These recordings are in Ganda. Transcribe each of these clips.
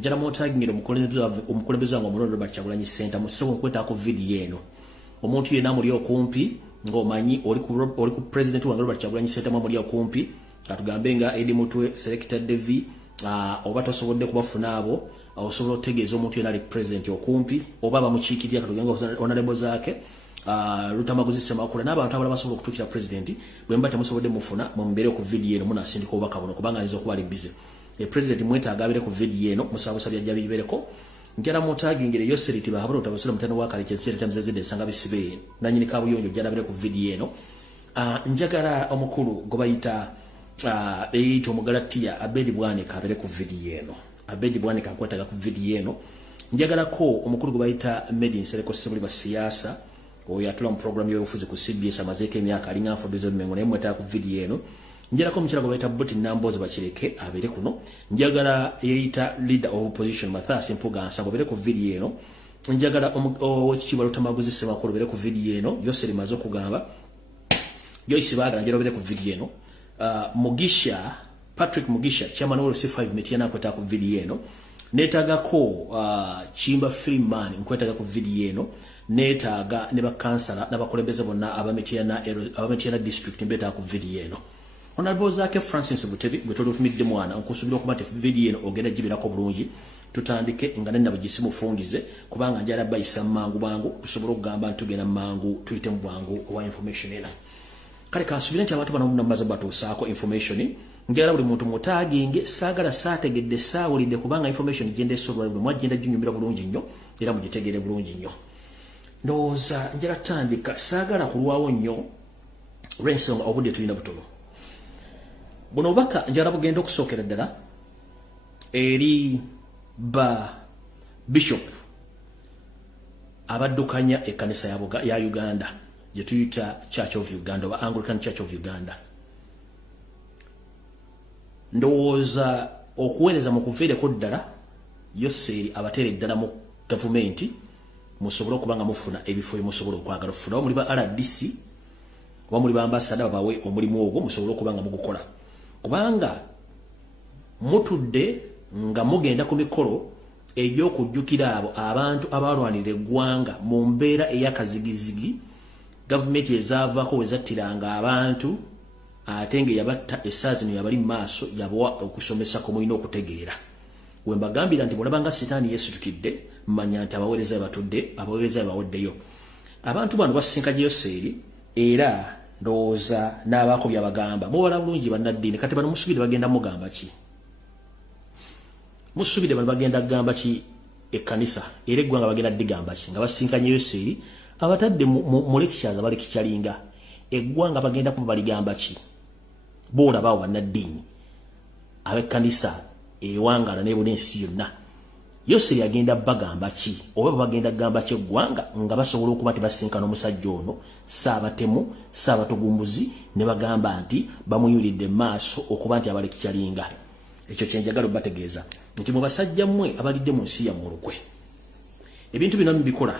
njala motagingira omukulembeze wange omulondo Robert Kyagulanyi Ssentamu musebo nkwetako video eno omuntu yena muli okumpi ng'omanyi oli ku president wange Robert Kyagulanyi Ssentamu muli okumpi katugambe nga Edi Mutwe selected Devi oba tosobodde kubafuna abo osobola otegeeza omuntu yena ali president okumpi oba bamukiikirira katugambe honorable zaake Lutamaguzi Semakula n'abantu abalala basobola okutuukira president bwe mba temusobodde mufuna mumbeere ku video eno munasindika obubaka buno kubanga aliza okuba ali busy president mwetaaga abere ku video eno musabasabya jja bibereko njala mutagingire yoseriti bahabula utabasula mutano wa kale kyesere tamzezede sanga bisibe nanyini kabuyonjo jala abere ku video eno njagala omukulu gobayita eito Mugalatia Abedi Bwanika abere ku video eno Abedi Bwanika akwataga ku video eno njagala ko omukulu gobayita Medin Sereko Sibuli basiyasa oyo atula mu program y'obufuzi ku CBS amazeke emyaka alinga afodeze mengo ne mweta ku video eno njala ko mukira gobayita Boti Nambozi bakireke abere kuno njagala yeita leader of opposition Mathas Mpuga Nsango bere ku video eno njagala okikiba Lutamaguzi Semakulu bere ku video eno yoseri mazo kugamba Joyce Baga njalo bere ku video eno Mugisha Patrick Mugisha chairman wa C5 metiana kweta ku video eno netaga ko Chimba Freeman nkwetaga ku video eno netaga ne bakansala n'abakulembeze bonna abametiana district mbeta ku video eno Honorable Zake Francis Butebi gwetolo tumidde mwana nkusubira okumate video eno ogenda jibirako bulungi tutandike ngane nabo gisimu fungize kubanga njala bayisa mangu bangu tusobora okugamba ntugenda mangu tuyite mu bwangu wa information ena kale kasubira nti abantu bano namaza batusaako information njala buli muntu mutaginge sagala saategedde saawulidde kubanga information gende sobolwa bwe mwagenda jinyumira bulungi nnyo era mugitegere bulungi nnyo ndoza njala tandika sagala kulwawo nnyo rensonga obudde tulina butono buno baka njala bugenda okusookera ddala eri ba bishop abaddukanya ekkanisa ya Uganda gye tuyita Church of Uganda oba Anglican Church of Uganda ndowooza okuweereza mu kuveereko ddala yoseri abateere ddala mu gavumenti musobole okubanga mufuna ebifo musobole okwagala ofuna omuli ba RDC oba muli ba ambassador babawe omulimu ogwo musobole okubanga mugukola kubanga mutudde nga mugenda ku mikolo egy'okujjukira abo abantu abalwanira eggwanga mu mbeera ey'akazigizigi gavumenti ezaavaako wezattiranga abantu ate nga yabatta essaazi no yabali mu maaso yabawa okusomesa ko mulina okutegeera we mbagambira nti mulabanga sitaani yeesitukidde mmanya nti abaweereza batudde abaweereza bawoddeyo abantu bano basinkanye Yoseeri era ndowooza n'abaako byabagamba mubala bulungi bannaddiini kati bano musubire bagenda mugamba ki musubire bano bagenda gamba ki ekkanisa era eggwanga bagenda digamba ki nga basinkanye Yoseeri abatadde mu lectures abalekikyalinga eggwanga bagenda kuba baligamba ki bola bawo bannaddiini ab'ekkanisa ewangala n'ebona ensi yonna Yoseeri agenda bagamba ki oba bagenda gamba ki eggwanga nga basobola okuba tebasinkana omusajja ono saabatemu saabatugumbuzi ne bagamba nti bamuyulidde maaso okuba nti abalekikyalinga ekyo kyenjagala obategeeza nti mu basajja mmwe abalidde mu nsi yammwe olukwe ebintu bino bikola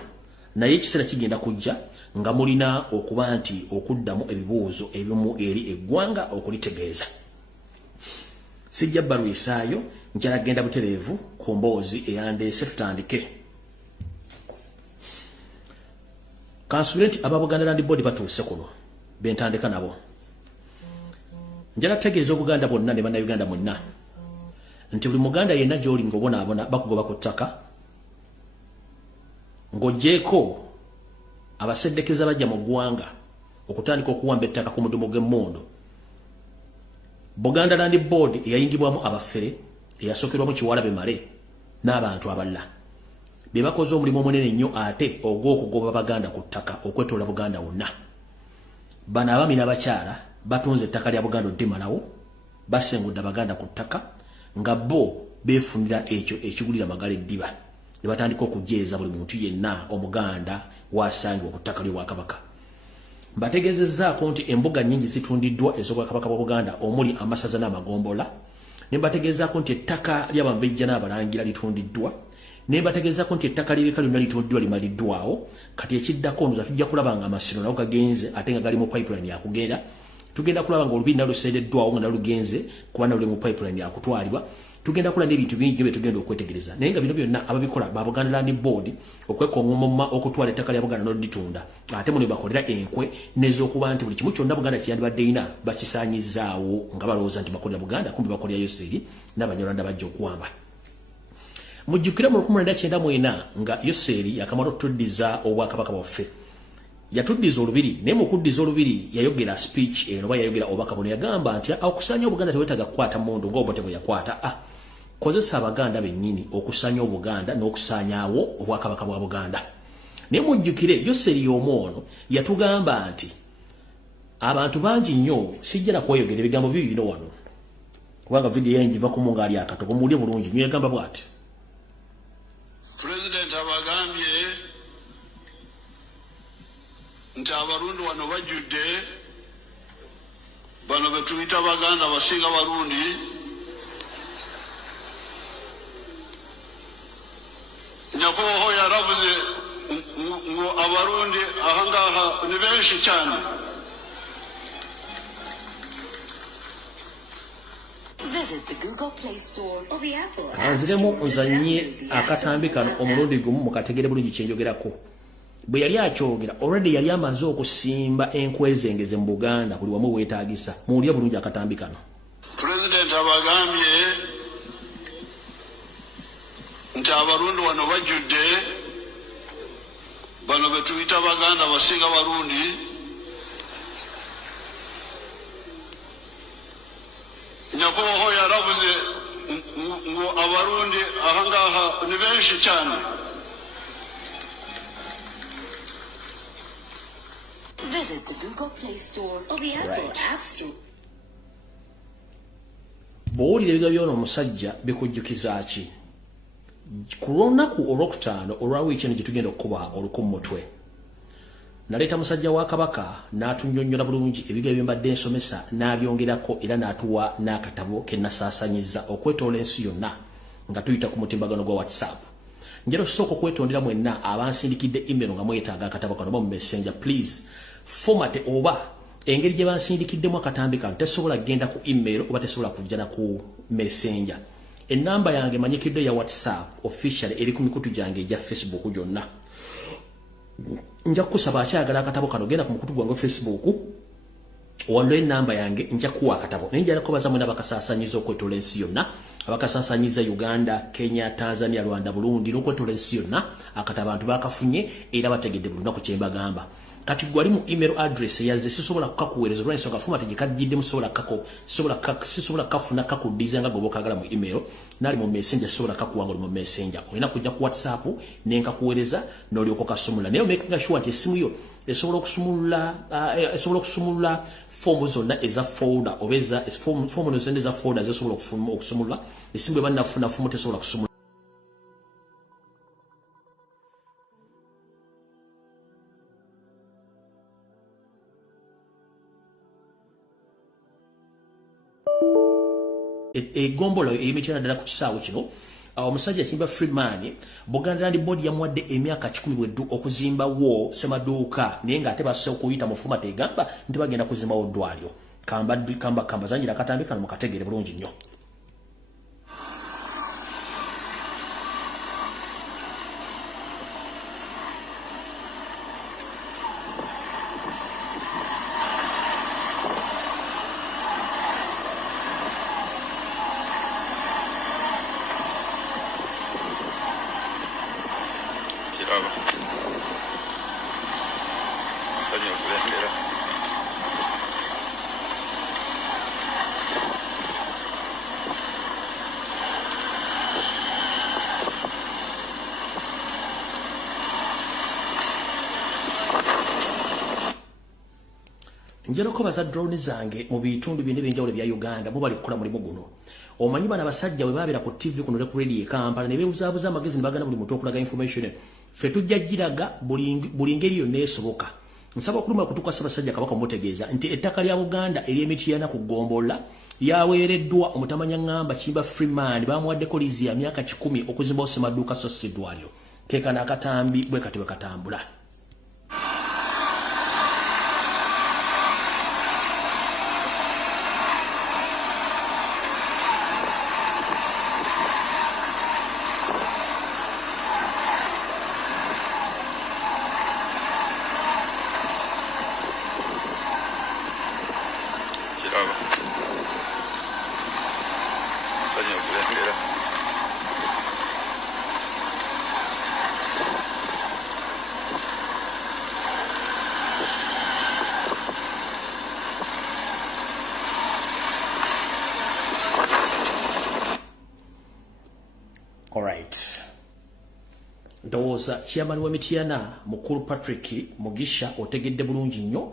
naye ekiseera kigenda kujja nga mulina okuba nti okuddamu ebibuuzo ebimu eri eggwanga okulitegeeza sijja balwisaayo njala genda butereevu ku mboozi eyandeese tutandike kansubire nti ababuganda Land Board batuuse kuno bentandika nabo njala tegeeza Obuganda bonna ne bannayuganda mwenna nti buli muganda yenna gy'oli ng'obonaabona bakugoba ku ttaka ng'oggyeko abaseddekeza bajja mu ggwanga okutandika okuwamba ettaka ku mudumu gw'emmondo Buganda Land Board eyayingibwamu abafere eyasookerwamu Kiwalabe Male n'abantu abalala be bakoze omulimu omunene nnyo ate ogw'okugoba Baganda ku ttaka okwetoola Buganda wonna bano abaami n'abakyala batunze ettaka lya Buganda oddimalawo basengudde Abaganda ku ttaka nga bo beefunira ekyo ekigulira Magala eddiba ne batandika okujeeza buli muntu yenna omuganda wasangibwa ku ttaka ly'Obwakabaka mbategeezezzaako nti embuga nnyingi zitundiddwa ez'Obwakabaka bwa Buganda omuli amasaza n'amagombola ne mbategeezzaako nti ettaka ly'Abambejja n'Abalangira litundiddwa ne mbategeezzaako nti ettaka ly'ebika lyonna litundiddwa limaliddwawo kati ekiddako ndoza tujja kulaba nga amasiro nago gagenze ate nga gali mu pipeline yakugenda tugenda kulaba nga olubiri naluseereddwawo nga nalugenze kuba naluli mu pipeline yakutwalibwa tugenda kula n'ebintu bingi bye tugenda okwetegereza naye nga bino byonna ababikola ba Buganda Land Board okwekongomoma okutwala ettaka lya Buganda n'olitunda ate muno bakolera enkwe n'ez'okuba nti buli kimu kyonna Buganda kyandibadde ina bakisaanyizaawo nga balowooza nti bakolera Buganda kumbe bakolera Yoseri n'Abanyarwanda bajja okuwamba. Mujjukira mu 1994 nga Yoseri yakamala okutuddiza Obwakabaka bwaffe yatuddiza olubiri naye mu kuddiza olubiri yayogera speech eno oba yayogera obubaka buno yagamba nti okusaanya Obuganda tewetaaga kukwata mundu ng'Obote bwe yakwata kozesa Abaganda bennyini okusaanya Obuganda n'okusaanyaawo Obwakabaka bwa Buganda. Naye mujjukire Yoseri y'omu ono yatugamba nti abantu bangi nnyo sijja na kweyogera ebigambo bibiri bino wano kubanga vidiyo yenjiva ku munga ali akatogo muwulire bulungi nnyo yagamba bw'ati. President abagambye nti abarundi wano bajjudde bano betuyita Abaganda abasinga barundi nyakoho yaravuze ngo abarundi ahangaha ni benshi cyane. Visit the Google Play Store or the Apple App Kanziremu nzanye akatambi kano omulundi gumu mukategere bulungi kyenjogerako. Bwe yali akyogera already yali amaze okusimba enkwezengeze mu Buganda buli wamu weetaagisa. Muwulire bulungi akatambi kano. President abagambye nti abarundi wano bajjudde bano betuyita Abaganda abasinga barundi nyakoho yaravuze ngo abarundi ahangaha ni benshi cyane. Visit the Google Play Store or the Apple App Store. Bw'owulira ebigambo by'ono omusajja bikujjukiza ki? Ku lunaku olwokutaano olwa wiiki eno gye tugenda okukuba oluku mu mutwe naleeta musajja wa Kabaka n'atunnyonnyola bulungi ebigambo bye mbadde nsomesa n'abyongerako era n'atuwa n'akatabo ke nasaasanyiza okwetoola ensi yonna nga tuyita ku mutimbagano gwa WhatsApp. Njala osooka okwetondera mwenna abansindikidde email nga mwetaaga akatabo kano oba mu messenger please format oba engeri gye bansindikiddemu akatambi kano tesobola kugenda ku email oba tesobola kujja na ku messenger. Enamba yange manyikidde ya WhatsApp official eri ku mikutu gyange egya Facebook gyonna. Nja kusaba akyagala akatabo kano genda ku mukutu gwange Facebook wando enamba yange nja kuwa akatabo naye njala kubaza mwena bakasaasanyiza okwetoola ensi yonna abakasaasanyiza Uganda, Kenya, Tanzania, Rwanda, Burundi n'okwetoola ensi yonna akatabo abantu bakafunye era bategedde buli lunaku kye mbagamba. Kati gwali mu email address yazze sisobola kukakuweereza olw'ensonga format gye kajjiddemu sisobola kafuna kakuddiza nga gobokagala mu email nali mu messenger sisobola kakuwanga oli mu messenger olina kujja ku WhatsApp nenkakuweereza n'olyoka okasumula naye making sure nti essimu yo esobola okusumulula foomu zonna eza folder oba foomu zonna eza folder zesobola okusumulula essimu bwe bannafuna foomu tesobola kusumula. Egombolo eyimityana ddala ku kisaawe kino omusajja Kimba Freeman Buganda Land Board yamuwadde emyaka 10 bweddu okuzimbawo semaduuka naye ng'ate basoose okuyita mu format egamba nti bagenda kuzimbawo ddwaliro kamba zanyira akatambi kano mukategere bulungi nnyo. Njalo ko baza drone zange mu bitundu bine benjawulo bya Uganda bo bali kukola mulimu guno. Omanyi bana basajja we babera ku TV kuno ku radio Kampala ne beuzaabuza amagezi ne bagana buli muntu okulaga information. Fe tujja giraga buli ngeri yonna esoboka. Nsaba kuluma kutuka Ssaabasajja Kabaka mutegeeza nti ettaka lya Buganda ery'emitiana ku Gombola yaweereddwa omutamanya ngamba Kimba Freeman bamuwaddeko lizi ya myaka 10 okuzimba osemaduuka sosidwalyo. Kekana akatambi bwe kati bwe katambula. ndowooza chairman w'Emityana mukulu Patrick Mugisha otegedde bulungi nnyo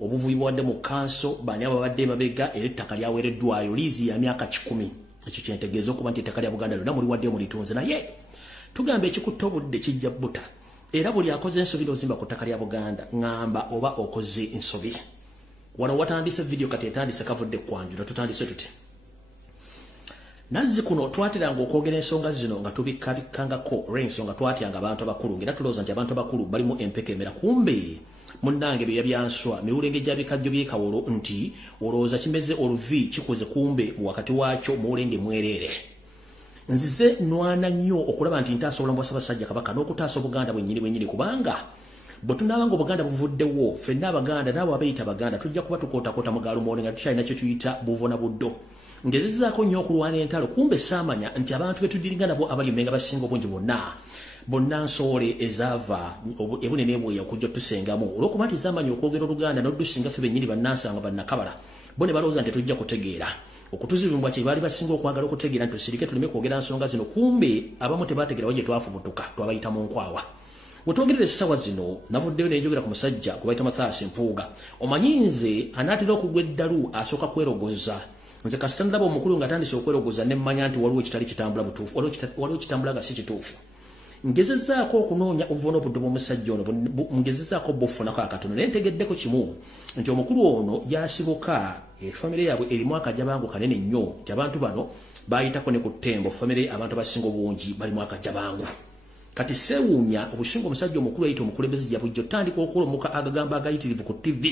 obuvuyi bwadde mu kanso bani ababadde mabega era ettaka lyaweereddwayo liizi ya myaka 10 ekyo kyentegeeza okuba nti ettaka lya Buganda lyonna muliwadde mulitunze naye tugamba ekikutta obudde kijja buta era buli akoze ensobi n'ozimba ku ttaka lya Buganda ngamba oba okoze ensobi wano watandise video kati etandise kavudde kwanjula tutandise tuti Nazi kuno twatiranga okwogera ensonga zino nga tubikangako olw'ensonga twatyanga abantu abakulu ngera tulowooza nti abantu abakulu balimu empeka emera kumbe munnange bye yabyanswa miwulenge gya bikajjo by'ekawolo nti olowooza kimeze oluvi kikoze kumbe wakati waakyo muwulenge mwereere nzize nwana nnyo okulaba nti ntaasa obulamu bwa Ssaabasajja Kabaka n'okutaasa Obuganda bwennyini kubanga bwe tunaabanga Obuganda buvuddewo ffenna Abaganda n'abo abayita Baganda tujja kuba tukootakoota mu gaalumoni nga tukyalina kye tuyita buvona buddo ngezezaako nnyo okulwana entalo kumbe saamanya nti abantu betudiringa nabo abali mmenga basinga obungi bonna nsoole ezaava ebunene bweya okujja tusengamu olw'okuba nti zaamanya okwogera Oluganda n'oddusinga ffe bennyini bannansanga bannakabala bo ne balowooza nti tujja kutegeera okutuzibimbwa kye baali basinga okwagala okutegeera nti tusirike tuleme kwogera nsonga zino kumbe abamu tebategeerawo gye twafubutuka twabayita mu nkwawa wetwogerera essaawa zino navuddeyo nenjogera ku musajja gwe bayita Mathias Mpuuga omanyi nze anaatera okugwa eddalu asooka kwerogoza nze kasita ndaba omukulu ng'atandise okwerogoza ne mmanya nti waliwo ekitali kitambula butuufu waliwo kitambula nga si kituufu ngezezaako okunoonya obuvuna obudde bw'omusajja ono ngezezaako bwofunako akatono naye ntegeddeko kimu nti omukulu ono yasibuka efamire yaabwe erimu akajabango kanene nnyo nti abantu bano bayitako ne ku ttembo famire abantu abasinga obungi balimu akajabango kati seewuunya obusinga omusajja omukulu ayita omukulembeze gya bujjo tandika okolomuka agagamba agayitirivu ku TV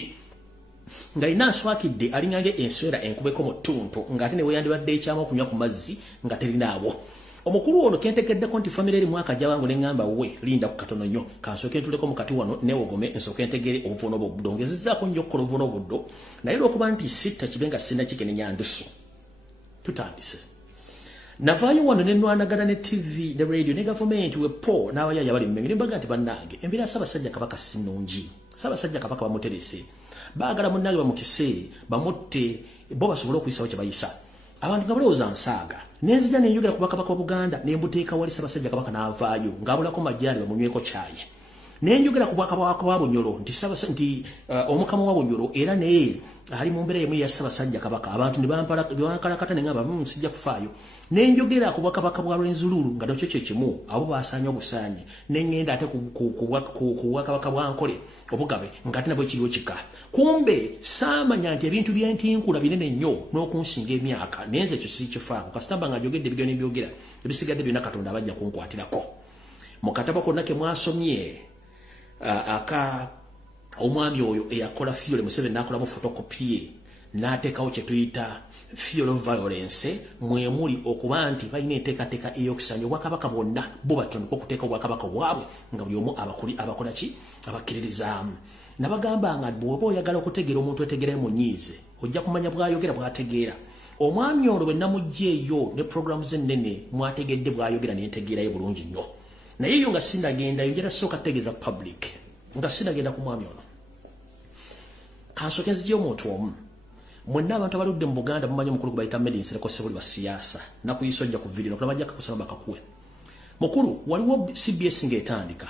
nga ina aswakidde alingange enswera enkubeko mu ttuntu ng'ate ne weyandibadde ekyama okunywa ku mazzi nga terinaawo omukulu ono kentegeddeko nti famire eri mwaka jawangu neŋŋamba we linda ku katono nnyo kansooke ntuleko mu kati wano newogome ensooke ntegere obuvuno obuddo ngezezaako nnyo okukola obuvuno obuddo naye olw'okuba nti sitta kibe nga sina kikenenya ndusu tutandise navaayo wano nenwanagana ne TV ne radio ne gavumenti wepo n'abayaya bali mmenge ne mbaga nti bannange embeera ya Ssaabasajja Kabaka si nnungi Ssaabasajja Kabaka bamuterese baagala munnange bamukise bamutte bo basobole okuyisawo kye bayisa abantu nga balowooza nsaaga nenzija nenjogera ku Bakabaka wa Buganda nembuteeka wali Ssaabasajja Kabaka n'avaayo ng'abulako majjaani bamunyweko kyayi nenjogera ku Bwakabaka wa Bunyoro nti omukama wa Bunyoro era naye ali mu mbeera yemu ya Ssaabasajja Kabaka abantu ne bankalakata ne ngamba sijja kufaayo nenjogera ku Bwakabaka bwa Lwenzululu nga nakyo kye kimu abo basaanya obusaanye neŋŋenda ate ku Bwakabaka bwa Nkole obugabe ng'ate nabwo ekiriwo kika kumbe saamanya nti ebintu by'entinkula binene nnyo n'okunsinga emyaka nenze ekyo sikifaako kasitamba nga njogedde ebigeno nebyogera ebisigadde byonna Katonda abajja kunkwatirako mu katabo konna ke mwasomye omwami oyo eyakola Fiole Museveni n'akolamu photocopy n'ateekawo kye tuyita Fiole of Violence mwemuli okuba nti balina enteekateeka ey'okusanya Obwakabaka bwonna bo batandika okuteeka Obwakabaka bwabwe nga buli omu abakola ki abakkiririzaamu nabagamba nga bw'oba oyagala okutegeera omuntu etegeerayo mu nnyiize ojja kumanya bw'ayogera bw'ategeera omwami ono bwe namujja eyo ne programu ze ennene mwategedde bw'ayogera nentegeerayo bulungi nnyo naye yo nga sindagendayo njala sooka kutegeeza public nga sinagenda ku mwami ono kansooke nzigye omuntu omu mwenna abantu abaludde mu Buganda mumanyi omukulu gwe bayita Medi Nsereko Ssebuli wa siyaasa nakuyisa ojja ku video nokulaba bajja kakusaba bakakuwe mukulu waliwo CBS ng'etandika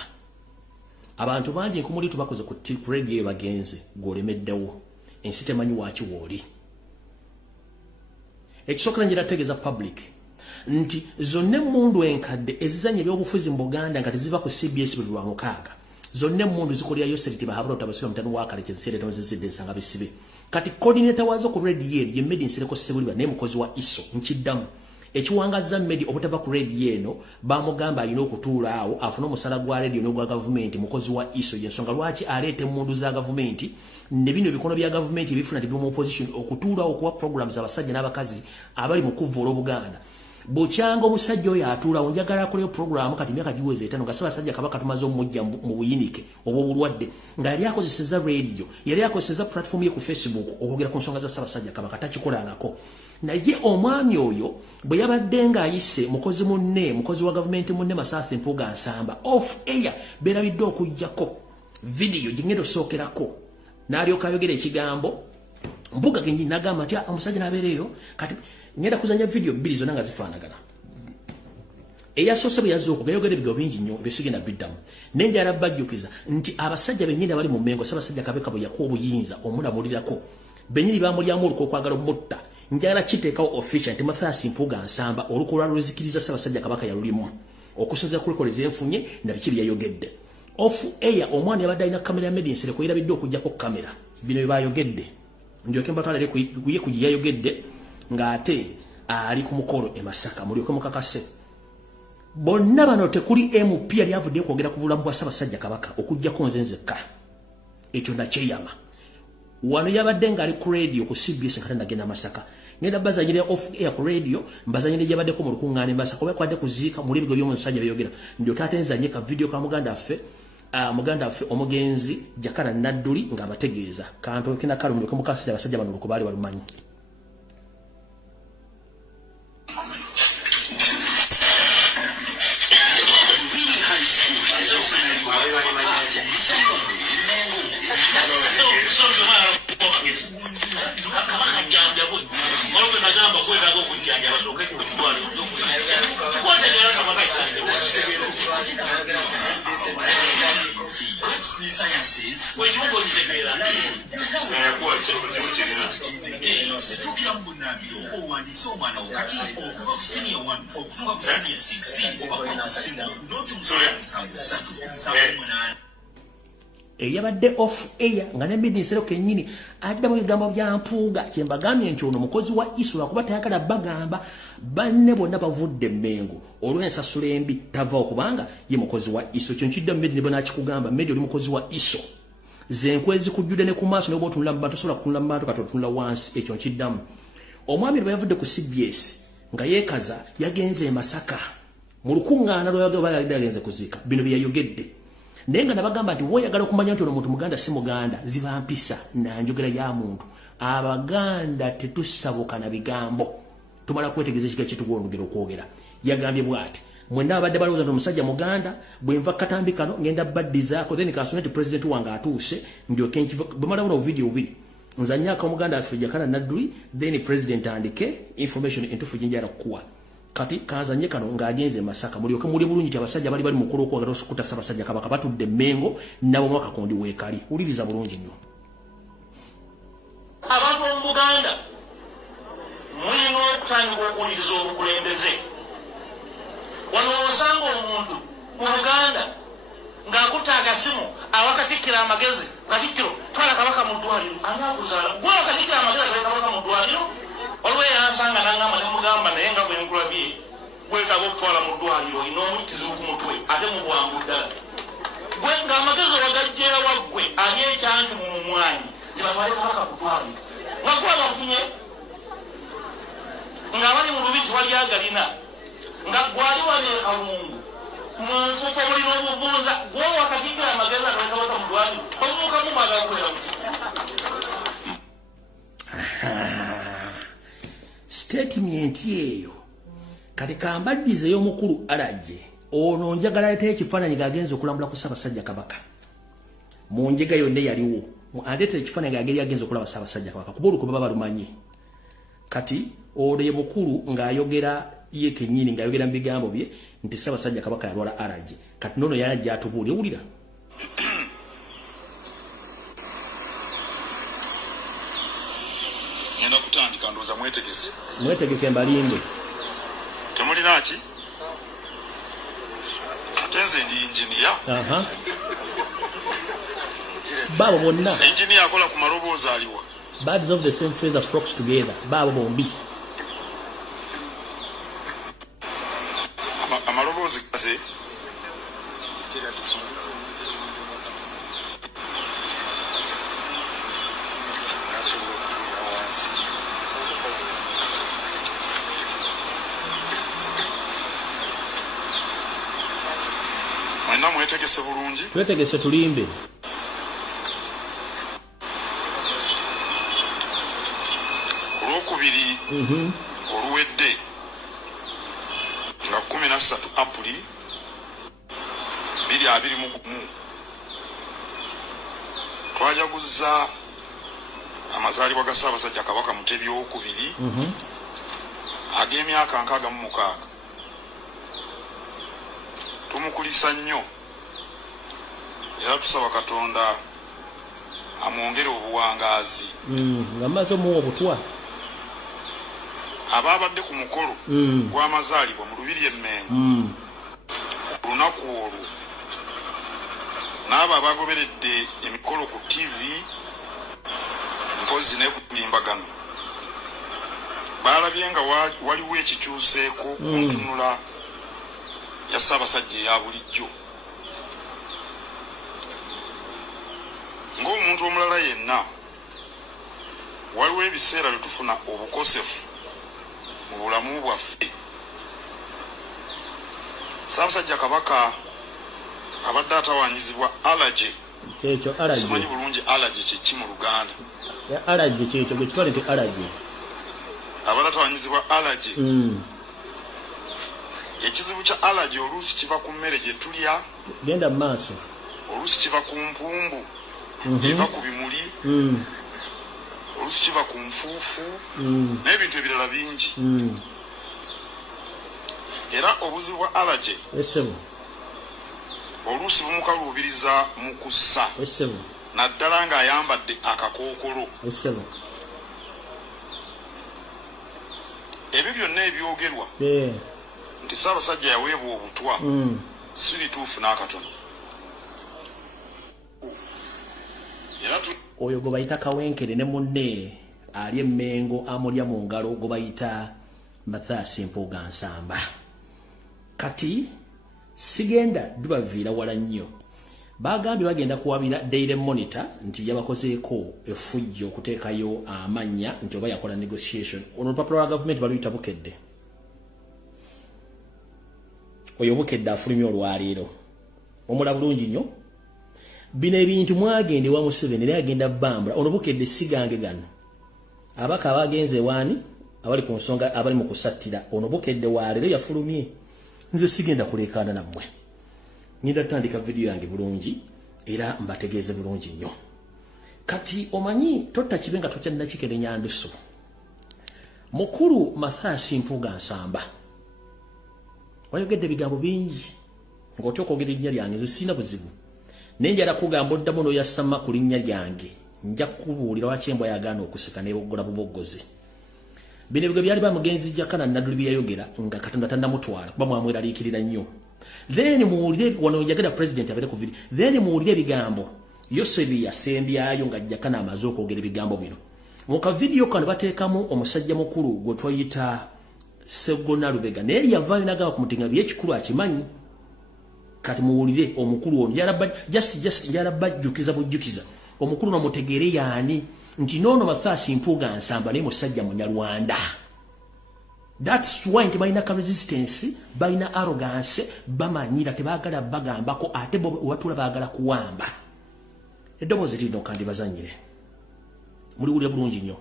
abantu bangi nkumuli tubakoze ku radio eyo bagenze gwolemeddewo ensi temanyi waaki wooli ekisookera njira tegeeza public nti zonna emmundu enkadde ezizanya ebyobufuzi mu Buganda nga teziva ku CBS buli lwa mukaaga zonna emmundu zikolerayo seriti bahabula otabasiba mutano wakale kyezisere tonzizidde nsanga bisibe kati coordinator wazo ku radio ye Medi Nsereko Ssebuli ne mukozi wa ISO nkiddamu ekiwangaza Medi obutava ku radio eno bamugamba alina okutuula awo afuna omusala gwa radio n'ogwa gavumenti mukozi wa ISO yensonga lwaki aleeta emmundu za gavumenti ne bino ebikono bya gavumenti ebifuna nti mu opposition okutuula okuwa programs abasajja n'abakazi abali mu kuvvoola Obuganda bukyanga omusajja oyo atuulawo njagala akoleyo programu kati myaka giweze 5 nga Ssaabasajja Kabaka tumaze omujja mu buyinike obw'obulwadde nga yali akozeseza radio yali akozeseza platform ye ku Facebook okwogera ku nsonga za Ssaabasajja Kabaka takikolangako naye omwami oyo bwe yabadde ng'ayise mukozi wa gavumenti munne Mathias Mpuuga Nsamba off air beerabidde okugjako video gingendo sookerako n'alyoka ayogera ekigambo Mpuuga genyi nagamba nti omusajja n'abeereyo kati ngenda kuzanya video 2 zonna nga zifaanagana Eyasose bwe yazzo okugayogera ebigambo bingi nnyo besigenda biddamu. Nenga arabajjukiza nti abasajja bennyini abali mu Mengo Ssaabasajja Kabaka bwe yakuwa obuyinza omulamulirako. Bennyini bamulyamu oluko okwagala omutta. Njagala kiteekawo official nti Mathias Mpuuga Nsamba olukola lwezikiriza Ssaabasajja Kabaka yalulimu. Okusoza ku record zenfunye na biki byayogedde. Off air omwana yabadde alina kamera ya Medicine ko irabidde okujjako kamera. Bino bye bayogedde. Ndyoke mbatwalire kuye kugiyayogedde ng'ate ali ku mukolo e Masaka mulyoke mukakase. Bonna bano tekuli MP yali avudde kwogera ku bulamu bwa Ssaabasajja Kabaka okujjako nze nzekka. Ekyo ndakyeyama. Wano yabadde ngali ku radio ku CBS kata nagenda Masaka. Nenda bazanyire off air ku radio mbazanyire yabadde ko mu lukungane Masaka oba kwadde kuziika mu libigo by'omusajja byogera. Ndio tatenzanye ka video ka muganda affe omugenzi Jakana Nadduli nga abategeeza kanto kina kalu mulyoke mukasira abasajja bano luko bali balumanyi. Eyabadde off air nga ne Medicine kenyini adda mu bigambo bya Mpuuga kyembagambye nti ono mukozi wa ISO akuba tayagala bagamba banne bonna bavudde Mengo olw'ensasula embi tava okubanga ye mukozi wa ISO kyo nkidda Medicine bonna akikugamba Medicine oli mukozi wa ISO zenkwezi kujjude ne ku maaso ne bw'otunula mu bantu sobola kutunula mu bantu kati otunula wansi ekyo nkiddamu. Omwami lwe yavudde ku CBS nga yeekaza yagenze e Masaka mu lukuŋŋaana lw'yagenze kuziika bino bye yayogedde. Nenga nabagamba nti woyagala okumanya nti ono muntu Muganda si Muganda ziba mpisa na njogera ya muntu. Abaganda tetusabuka na bigambo. Tumala kwetegeza ekiga kyetu gw'olugero okwogera. Yagambye bw'ati mwenna abadde balowooza nti omusajja Muganda bwe nva katambi kano ngenda baddizaako then kansonga nti president wange atuuse ndyoke nkiva bwe mala buno video bubiri nzanyaako Omuganda affe Jakana Nadduli then president andike information entuufu gye njagala kukuwa. Kati kazanye kano ng'agenze Masaka mulyoke muli bulungi ti abasajja bali mukulu okwagala okukuta Ssaabasajja Kabaka batudde Mengo nabo mwaka kondi weekali uliriza bulungi nnyo. Abantu mu Buganda mulina okutandika okuwuliriza obukulembeze. Wano osanga omuntu mu Buganda ng'akutte akasimu awakatikkira amagezi Katikkiro twala Kabaka mu ddwaliro anaakuzaala gwe wakatikkira amagezi atwala Kabaka mu ddwaliro olweyansanga nangamba ne mugamba naye nga bwe nkulabye gwetaaga okutwala mu ddwaliro olina omuyitizimu ku mutwe ate mu bwangu ddala gwe ng'amagezi wagajjeera waggwe ali ekyanti mu mumwanyi nti batwale Kabaka ku ddwaliro nga gwe abafunye ng'abali mu lubiri tewalyagalina nga gwali wali e Kalungu mu nfuufu mulina obuvunza gwe wakatikkira amagezi atwale Kabaka mu ddwaliro omukamu mwagala kubeera muti statement eyo kati kambaddize y'omukulu alaje ono njagala leeta ekifaananyi ng'agenza okulambula ku Ssaabasajja Kabaka mu njega yonna yaliwo andeetera ekifaananyi ng'ageri agenza okulaba Ssaabasajja Kabaka kuba oluko baba balumanyi. Kati ono ye mukulu ng'ayogera ye kennyini ng'ayogera mu bigambo bye nti Ssaabasajja Kabaka yalwala alaje kati nono yalajja atubuulye owulira. Ngenda kutandika ndowooza mwetegese. Mwetegeke mbalimbe. Temulina ki? Ate nze ndi injiniya. Baabo bonna. Injiniya akola ku maloboozi aliwa. Birds of the same feather flocks together. Baabo bombi. Amaloboozi gaze. Mwetegese bulungi. Twetegese tulimbe. Olwokubiri oluwedde nga 13 Apuli 2021 twajaguzza amazaalibwa ga Ssaabasajja Kabaka Mutebi II ag'emyaka 66 tumukulisa nnyo era tusaba Katonda amwongere obuwangaazi nga maze omuwa obutwa ababadde ku mukolo gw'amazaalibwa mu Lubiri Emmengo ku lunaku olwo n'abo abagoberedde emikolo ku TV mpozi ne ku mitimbagano balabye nga waliwo ekikyuseeko ku ntunula ya Ssaabasajja eya bulijjo ng'omuntu omulala yenna waliwo ebiseera bye tufuna obukosefu mu bulamu bwaffe. Ssaabasajja Kabaka abadde atawanyizibwa allergy. Kyekyo allergy. Simanyi bulungi allergy kiki mu Luganda. Ya allergy kyekyo gwe kitwale nti allergy. Abadde atawanyizibwa allergy. Ekizibu kya allergy oluusi kiva ku mmere gye tulya. Genda mu maaso. Oluusi kiva ku mpumbu. Eva ku bimuli. Oluusi kiva ku nfuufu. N'ebintu ebirala bingi. Era obuzibu bwa allergy. Esebo. Oluusi bumukaluubiriza mu kussa. Esebo. Naddala ng'ayambadde akakookolo. Esebo. Ebyo byonna ebyogerwa nti Ssaabasajja yaweebwa obutwa si bituufu n'akatono. Oyo gwe bayita Kawenkere ne munne ali Emmengo amulya mu ngalo gwe bayita Mathias Mpuuga Nsamba. Kati sigenda dubaviira wala nnyo. Bagambye bagenda kuwabira Daily Monitor nti yabakozeeko effujjo okuteekayo amannya nti oba yakola negotiation. Ono olupapula lwa gavumenti baluyita bukedde. Oyo bukedde afulumye olwaleero. Omula bulungi nnyo. Bino ebintu mwagende wa Museveni era agenda bambula. Ono bukedde sigange gano. Abaka abagenze wani abali ku nsonga abali mu kusattira. Ono bukedde waleero yafulumye. Nze sigenda kulekaana nammwe. Ngenda tandika video yange bulungi era mbategeeze bulungi nnyo. Kati omanyi totta kibenga tokyalina kikere nyanduso. Mukulu Mathias Mpuuga Nsamba wayogedde bigambo bingi ng'otya okwogera erinnya lyange nze sirina buzibu. Naye njala kugamba oddamu n'oyasama ku linnya lyange nja kubuulira lwaki embwa yagaana okuseka n'eboggola buboggozi. Bino ebyo byali bamugenzi Jakana Nadduli bye yayogera nga Katonda tannamutwala kuba mwamweraliikirira nnyo. Then muwulire wano njagala president abere ku video. Then muwulire ebigambo Yosebi yasembyayo nga Jakana amaze okwogera ebigambo bino. Mu ka video kano bateekamu omusajja mukulu gwe twayita Segona Lubega. Naye yavaayo n'agamba ku mutinga by'ekikulu akimanyi. Kati muwulire omukulu ono yarabba jjukiza bujjukiza. Omukulu n'omutegeere yaani nti noono Mathias Mpuuga Nsamba naye musajja Munyarwanda. That's why nti balina resistance, balina arrogance, bamanyira tebaagala bagambako ate bo watula baagala kuwamba. Eddoboozi lino kandi bazanyire. Muliwulira bulungi nnyo.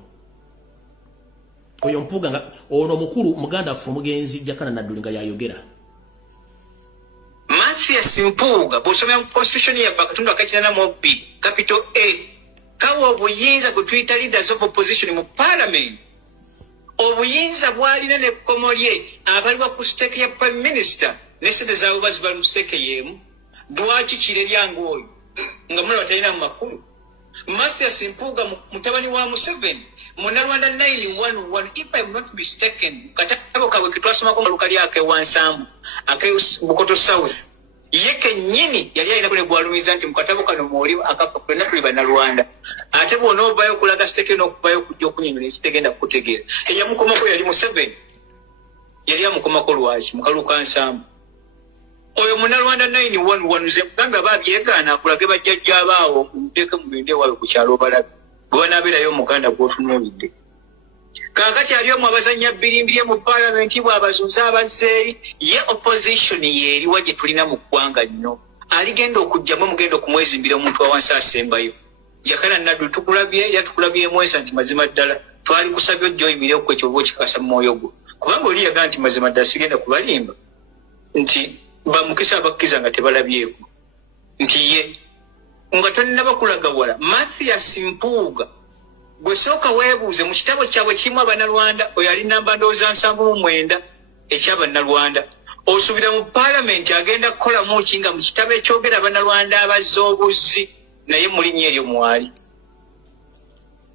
Oyo Mpuuga nga ono mukulu muganda ffe omugenzi Jakana Nadduli nga yayogera. Mathias Mpuuga bw'osomera mu constitution ya Bakatundu akakirana mu capital A kawa obuyinza kutwita leaders of opposition mu parliament. Obuyinza bwalina ne kkomo lye abaliwa ku stake ya prime minister nesente zaabwe bazibali mu stake yemu. Lwaki kire lyange oyo nga mulaba talina mu makulu. Mathias Mpuuga mutabani wa Museveni Munyarwanda 911 if I'm not mistaken katabo kabwe kitwasomako mu lukali ake wansambu ake Bukoto South yeke nyini yali alina kule gwalumiza nti mukatabo kano muri akapa kwenda kuli Bannarwanda ate bono bayo kulaga stake no bayo kujja okunyinira sitegenda kutegeera eya mukomako yali Museveni yali amukomako lwaki mukaluka nsambu oyo Munyarwanda 911 ze kugamba babyegaana akulage bajjajja abaawo ndeke mugende wawe ku kyalo balabe gwana abirayo muganda gwotunulidde kakati aliyomu abazanya birimbirye mu parliament bw'abazuza abazeeyi ye opposition yeri waje tulina mu ggwanga nno aligenda okujjamu mugenda okumwezimbira omuntu awansi asembayo Jakana Nadduli tukulabye yatukulabye mwesa nti mazima ddala twali kusabye ojjoyimire ku ekyo kikasa mu mwoyo gwo kubanga oli yagaa nti mazima ddala sigenda kubalimba nti bamukisa abakkiza nga tebalabyeko nti ye nga tonnaba wala Mathias Mpuuga gwe sooka weebuuze mu kitabo kyabwe kirimu Abannarwanda oyo ali namba ndowooza 79 eky'Abannarwanda osubira mu parliament agenda kukola mu kinga mu kitabo ekyogera bannalwanda abazza obuzzi naye mulinnya eryo mwali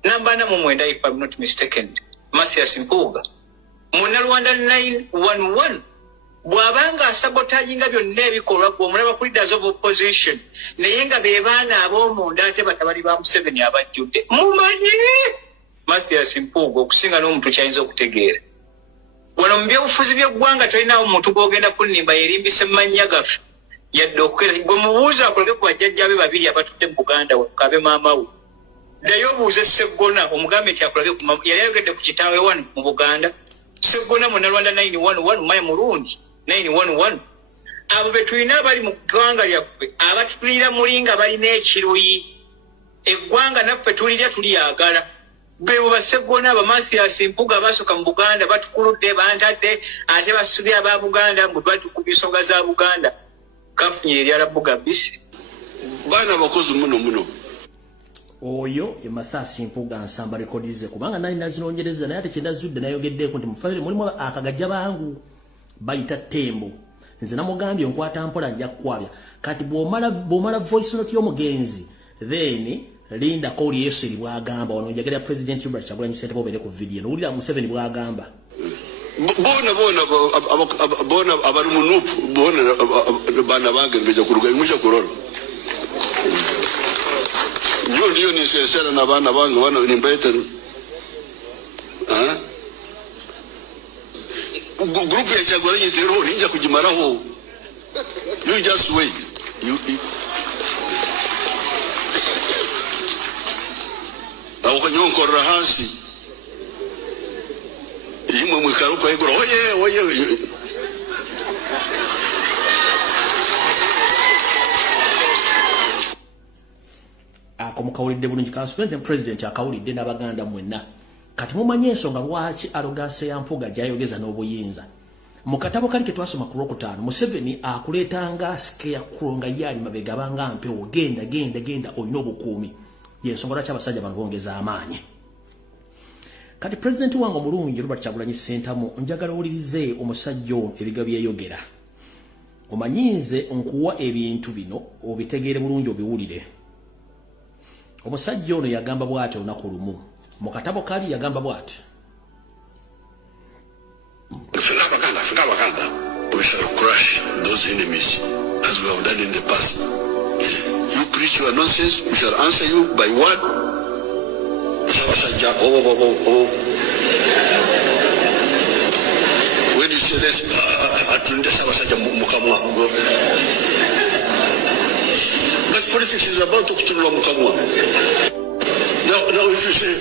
namba 9 if I'm not mistaken Mathias Mpuuga munnalwanda 911 bw'abanga asabotaginga byonna ebikolwa omulaba ku leaders of opposition naye nga be baana ab'omunda ate batabali ba Museveni abajjudde mumanyi Mathias Mpuuga okusinga n'omuntu kyayinza okutegeera wano mu byobufuzi by'eggwanga talinawo omuntu gw'ogenda kunnimba yerimbise mu mannya gaffe yadde okukeera gwe mubuuza akolege ku bajjajja be babiri abatudde mu Buganda wakabe maama we ddayo obuuze Sseggona omugambe nti akolege ku mama yali ayogedde ku kitaawe wano mu Buganda Sseggona munnalwanda 911 maya mulungi 911 abo be tulina abali mu ggwanga lyaffe abatutulira mulinga balina ekiruyi eggwanga naffe tulirya tuliyagala bebo Basseggona aba Mathias Mpuuga abasooka mu Buganda batukuludde bantadde ate basubye aba Buganda mbu batukubye ensonga za Buganda kafunye eryala Bugabisi baana bakozi muno oyo ye Mathias Mpuuga nsamba rekodize kubanga nali nazinonyereza naye ate kyendazudde nayogeddeeko nti mufamire mulimu akagajja bangu bayita Tembo nze namugambye nkwata mpola nja kukwabya kati bw'omala voice note y'omugenzi then linda koli Yesu eri bwagamba wano njagala president Robert Kyagulanyi Ssentamu obeere ku video nowulira Museveni bwagamba bona abali mu nupu bona baana bange beja ku lugari mujja kulola ndiyo ni sincere na baana bange bana ni mbaite group ya Kyagulanyi tero ninja kujimaraho you just wait ukanyonkorera hasi imwe mwikaruka igura oye akomukawulidde bulungi kansuperente president akawulidde n'abaganda mwenna kati mumanye ensonga lwaki arogance ya Mpuuga gyayogeza n'obuyinza mu katabo kali ke twasoma ku Lwokutaano Museveni akuleetanga scarecrow nga yali mabega banga mpewo genda olina obukuumi yensonga lwaki abasajja bano bongeza amaanyi kati president wange omulungi Robert Kyagulanyi Ssentamu njagala owulirize omusajja ono ebiga byeyogera omanyinze nkuwa ebintu bino obitegeere bulungi obiwulire omusajja ono yagamba bw'ati olunaku lumu mu katabo kali yagamba bw'ati we shall crush those enemies as we have done in the past. You preach your nonsense, we shall answer you by word. When you say this, but politics is about to kill Mukamwa. Now if you say,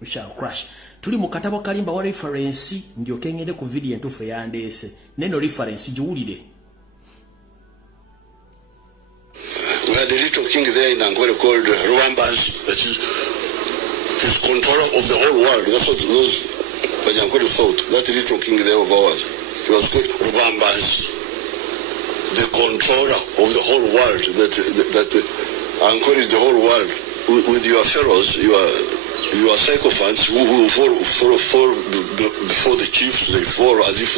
we shall crush. Tuli mu katabo kalimba wa reference ndio kengende ku video entufu yandeese neno reference jiwulire. We had a little king there in Angola called Ruambansi, that is his controller of the whole world. That's what those Angola thought. That little king there of ours, he was called Ruambansi, the controller of the whole world. That Angola is the whole world. With your pharaohs, your sycophants who fall before the chiefs, they fall as if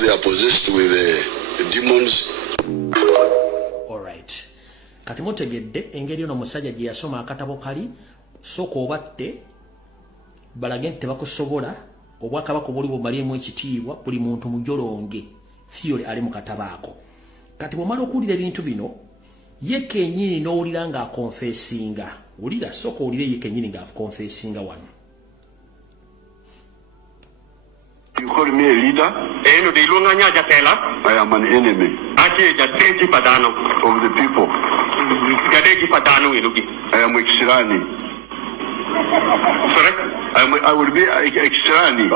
they are possessed with demons. All right. Kati mutegedde engeri ono musajja gye yasoma akatabo kali soko obatte balage nti tebakusobola obwakabaka buli bumaliemu ekitiibwa buli muntu mujolonge theory ali mu katabo ako. Kati bw'omala okuwulira ebintu bino ye kenyini n'owulira nga akonfesinga wulira soko owulire ye kenyini nga akonfesinga wano. You call me a leader? I am an enemy of the people. I am Ekshirani. Sorry? I will be Ekshirani.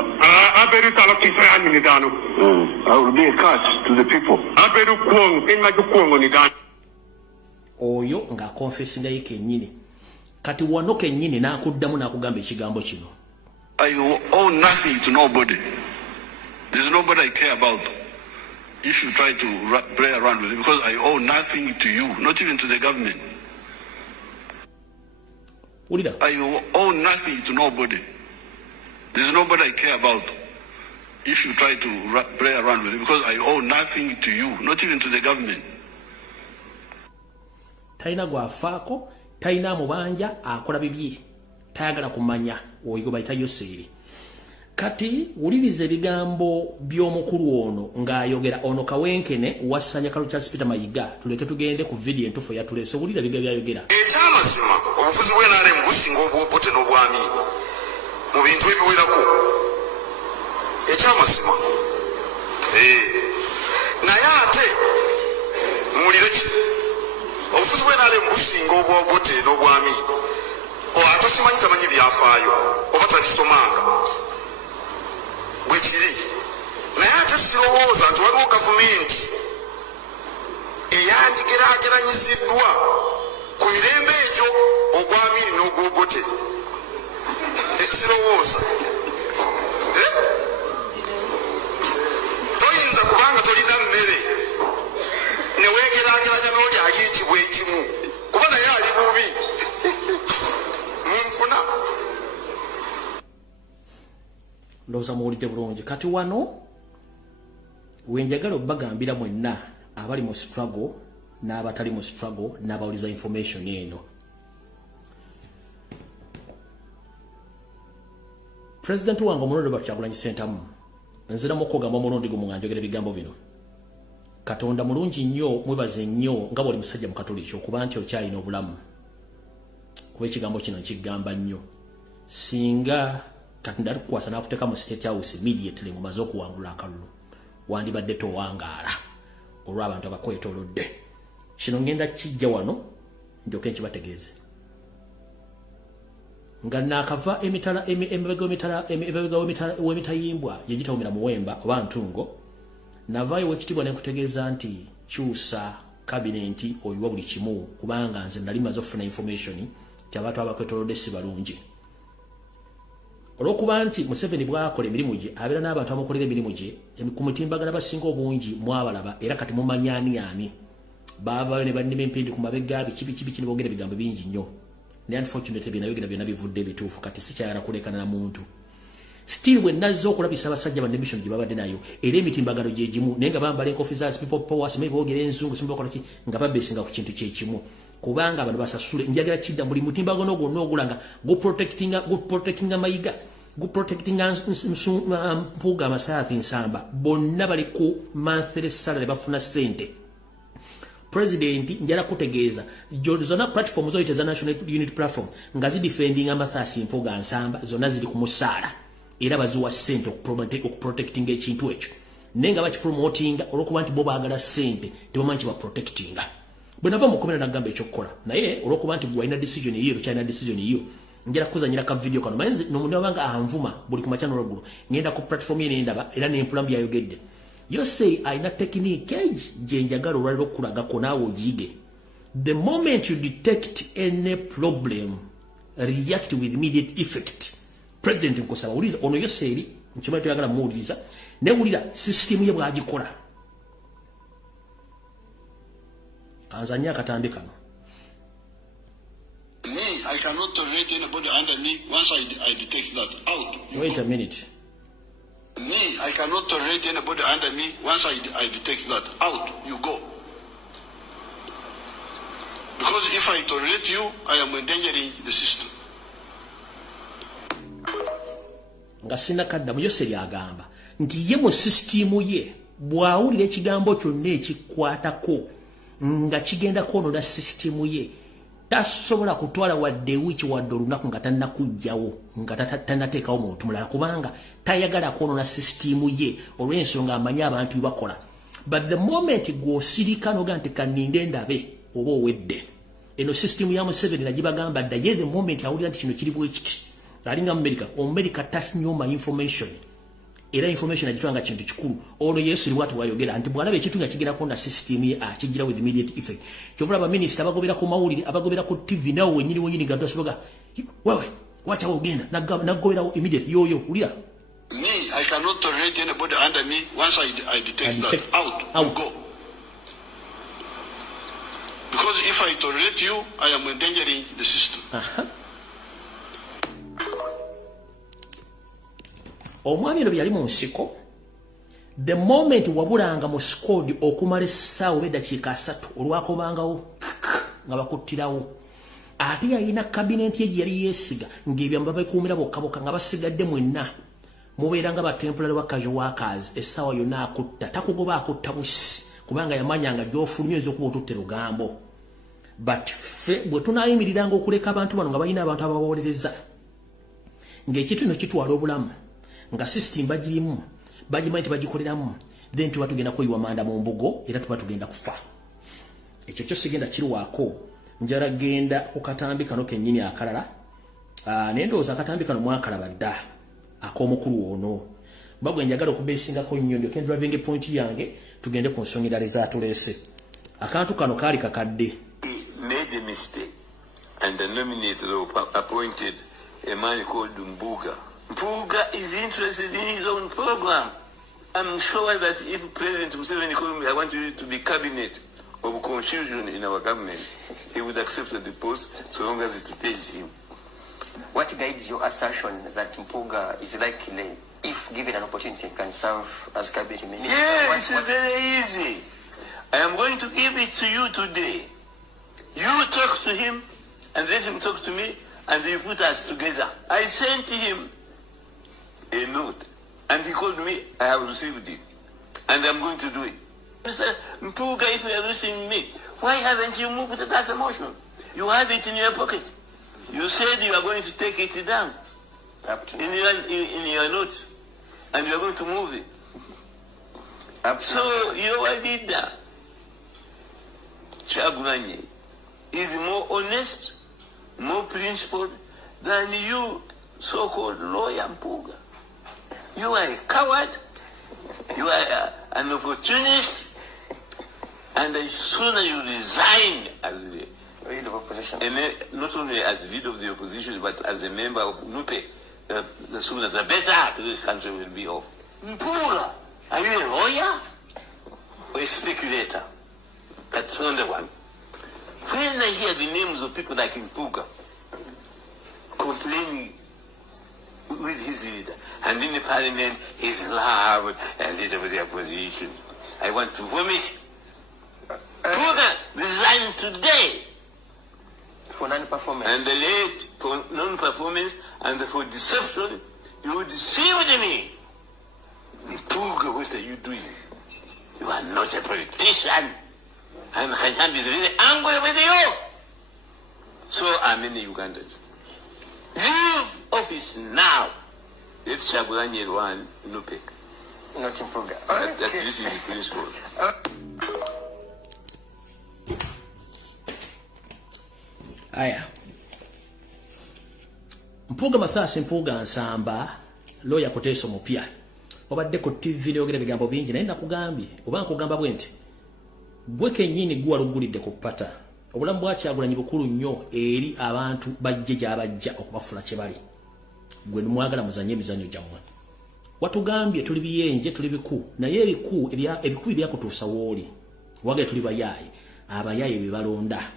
I will be a curse to the people. Oyo nga confessinga ye kenyini. Kati wano kenyini n'akuddamu n'akugamba ekigambo kino. I owe nothing to nobody. There's nobody I care about. If you try to play around with it, because I owe nothing to you, not even to the government. I owe nothing to nobody. There's nobody I care about. If you try to play around with it, because I owe nothing to you, not even to the government. Taina gwafako, taina mubanja akola bibye. Tayagala kumanya oyigo bayita yoseri. Kati ulirize bigambo by'omukulu ono ng'ayogera ono kawenkene wasanya Charles Peter Mayiga tuleke tugende ku video entufu yatulese ulira biga byayogera. Ekyamazima obufuzi bw'enaale mugusinga obwobote n'obwami mu bintu ebiwerako. Ekyamazima naye ate muwulire ki obufuzi bw'enaale mugusinga obwobote n'obwami ate kimanyi tamanyi byafaayo oba tabisomanga bwe kiri naye ate sirowooza nti waliwo gavumenti eyandigeraageranyiziddwa ku mirembe egyo ogwamini n'ogwobote sirowooza toyinza kubanga tolina mmere neweegeraageranya n'oli ali ekibwa ekimu kuba naye ali bubi munfuna ndoza muwulidde bulungi kati wano wenjagala obbagambira mwenna abali mu struggle n'abatali mu struggle n'abawuliza information eno. President wange omulondo bakyagulanyi sentamu nziramu okugamba omulundi gumu nga njogera ebigambo bino. Katonda mulungi nnyo mwebaze nnyo nga bw'oli musajja mu Katoliki okuba nti okyalina obulamu. Kuba ekigambo kino nkigamba nnyo. Singa Katonda tukwasa n'akuteeka mu State House immediately mumaze okuwangula akalulu wandibadde towangaala olw'abantu abakwetoolodde. Kino ngenda kijja wano njoke nkibategeeze. Nga naakava emabega w'emitayimbwa gye gitawumira muwemba oba ntungo navaayo w'ekitiibwa ne nkutegeeza nti kyusa kabinenti oyiwa buli kimu kubanga nze nali maze okufuna information nti abantu abakwetoolodde si balungi. Olw'okuba nti Museveni bw'akola emirimu gye abeera n'abantu abamukolera emirimu gye ku mutimbagana basinga obungi mwabalaba era kati mumanyi ani baavaayo ne bannima empindi ku mabega biki ne boogera ebigambo bingi nnyo. Ne unfortunately byenayogera byonna bivudde ebituufu kati sikyayala kulekana na muntu. Still bwe nazze okulabisa abasajja banne mission gye babadde nayo era emitimbagano gye gimu naye nga bambala enkofi za people power simanyi boogera enzungu simanyi bakola ki nga babeesinga ku kintu kye kimu kubanga abantu basasule njagala kidda buli mutimbagano gwonna ogulanga go protectinga Mayiga go protectinga Mpuuga Amasaafi Nsamba bonna bali ku monthly salary bafuna sente. President njala kutegeeza zona platform zoite za National Unity Platform nga zidefending Amathasi Mpuuga Nsamba zona zili ku musaala era bazuwa sente okuprotecting ekintu ekyo nenga bakipromotinga olwokuba nti bo baagala sente tebamanyi kibaprotectinga. Bwe nava mu komera nagamba ekyokukola naye olwokuba nti bwalina decision yiyo China decision yiyo njala kuzanyira ka video kano manzi n'omuntu wabanga anvuma buli ku machano lwagulu ngenda ku platform yene ndaba era n'empula mbi yayogedde. You say aina technique gye njagala olwaliro okulagako naawe oyige. The moment you detect any problem react with immediate effect. President nkosaba uliza ono Yoseri nkimanyi toyagala muwuliriza newulira system ye bw'agikola. Tanzania akatambi kano. Me, I cannot tolerate anybody under me once I detect that out. Wait a minute. Me, I cannot tolerate anybody under me once I detect that out. You go. Because if I tolerate you, I am endangering the system. Nga sina kadda mu Yoseri agamba nti ye mu system ye bw'awulira ekigambo kyonna ekikwatako nga kigenda kwonoona system ye tasobola kutwala wadde wiki wadde olunaku nga tannakujjawo nga tannateekawo muntu mulala kubanga tayagala kwonoona system ye olw'ensonga amanyi abantu bakola. But the moment gw'osirika n'oga nti kanninde ndabe oba owedde eno system ya Museveni nagibagamba dda ye the moment awulira nti kino kiri bwe kiti alinga America tasnyoma information era information agitwanga kintu kikulu olwo Yesu liwatu wayogera nti bwalaba ekintu nga kigenda kona system ye akigira with immediate effect. Kyovula ba minister abagobera ku mawulire abagobera ku TV nawo wenyini gaddo soboga wewe wacha ogenda nagobera immediate yoyo ulira. Me, I cannot tolerate anybody under me once I detect that out. Go. Because if I tolerate you, I am endangering the system. omwami eno byali mu nsiko the moment wabulanga mu squad okumala essaawa eddakiika 3 olwakomangawo nga bakuttirawo ate yalina kabineti ye gye yali yeesiga ng'ebyamba babikuumira bokka nga basigadde mwenna mubeera nga batemporary workers essaawa yonna akutta takugoba akutta busi kubanga yamanyanga gy'ofulumye ez'okuba otutte lugambo but ffe bwe tunaayimiriranga okuleka abantu bano nga balina abantu ababawolereza ng'ekintu kino kitwala obulamu nga system bagirimu bagimanyi tebagikoleramu then tuba tugenda kweyiwa manda mu mbugo era tuba tugenda kufa ekyo kyo sigenda kirwako njala genda ku katambi kano kennyini akalala naye ndowooza akatambi kano mwakalaba dda ak'omukulu ono bagwe njagala okubeesingako nnyo ndyoke driving point yange tugende ku nsonga endala ezaatuleese akantu kano kaali kakadde made a mistake and nominated or appointed a man called Mpuga. Mpuga is interested in his own program. I'm sure that if President Museveni called me, I want you to be cabinet of confusion in our government, he would accept the post so long as it pays him. What guides your assertion that Mpuga is likely, if given an opportunity, can serve as cabinet minister? Yeah, it's very easy. I am going to give it to you today. You talk to him and let him talk to me and you put us together. I sent him a note and he called me. I have received it and I'm going to do it. Mr. Mpuga, if you are listening to me, why haven't you moved that motion? You have it in your pocket. You said you are going to take it down in your notes and you are going to move it. So your leader, Kyagulanyi, is more honest, more principled than you so-called lawyer Mpuga. You are a coward, you are an opportunist, and as soon as you resign as the leader of opposition, and not only as the leader of the opposition, but as a member of NUPE, the sooner the better this country will be off. Mpuga, are you a lawyer or a speculator? That's another one. When I hear the names of people like Mpuga complaining with his leader, and in the parliament he's loud and leader of the opposition, I want to vomit. Mpuga resigns today for non-performance. And the late for non-performance and for deception, you deceived me. Mpuga, what are you doing? You are not a politician. And Kanyambi is really angry with you. So are many Ugandans. Leave office now. Let Kyagulanyi run NUPE. Not Mpuga. That this is the principle. Aya. Mpuga Mathasi Mpuga Nsamba lawyer Koteso mupya. Obadde ku TV lyogera bigambo bingi naye nakugambye oba nkugamba bwenti. Gwe kennyini gwa lugulidde ku pata. Obulamu bwa Kyagulanyi bukulu nnyo eri abantu bajje gy'abajja okubafula kye bali. Gwe mwagala muzanye emizannyo gyammwe. Watugambye tuli biyenje tuli biku naye ebiku ebyakutuusa wooli. Wagala tuli bayaayi. Abayaayi be balonda.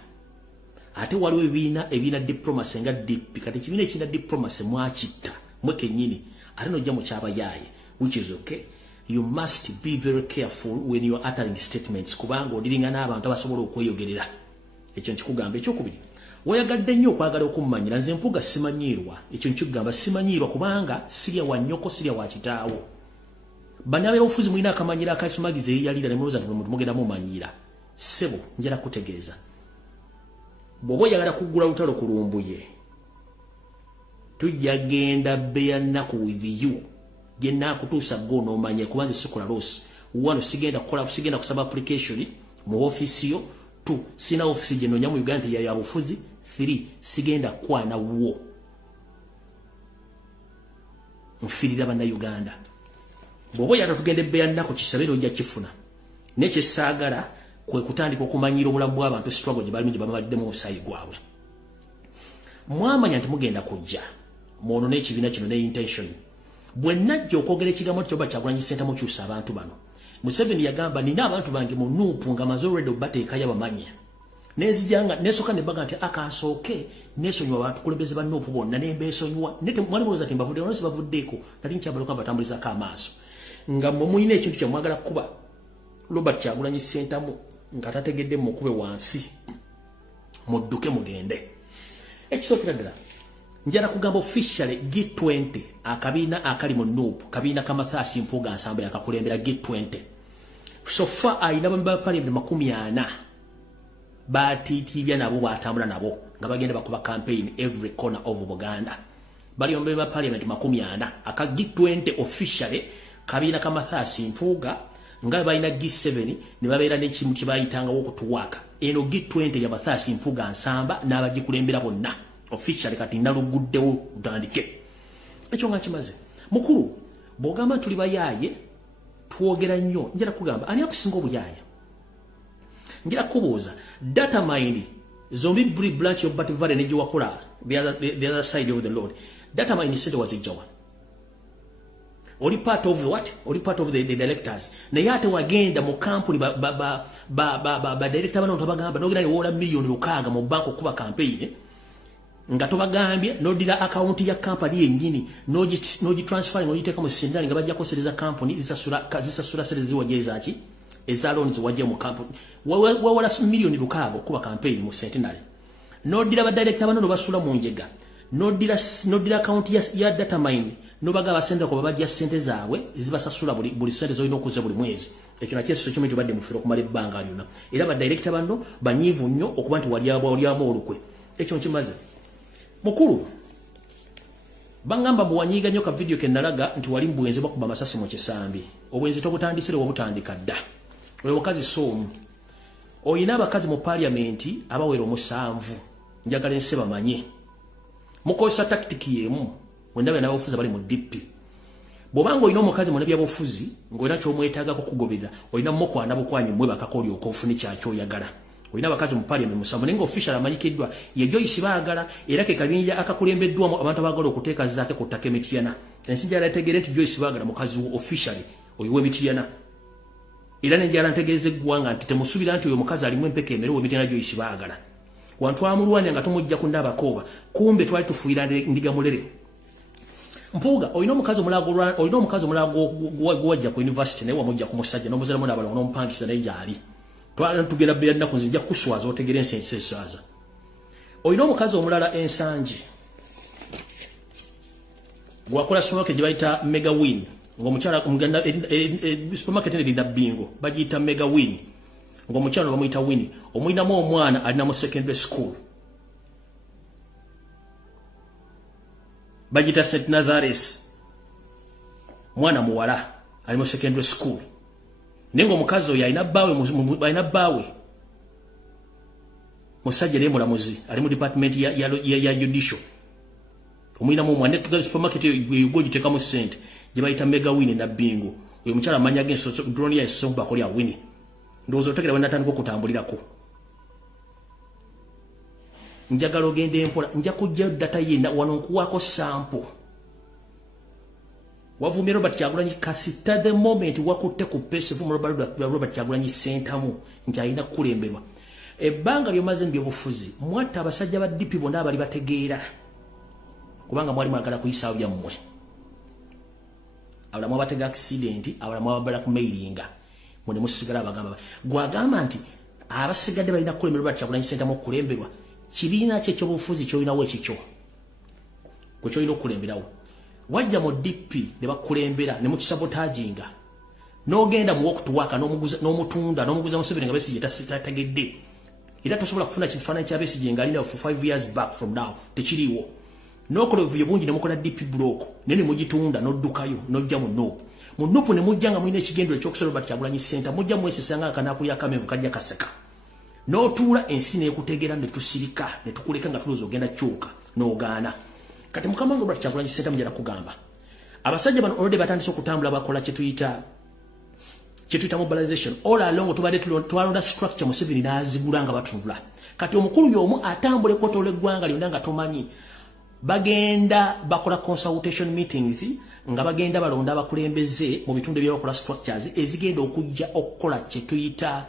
Ate waliwo ebiina diplomacy nga DP kati kibiina ekina diplomacy mwakitta mwe kennyini ate nojja mu kyabayaayi which is okay. You must be very careful when you are uttering statements kubanga odiringa n'abantu abasobola okweyogerera. Ekyo nkikugamba ekyokubiri. Wayagadde nnyo okwagala okummanyira nze Mpuga simanyirwa. Ekyo nkikugamba simanyirwa kubanga sirya wa nnyoko sirya wa kitaawo. Banabe obufuzi mulina akamanyira akasumagize yalira ne muloza muntu mugenda mumanyira. Sebo njala kutegeeza. Bwoba oyagala kuggula lutalo ku Lumbuye tujja genda beya nnaku with you gye naakutuusa go n'omanye kubanze sikola losi wano sigenda kusaba application mu ofisi yo 2 sina ofisi gye noonya mu Uganda ya bufuzi 3 sigenda kwana wo nfirira bana Uganda bwoba oyagala tugende beya nnaku kisabiro ojja kifuna nekyesaagala kwe kutandika okumanyira obulamu bw'abantu struggle gye balimu gye babadde mu obusayi gwabwe. Mwamanya nti mugenda kujja mwono n'ekibiina kino ne intention. Bwe najja okwogera ekigambo kyoba Kyagulanyi Center mukyusa abantu bano. Museveni yagamba nina abantu bange mu Nuupu nga maze already obateekayo abamanya. nezijanga nesoka ne baga nti akansooke nesonywa abantu kulembeze bannopu bonna nembesonywa nete mwali muloza timba vudde onose bavuddeko nali nkyabalo kamba tambuliza ka maaso nga mumuyina ekintu kya mwagala kuba Robert Kyagulanyi Ssentamu nga tategedde mukube wansi mudduke mugende ekisokera ddala njala kugamba officially G20 akabiina akali mu NUP kabiina kamathasi Mpuuga Nsamba yakakulembera G20 so far ayina bamba parliament 40 batitibya nabo batambula nabo nga bagenda bakuba campaign every corner of Buganda bali ombe ba parliament 40 aka G20 officially kabiina kamathasi Mpuuga nga bayina G7 ne babeera n'ekimu kibayitanga okutuwaka eno G20 ya Mathasi Mpuuga Nsamba n'abagikulembera bonna officially kati naluguddewo utandike ekyo nga kimaze mukulu bogamba tuli bayaye twogera nnyo njala kugamba ani akusinga obuyaya njala kubuuza data mine zombi branch of Bat Valley neji wakola the other side of the Lord data mine sente wazijjawa oli part of what oli part of the directors na yate wagenda mu company ba director bano tabagamba nogenda ni wola million lukaga mu banko kuba campaign nga tobagambye nodira account ya company yenyini noji transfer ngojiteka mu sendali nga bajja kosereza company zisasura serezi wajezachi ezalonzi waje mu company wawala million lukaga kuba campaign mu centenary nodira ba director bano basula mu njega nodira account ya data mine nobaga basenda ko babajja sente zaabwe zibasasula buli sente zoino kuze buli mwezi ekyo nakyeso kimwe tubadde mufiro kumala ebbanga lyonna era ba director bano banyivu nnyo okuba nti waliamo olukwe ekyo nkimaze mukulu bangamba buwanyiga nnyo ka video ke nalaga nti wali mbwenze bakuba masasi mu kisambi obwenzi tobutandisire wabutandika dda oyo mukazi somu oyina abakazi mu parliament abawera 7 njagala ense bamanye mukosa tactic yemu wendabe n'abafuzi bali mu DP bobanga oyina omukazi mu nabya bofuzi ngoyina kyo mwetaaga kukugobera oyina mukwana bukwanyi mwe bakakoli okofuni kyakyo yagala oyina abakazi mu parliament musamu nengo official amanyikiddwa ye Joyce baagala era ke kabinja akakulembeddwa abantu abagala okuteeka zake ku ttaka Emitiana ensinja yategere nti Joyce baagala mukazi officially oyiwe Emitiana era nenjala ntegeeze gwanga nti temusubira nti oyo mukazi alimu empeke emerewe Emitiana Joyce baagala wantu amulwanya nga tumujja kundaba koba kumbe twali tufuira ndiga mulere Mpuuga oyina omukazi omulago gwajja ku university naye wamujja ku musajja n'omuzira mu nabalo n'ompangisa naye gyali twala tugenda byanna ku nzija kuswaza otegere ensense swaza oyina omukazi omulala ensangi gwakola supermarket gyebayita Mega Win ng'omukyala omuganda supermarket erina bingo bagiyita Mega Win ng'omukyala bamuyita Win omuyinamu omwana alina mu secondary school bagita St. Nazares mwana muwala ali mu secondary school nengo mukazi oyo alina bbawe musajja ne mulamuzi ali mu department ya judicial omuyina mu mwana tuga supermarket yugojiteka mu sente jibayita Mega Win na bingo oyo mukyala amanya genso drone ya esomba bakoli ya Win ndozo otegera wanatandika okutambulirako njagala ogende empola nja kujja data yenda wanonkuwako sample wavumye Robert Kyagulanyi kasita the moment wakutte ku pese from Robert Kyagulanyi Ssentamu nti alina kulemberwa ebbanga lyomaze mbyobufuzi mwatta abasajja ba DP bonna abali bategeera kubanga mwali mwagala kuyisaawo byammwe abalamu abatega accident abalamu ababala ku mailinga mwene musigala abagamba gwagamba nti abasigadde balina kulemberwa Robert Kyagulanyi Ssentamu okulemberwa kibiina kye ky'obufuzi ky'olinawo ekikyo kwe ky'olina okulemberawo wajja mu DP ne bakulembera ne mukisabotaginga n'ogenda mu okutuwaka n'omutunda n'omuguza Museveni nga Besigye tategedde era tosobola kufuna kifaananyi kya Besigye ng'alina for 5 years back from now tekiriiwo n'okola obuvuyo bungi ne mukola DP block ne mugitunda n'oddukayo n'ojja mu NUP ne mujja nga mulina ekigendero ekyokusobola Robert Kyagulanyi Ssentamu mujja mwesesanga akanaakulya akameevu kajja kaseka n'otuula ensi n'ekutegeera ne tusirika ne tukuleka nga tulowooza ogenda kyuka n'ogaana kati mukama wange Robert Kyagulanyi Ssentamu njala kugamba abasajja bano already batandise okutambula bakola kye tuyita mobilization all along tubadde twalonda structure Museveni n'azigula nga batundula kati omukulu y'omu atambule kotola eggwanga lyonna nga tomanyi bagenda bakola consultation meetings nga bagenda balonda abakulembeze mu bitundu by'abakola structures ezigenda okujja okukola kye tuyita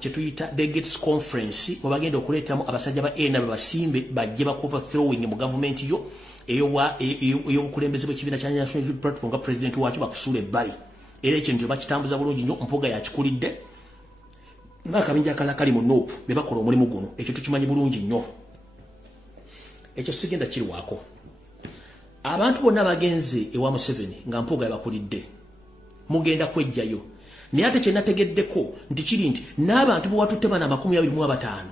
kyetuyita delegates conference wabagenda okuleetamu abasajja ba ENA basimbe bajje bakuva throwing mu government yo eyobukulembeze bw'ekibiina kya National Unity Platform nga president wakyo bakusuula ebbali era ekintu bakitambuza bulungi nnyo Mpuuga yakikulidde n'akabinja akalala kali mu NUP be bakola omulimu guno ekyo tukimanyi bulungi nnyo ekyo sigenda kirwako abantu bonna bagenze ewa Museveni nga Mpuuga yabakulidde mugenda kwejjayo naye ate kyenategeddeko nti kiri nti n'abantu bwe watutte bana 25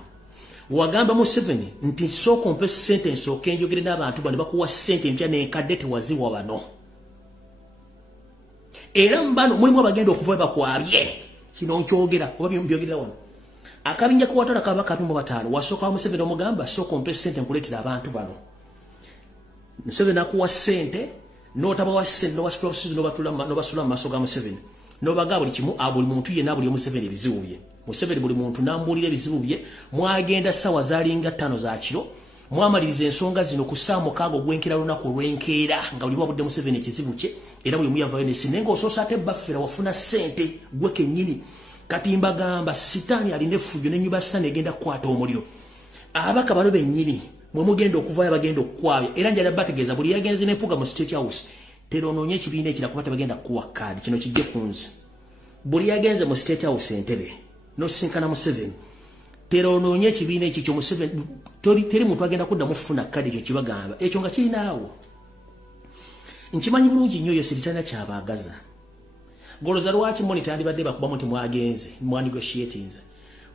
wagamba Museveni nti sooka ompe ssente nsooke njogere n'abantu bano bakuwa ssente empya n'enkadde tewaziwa bano era mbano mulimu abagenda okuva bakwabye kino nkyogera oba byogera wano akabinja kuwatala kaba 25 wasooka wa Museveni omugamba sooka ompe ssente nkuleetera abantu bano Museveni akuwa ssente n'otabawa ssente n'obasula mu maaso ga Museveni n'obaga buli kimu buli muntu yenna buli Museveni ebizibu bye Museveni buli muntu n'ambuulira ebizibu bye mwagenda ssawa zaalinga 5 za kiro mwamaliriza ensonga zino ku ssaawa 6 ogw'enkeera lunaku olw'enkeera nga buli wabudde Museveni ekizibu kye era buli muyavayo nesi naye ng'osoosa ate baffera wafuna ssente gwe kennyini kati mbagamba sitaani alina effujjo n'ennyumba ya sitaani egenda kukwata omuliro abaka balo bennyini mwe mugenda okuvayo bagenda okukwabya era njala bategeeza buli yagenze n'empuga mu State House teronoonye ekibiina ekira kuba tebagenda kuwa kaadi kino kijje kunze buli yagenze mu State House Entebbe n'osinkana Museveni teronoonye ekibiina ekikyo Museveni teri muntu agenda kuddamu okufuna kaadi ekyo kibagamba ekyo nga kirinaawo nkimanyi bulungi nnyo yo siritalina kyabaagaza goloza lwaki monita yandibadde bakubamu nti mwagenze mwanegotiatinze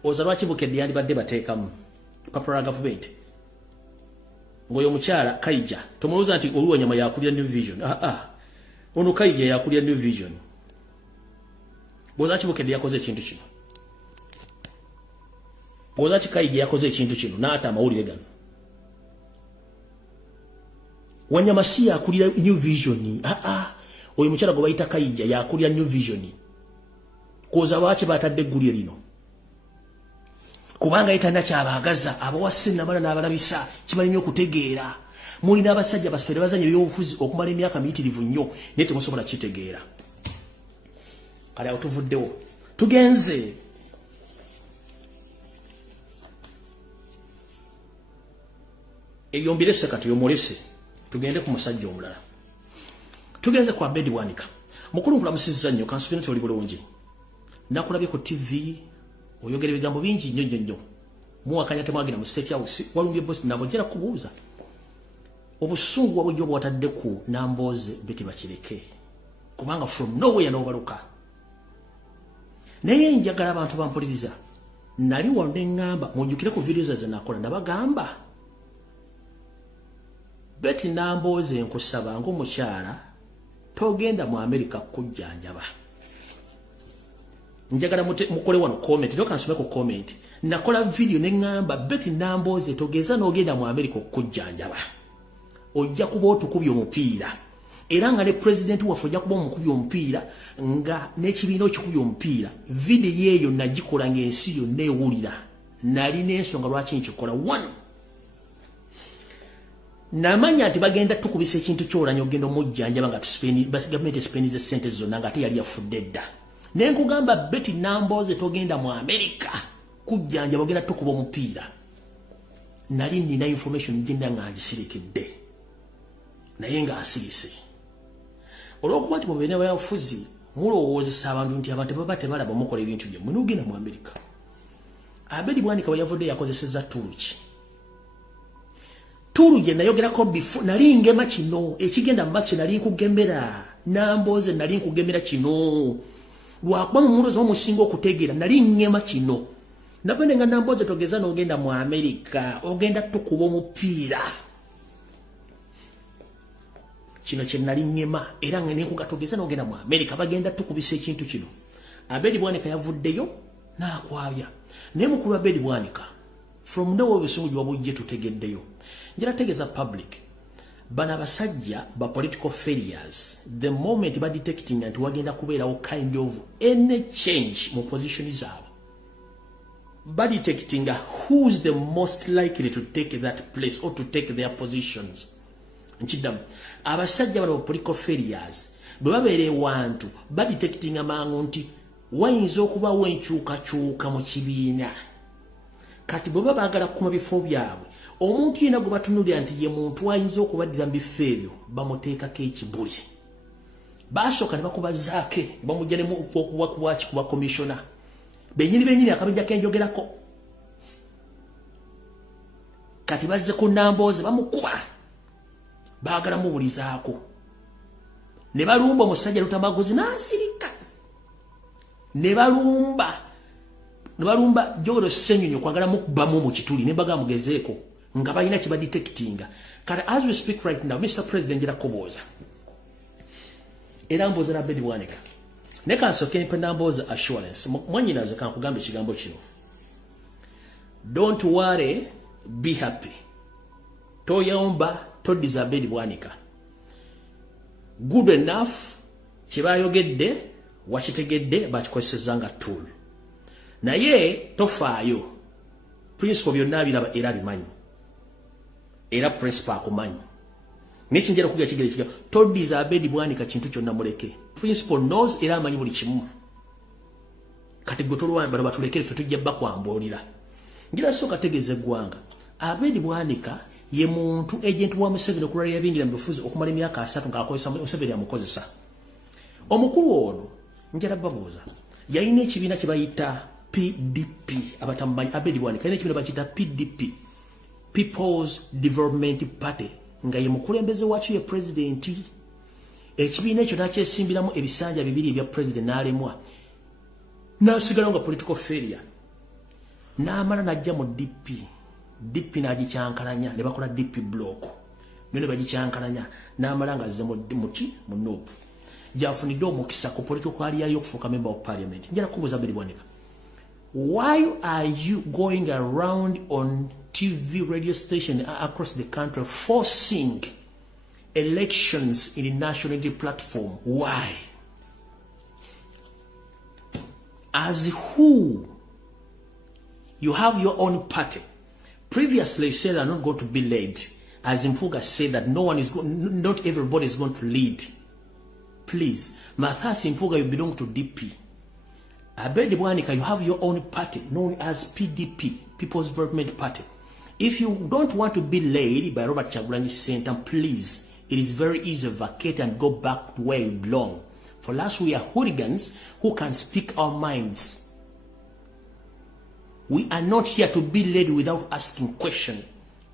oza lwaki bukedde yandibadde bateekamu papara government ngoyo mukyala Kaija tomuluza nti oluwa nyama yakulira New Vision ono Kaija yakulira New Vision boza kibukedde yakoze ekintu kino boza Kaija yakoze ekintu kino n'ata amawulire gano wanyama si yakulira New Vision oyo mukyala gwe bayita Kaija yakulira New Vision koza lwaki batadde eggulire lino kubanga yitanda kyabaagaza abawase namala n'abalabisa kimanyi nnyo okutegeera mulina abasajja basifere bazanye ebyobufuzi okumala emyaka miyitirivu nnyo naye temusobola kitegeera kale awo tuvuddewo tugenze ebyombirese kati yomulese tugende ku musajja omulala tugenze kwa Bedi Bwanika mukulu nkulamusizza nnyo kansubira nti oli bulungi nakulabye ku TV oyogera ebigambo bingi nnyo muwakanya temwagenda mu State House walumbye boss nabojera kubuuza obusungu wabujjo bwatadde ku Namboze Beti bakireke kubanga from nowhere n'obaluka naye njagala abantu bampuliriza nali wande ngamba munjukire ku videos ze nakola nabagamba Beti Namboze nkusaba ng'omukyala togenda mu America kujjanjaba njagala mukole wano comment ndoka nsome ku comment nakola video ne ngamba Beti Namboze togeza n'ogenda mu America kujjanjaba ojja kuba otukubye omupiira era nga ne president waffe ojja kuba omukubye omupiira nga n'ekibiina okikubye omupiira video yeeyo nagikola ng'ensi yonna ewulira nali n'ensonga lwaki nkikola one namanya nti bagenda tukubisa ekintu kyolanya ogenda omujjanjaba nga gavumenti esipenize sente zonna nga ate yali yafudde dda naye nkugamba Beti Namboze togenda mu America kujjanjaba ogenda tukuba omupiira nali nina information genda nga ngisirikidde naye nga asirise olw'okuba nti mubeera n'abafuzi mulowoozesa abantu nti abantu baba tebalaba mukola ebintu bye munogenda mu America Bedi Bwanika bwe yavudde yakozesezza tulu gye nayogerako before nali ngema kino ekigenda mu machi nali nkugembera Namboze nali nkugembera kino lwakuba mu mulozo omusinga okutegeera nali ngema kino nabone nga Namboze togeza n'ogenda mu America ogenda tukuba omupiira kino kye nali ngema era nga nenkugatogeza n'ogenda mu America bagenda tukubisa ekintu kino Bedi Bwanika yavuddeyo n'akwabya naye mukulu wa Bedi Bwanika from nowhere obusungu gye wabujje tutegeddeyo njala tegeza public bana basajja ba political failures the moment ba detecting and wagenda kubeerawo kind of any change mu position zaabo ba detecting who's the most likely to take that place or to take their positions nchidamu abasajja bana political failures bwe babeere wantu ba detecting amangu nti wayinza okubawo enkyukakyuka mu kibiina kati bwe baba baagala kuma bifo byabwe omuntu yena gwe batunulira nti ye muntu ayinza okubaddira mu bifo ebyo bamuteekako ekibuli basooka ne bakubazaake ne bamujja ne kuba komishona benyini akabijja kenjogerako kati bazze ku Nambooze bamukuba baagala mubulizaako ne balumba omusajja Lutamaguzi n'asirika ne balumba Jolo Senyonyo kwagala mukubamu mu kituli ne baga mugezeeko nga balina kiba detectinga kati as we speak right now Mr. President njira kobooza era mboza na Bedi Bwanika ne kansooke mpe Nambooze assurance mwanyinaze kankugamba ekigambo kino don't worry be happy toyomba todiza Bedi Bwanika good enough kibayogedde wakitegedde bakikozeseza nga tool naye tofaayo principle byonna biraba era bimanyi era principle akumanyi nekinjera kugira kigere kiga todiza Bedi Bwanika kintu kyonna muleke principle knows era amanyi buli kimu kati gotolwa bano batulekere tujja bakwambolira ngira so kategeze gwanga Bedi Bwanika ye muntu agent wa Museveni okulala yabingira mu bufuzi okumala emyaka 3 ng'akozesa Museveni amukozesa omukulu ono njera babuuza yalina ekibiina kye bayita PDP abatammanyi Bedi Bwanika yalina ekibiina bakiyita PDP People's Development Party nga ye mukulembeze wakyo ye presidenti ekibiina ekyo nakyesimbiramu ebisanja bibiri ebya president n'alemwa n'asigala nga political failure n'amala najja mu DP n'agikyankalanya ne bakola DP block ne bagikyankalanya n'amala nga azze mu NUP jafunidde omukisa ku political career y'okufuuka member of parliament njala kubuuza Bedi Bwanika why are you going around on TV radio station across the country forcing elections in the national unity platform? Why? As who? You have your own party. Previously, you said are not going to be led. As Mpuga said that not everybody is going to lead. Please, Mathas Mpuga, you belong to DP. Bedi Bwanika, you have your own party known as PDP, People's Development Party. If you don't want to be led by Robert Kyagulanyi Center, please, it is very easy to vacate and go back to where you belong. For last, we are hooligans who can speak our minds. We are not here to be led without asking questions.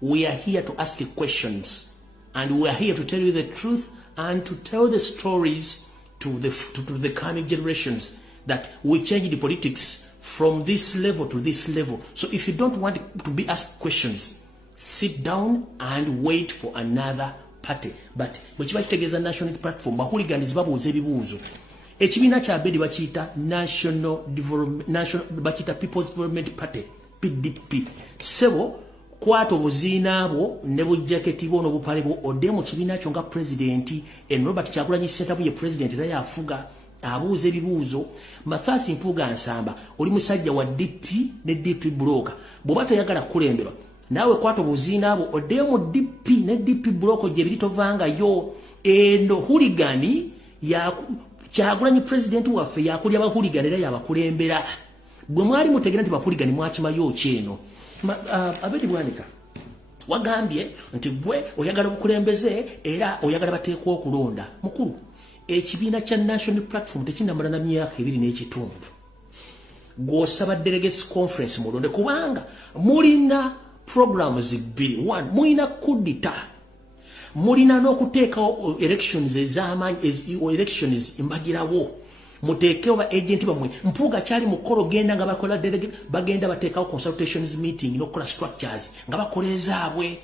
We are here to ask questions. And we are here to tell you the truth and to tell the stories to the coming generations that we change the politics from this level to this level. So if you don't want to be asked questions, sit down and wait for another party. But which was national platform, bahooligans babuuza ebibuuzo. Ekibiina kya Bedi bakiyita National bakiyita People's Development Party, PDP. Sebo kwata obuziina bwo ne bujaketi bwo n'obupale bwo odde mu kibiina kyo nga presidenti en Robert Kyagulanyi Ssentamu ye president era yafuga abuuza ebibuuzo Mathasi Mpuga Nsamba oli musajja wa DP ne DP bloka bw'oba toyagala kulemberwa naawe kwata obuziina bwo odde mu DP ne DP bloka gye biri tovanga yo eno huligani ya Kyagulanyi president waffe yakulya abahuligani era yabakulembera bwe mwali mutegera nti bahuligani mwakimayo kyeno Bedi Bwanika wagambye nti gwe oyagala obukulembeze era oyagala bateekwa okulonda mukulu ekibiina kya national platform tekinamala na myaka 2 n'ekitundu gw'osaba delegates conference mulonde kubanga mulina programs 2 1 mulina kudita mulina n'okuteekawo elections elections imbagirawo muteekewo ba agent bamwe Mpuga kyali mukolo genda nga bakola delegate bagenda bateekawo consultations meeting n'okukola structures nga bakola ezaabwe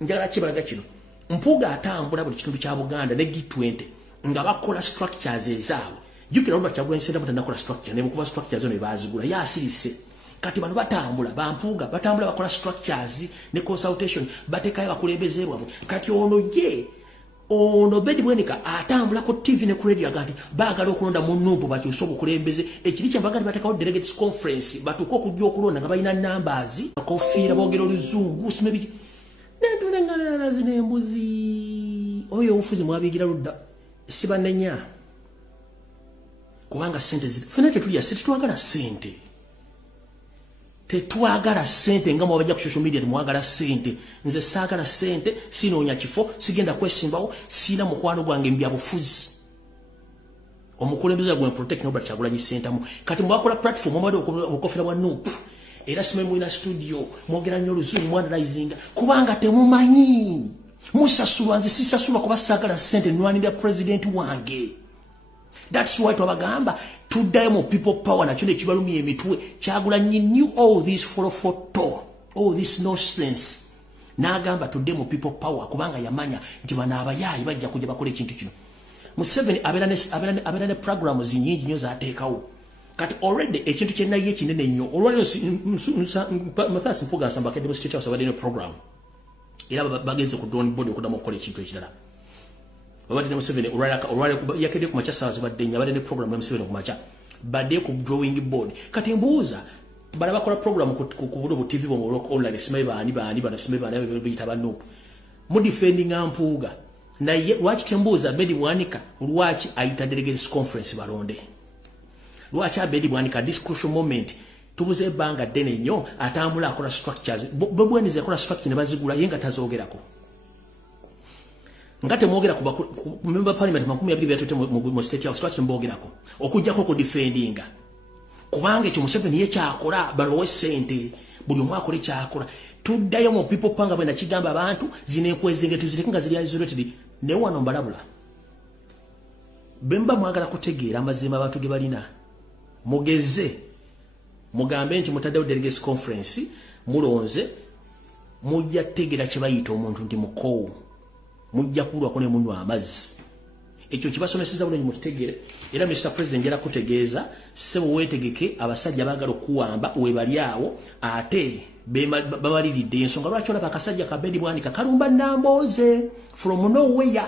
njagala kibalaga kino Mpuga atambula buli kitundu kya Buganda ne G20 nga bakola structures ezaabwe jukira Robert Kyagulanyi Ssentamu tanakola structure ne mukuba structures zino bazigula yasirise kati bano batambula bampuga batambula bakola structures ne consultation batekayo bakulembeze bwabwe kati ono Bedi Bwanika atambula ko TV ne radio agati bagala okulonda mu NUP bakyusa obukulembeze ekiri kyambaga batekawo delegates conference batuko okujja okulonda nga balina numbers bakofiira boogera oluzungu simebi nentulengana zinembuzi oyo obufuzi mwabigira ludda sibanenya kubanga sente fena tetulya sente twagala sente tetwagala sente nga mwabajja ku social media mwagala sente nze saagala sente sinoonya kifo sigenda kwesimbawo sina mukwano gwange mbya bufuzi omukulembeze gwe protect no Kyagulanyi Center kati mwakola platform omwade okufira wa Noop era simwe mwina studio mwogera nnyo luzungu mwanalyzing kubanga temumanyi musasulwa nze sisasulwa kuba saagala sente nwanira president wange. That's why twabagamba tuddayo mu people power nakyo nekibalumya emitwe. Kyagulanyi knew all this for all this nonsense n'agamba tudde mu people power kubanga yamanya nti bana abayayi bajja kujja bakole ekintu kino. Museveni abera ne programs nyingi nnyo zaateekawo kati already ekintu kyennaye kinene nnyo olwaliro Mathasi Mpuga Nsamba Academy State House abadde ne program era bagenze ku drone board okuddamu okukola ekintu ekirala. Babadde ne Museveni olwaliro yakedde ku makya saawa zibadde nnyo abadde ne program ya Museveni ku makya badde ku drawing board kati mbuuza bala bakola program ku budo TV bomolo online simayi baani bana simayi baani biyita banoopu mu defending Mpuga na ye lwaki tembuuza Bedi Bwanika lwaki ayita delegates conference balonde lwaki Bedi Bwanika this crucial moment tubuze banga dene nnyo atambula akola structures bwenize akola structure ne bazigula yenga tazoogerako ngate mwogera ku member parliament 20 mu state house lwaki mbogerako okujjako ku defendinga kubanga ekyo Museveni ye kyakola balowe sente buli omwaka oli kyakola tuddayo mu people panga bwe nakigamba abantu zinekwezinge tuzirekenga ziri isolated ne wano mbalabula bemba mwagala kutegeera amazima abantu ge balina mugeze mugambe nti mutaddewo delegates conference mulonze mujja tegera kye bayita omuntu ndi mukowu mujja kulwako ne munywa amazzi ekyo kibasomeseza bulungi mukitegere era Mr. President njala kutegeeza sebo wetegeke abasajja bagalo kuwamba we bali awo ate bamaliridde ensonga lwaki olaba akasajja ka Bedi Bwanika kalumba Namboze from nowhere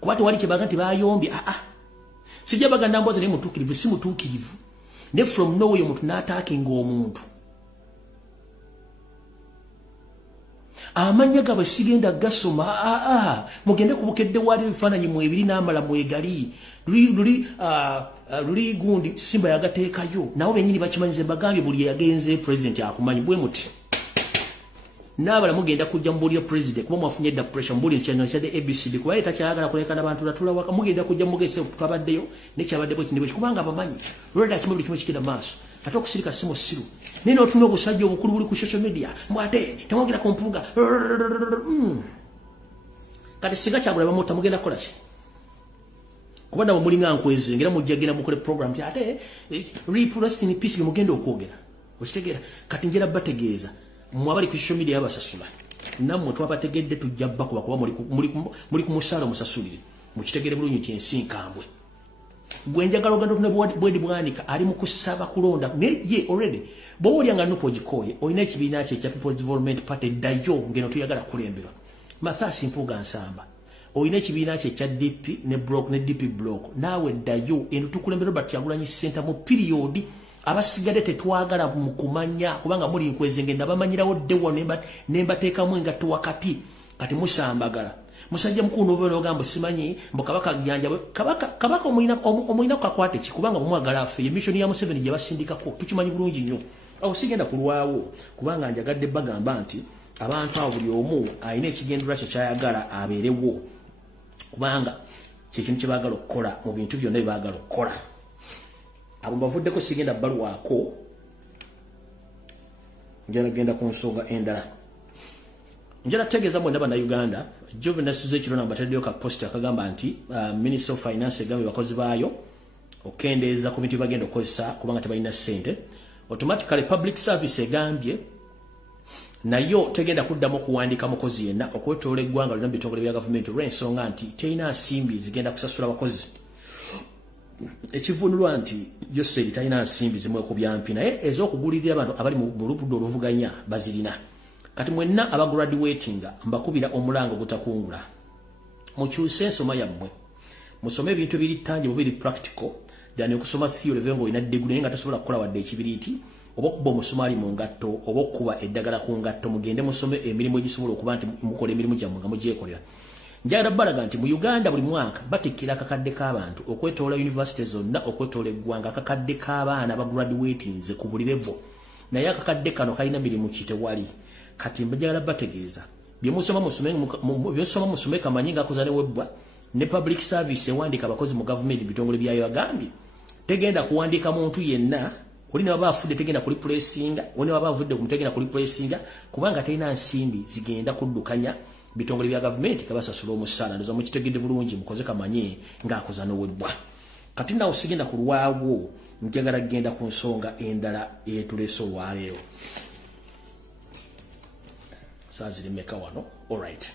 kubati wali kye baganti bayombye sijja baga Namboze ne mutukirivu si mutukirivu ne from nowhere omuntu n'ataakinga omuntu amanya gaba sigenda gasoma mugende kubukedde wali bifaananyi mu ebiri n'amala mu egali luli gundi Simba yagateekayo nawo bennyini bakimanyize bagambye buli yagenze president akumanyi bwe muti n'abala mugenda kujja mbulira president kuba mwafunye edda pressure mbulira channel cha ABCD kuba etakyagala kulekana abantu natula waka mugenda kujja mugese twabaddeyo nekyabadde bwe kinibwe kubanga abamanyi lweda kimwe kimwe kikida maaso ate okusirika simo siru nino otunga obusajja obukulu buli ku social media mwate temwogera ku Mpuga kati singa Kyagulanyi bamuta mugenda kola ki kuba nabo mulinga nkweze ngira mujjagenda mukole program ti ate rest in peace mugenda okwogera okitegeera kati njera bategeeza mwabali ku social media abasasula namwe twabategedde tujja bakuba kuba muri ku musala musasulire mukitegere bulungi nti ensinkambwe gwenjagala oganda tune Bedi Bwanika ali mu kusaba kulonda ye already bo oli anga nupo jikoye oyina ekibiina kye kya People's Development Party dayo ngeno tuyagala kulembera Mathasi Mpuga Nsamba oyina ekibiina kye kya DP ne block ne DP block nawe dayo eno tukulembera Kyagulanyi Center mu period abasigadde tetwagala mu kumanya kubanga muri nkwezenge nabamanyirawo dewo nembateekamu engatto wakati kati musambagala musajja mukulu n'obeera ogamba simanyi mbu kabaka jjanja kabaka omulina kakwate ki kubanga bumwagala affe emission ya Museveni gye basindikako tukimanyi bulungi nnyo awo sigenda kulwawo kubanga njagadde bagamba nti abantu abo buli omu alina ekigendera kye kyayagala abeerewo kubanga kyekintu kye baagala okukola mu bintu byonna bye baagala okukola abo bavuddeko sigenda balwako njala genda ku nsonga endala njala tegeeza mwenda bana Uganda Joven nasuze ekiro nambataddeyo ka post akagamba nti Minister of Finance egambe bakozi baayo okendeeza ku bintu bagenda okukozesa kubanga tebalina ssente automatically public service egambye nayo tegenda kuddamu okuwandiika mukozi yenna okwetoola eggwanga lina bitongole bya gavumenti olw'ensonga nti terina nsimbi zigenda kusasula abakozi ekivunulwa nti Yoseri talina nsimbi zimwe ku byampi naye ez'okugulirira abantu abali mu lubudo oluvuganya bazirina kati mwenna abagraduatinga mbakubira omulango gutakungula mukyuse ensoma yammwe musome ebintu ebiri tangible biri practical dani okusoma theory vengo ina degree naye nga tasobola kukola wadde ekibiriiti oba okuba omusumaali mu ngatto oba okuba eddagala ku ngatto mugende musome emirimu egisobola okuba nti mukola emirimu gyammwe nga mugyekolera njagala balaga nti mu Uganda buli mwaka batikira akakadde k'abantu okwetoola university zonna okwetoola eggwanga akakadde k'abaana aba graduatinze ku buli level naye akakadde kano kalina mirimu kitewali kati njagala bategeeza byemusoma musume kamanyi ng'akozane webbwa ne public service ewandika abakozi mu government bitongole byayo agambye tegenda kuwandika muntu yenna olina baba afudde tegenda kuli pressinga olina baba avudde kumutegenda kuli pressinga kubanga talina nsimbi zigenda kuddukanya bitongole bya government kabasasula omusala ndoza mukitegedde bulungi mukoze kamanyi ng'akozane webbwa kati nawo sigenda kulwawo njagala genda ku nsonga endala etuleese olwaleero sazirimeka wano alright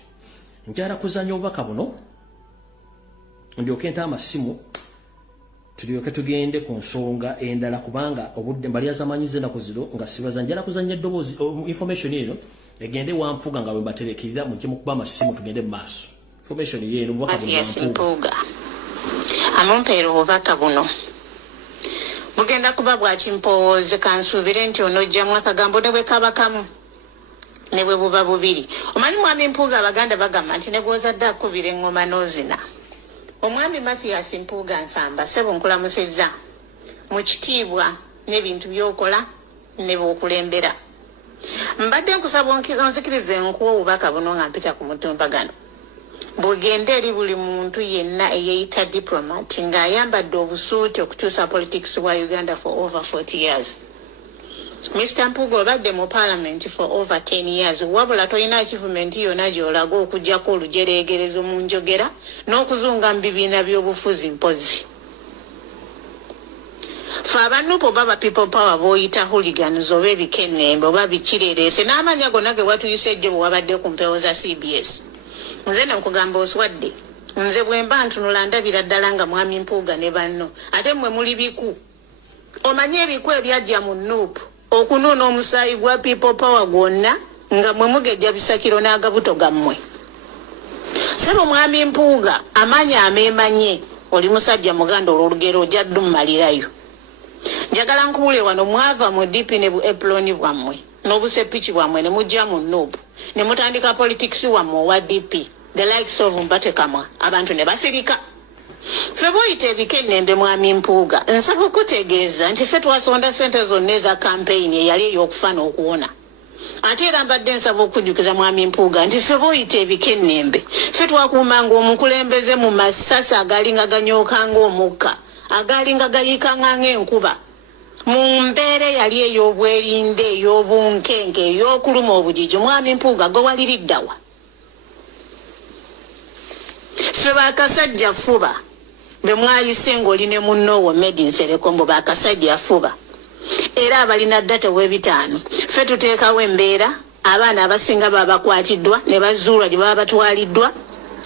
njagala kuzanya obubaka buno ndyoke nta amasimu tulyoke tugende ku nsonga endala kubanga obudde mbali azamanyize na kuziro nga sibaza njala kuzanya eddoboozi information eno egende wampuga nga bwe baterekirira mujje mu kuba amasimu tugende mu maaso information yeno obubaka buno amumpeera obubaka buno bugenda kuba bwa kimpowooze kansuubire nti onojjamu akagambo ne bwe kaba kamu ne bwe buba bubiri omanyi mwami Mpuuga abaganda bagamba nti ne bw'ozadde akubira engoma n'ozina omwami Mathias Mpuuga Nsamba ssebo nkulamusizza mu kitiibwa n'ebintu by'okola ne bw'okulembera mbadde nkusaba onzikirize nkuwa obubaka buno nga mpita ku mutumbagano bugende eri buli muntu yenna eyeeyita diplomat ng'ayambadde obusuuti okutuusa politics wa Uganda for over 40 years. Mr. Mpuuga obadde mu parliament for over 10 years wabula tolina achievement yonna gy'olaga okuggyako olujereegerezo mu njogera n'okuzunga mu bibiina by'obufuzi mpozi. Fe abanupo baba people power b'oyita hooligans oba ebikennembe oba bikirereese n'amanya gonna ge watuyise ejjo bwe wabadde ku mpewo za CBS. Nze nakugamba oswadde nze bwe mba ntunula ndabira ddala nga mwami Mpuuga ne banno ate mmwe muli biku omanye ebiku ebyajja mu nuupu okunoona omusaayi gwa people power gwonna nga mwe mugejja bisakiro n'agabuto gammwe. Sebo mwami Mpuuga amanya ameemanye oli musajja muganda olw'olugero ojja ddummalirayo. Njagala nkubule wano mwava mu dipi ne bu eploni bwammwe n'obusepiki bwammwe ne mujja mu nuupu ne mutandika politics wammwe owa DP the likes of Mbatekamwa abantu ne basirika. Ffe bw'oyita ebikennembe mwami Mpuuga nsaba okutegeeza nti ffe twasonda ssente zonna eza campaign eyali ey'okufa n'okuwona. Ate era mbadde nsaba okujjukiza mwami Mpuuga nti ffe bw'oyita ebikennembe ffe twakuumanga omukulembeze mu masasi agaalinga ganyookanga omukka agaalinga gayiikanga ng'enkuba mu mbeera yali ey'obwerinde ey'obunkenke ey'okuluma obujiji mwami Mpuuga gwe waliriddawa. Ffe bakasajja fuba be mwayise ng'oli ne munnoowo Medi Nserekombo bakasajja fuba era abalina ddata w'ebitaano ffe tuteekawo embeera abaana abasinga baba bakwatiddwa ne bazuulwa gye baba batwaliddwa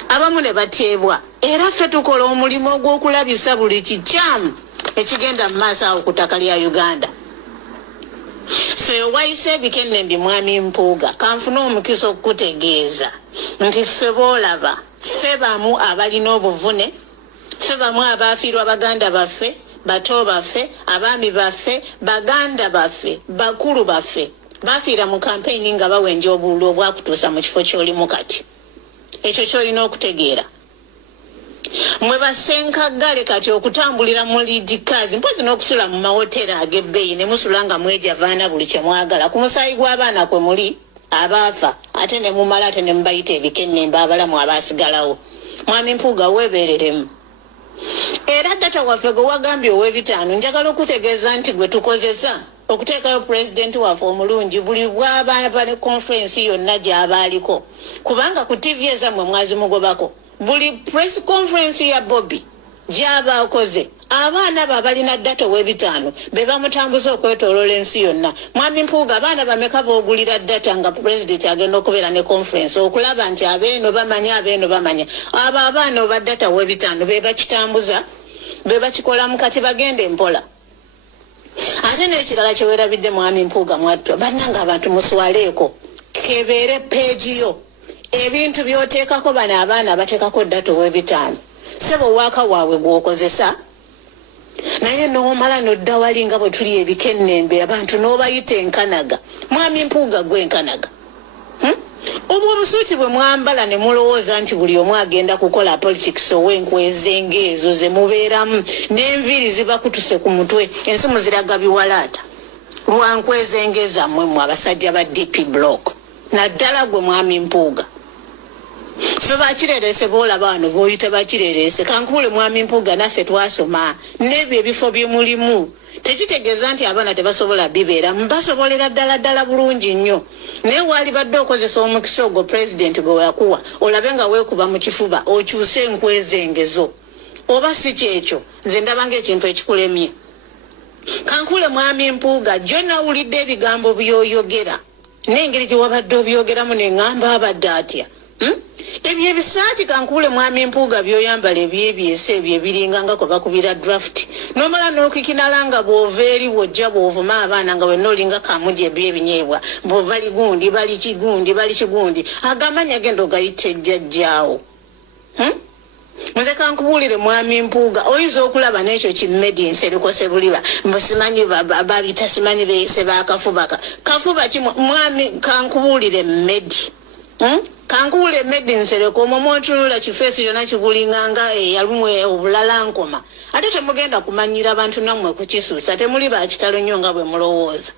abamu ne bateebwa era ffe tukola omulimu ogw'okulabisa buli kikyamu ekigenda mu maaso awo ku ttaka lya Uganda. Ffe wayise ebikennembi mwami Mpuuga kanfuna omukisa okukutegeeza nti ffe boolaba ffe bamu abalina obuvune ffe bamu abaafiirwa baganda baffe bato baffe abaami baffe baganda baffe bakulu baffe baafiira mu kampeyini nga bawenja obululu obwakutuusa mu kifo ky'olimu kati. Ekyo ky'olina okutegeera. Mwe basenkaggale kati okutambulira mu liidikazi mpozi n'okusula mu mahoteri ag'ebbeeyi ne musula nga mwejavaana buli kye mwagala ku musaayi gw'abaana kwe muli abaafa ate ne mumala ate ne mubayita ebikennembe abalamu abaasigalawo. Mwami Mpuuga weebereremu. Era ddata waffe gwe wagambye ow'ebitaano njagala okutegeeza nti gwe tukozesa okuteekayo pulezidenti waffe omulungi buli bw'abaana ba conference yonna gy'abaaliko kubanga ku TV ezammwe mwazimugobako buli press conference ya Bobby gy'abaakoze abaana babalina ddata w'ebitaano be bamutambuza okwetooloola ensi yonna. Mwami Mpuuga abaana bameka boogulira ddata nga pulezidenti agenda okubeera ne conference okulaba nti abeeno bamanya abo abaana oba ddata w'ebitaano be bakitambuza be bakikolamu kati bagende mpola. Ate n'ekirala kye weerabidde mwami Mpuuga mwattwa bannanga abantu muswaleeko kebeere peegi yo ebintu by'oteekako bano abaana bateekako ddata w'ebitaano sebo waaka waabwe gw'okozesa naye n'omala n'odda wali nga bwe tuli ebikennembe abantu n'obayita enkanaga. Mwami Mpuuga gwe enkanaga Obwo obusuuti bwe mwambala ne mulowooza nti buli omu agenda kukola politics ow'enkweze ezo ze mubeeramu n'enviiri zibakutuse ku mutwe ensi muziraga biwalaata lwa nkweze zammwe mwe abasajja ba DP block naddala gwe mwami Mpuuga fe bakireerese boolaba wano booyita bakireerese kankuule mwami Mpuuga naffe twasoma n'ebyo ebifo bye mulimu tekitegeeza nti abaana tebasobola bibeera basobolera ddala bulungi nnyo naye waali badde okozesa omukisa ogwo president gwe yakuwa olabe nga weekuba mu kifuba okyuse enkwezengezo oba si kyekyo nze ndabanga ekintu ekikulemye kankule mwami Mpuuga jjo nawulidde ebigambo byoyogera n'engeri gye wabadde obyogeramu ne ŋŋamba abadde atya ebyo ebisaati kankule mwami Mpuuga byoyambala ebyebyese ebyo ebiringa nga kwe bakubira draft nomala n'okikinala nga bw'ova eri bw'ojja bw'ovuma abaana nga wenna olinga kamuja ebyebinyeebwa bali gundi bali kigundi agamanya genda ogayita ejjajjaawo nze kankubuulire mwami Mpuuga oyinza okulaba n'ekyo kimmedi nserikose buliba mbosimanyi babita simanyi beeyise bakafubaka kafuba kimu mwami kankubuulire mmedi kankuule medi nsereko omontunula kifeesi yona kikulinganga yalumwe obulala nkoma ate temugenda kumanyira abantu nammwe kukisuusa temuli bakitalo nnyo nga bwe mulowooza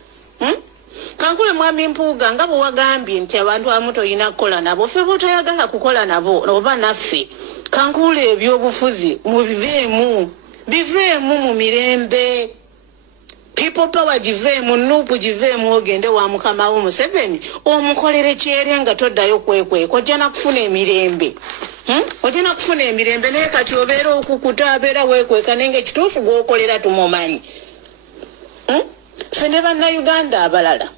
kankule mwami Mpuuga nga bwe wagambye nti abantu abamu toyina kukola nabo ffe botoyagala kukola nabo oba naffe kankule ebyobufuzi biveemu mu mirembe people power jiveemu nuupu jiveemu ogende wa mukama wo Museveni omukolere kyere nga toddayo kwekweka ojja nakufuna emirembe naye kati obeera okukuta abeera weekweka nenge kituufu gwokolera tumumanyi ffe ne bannayuganda abalala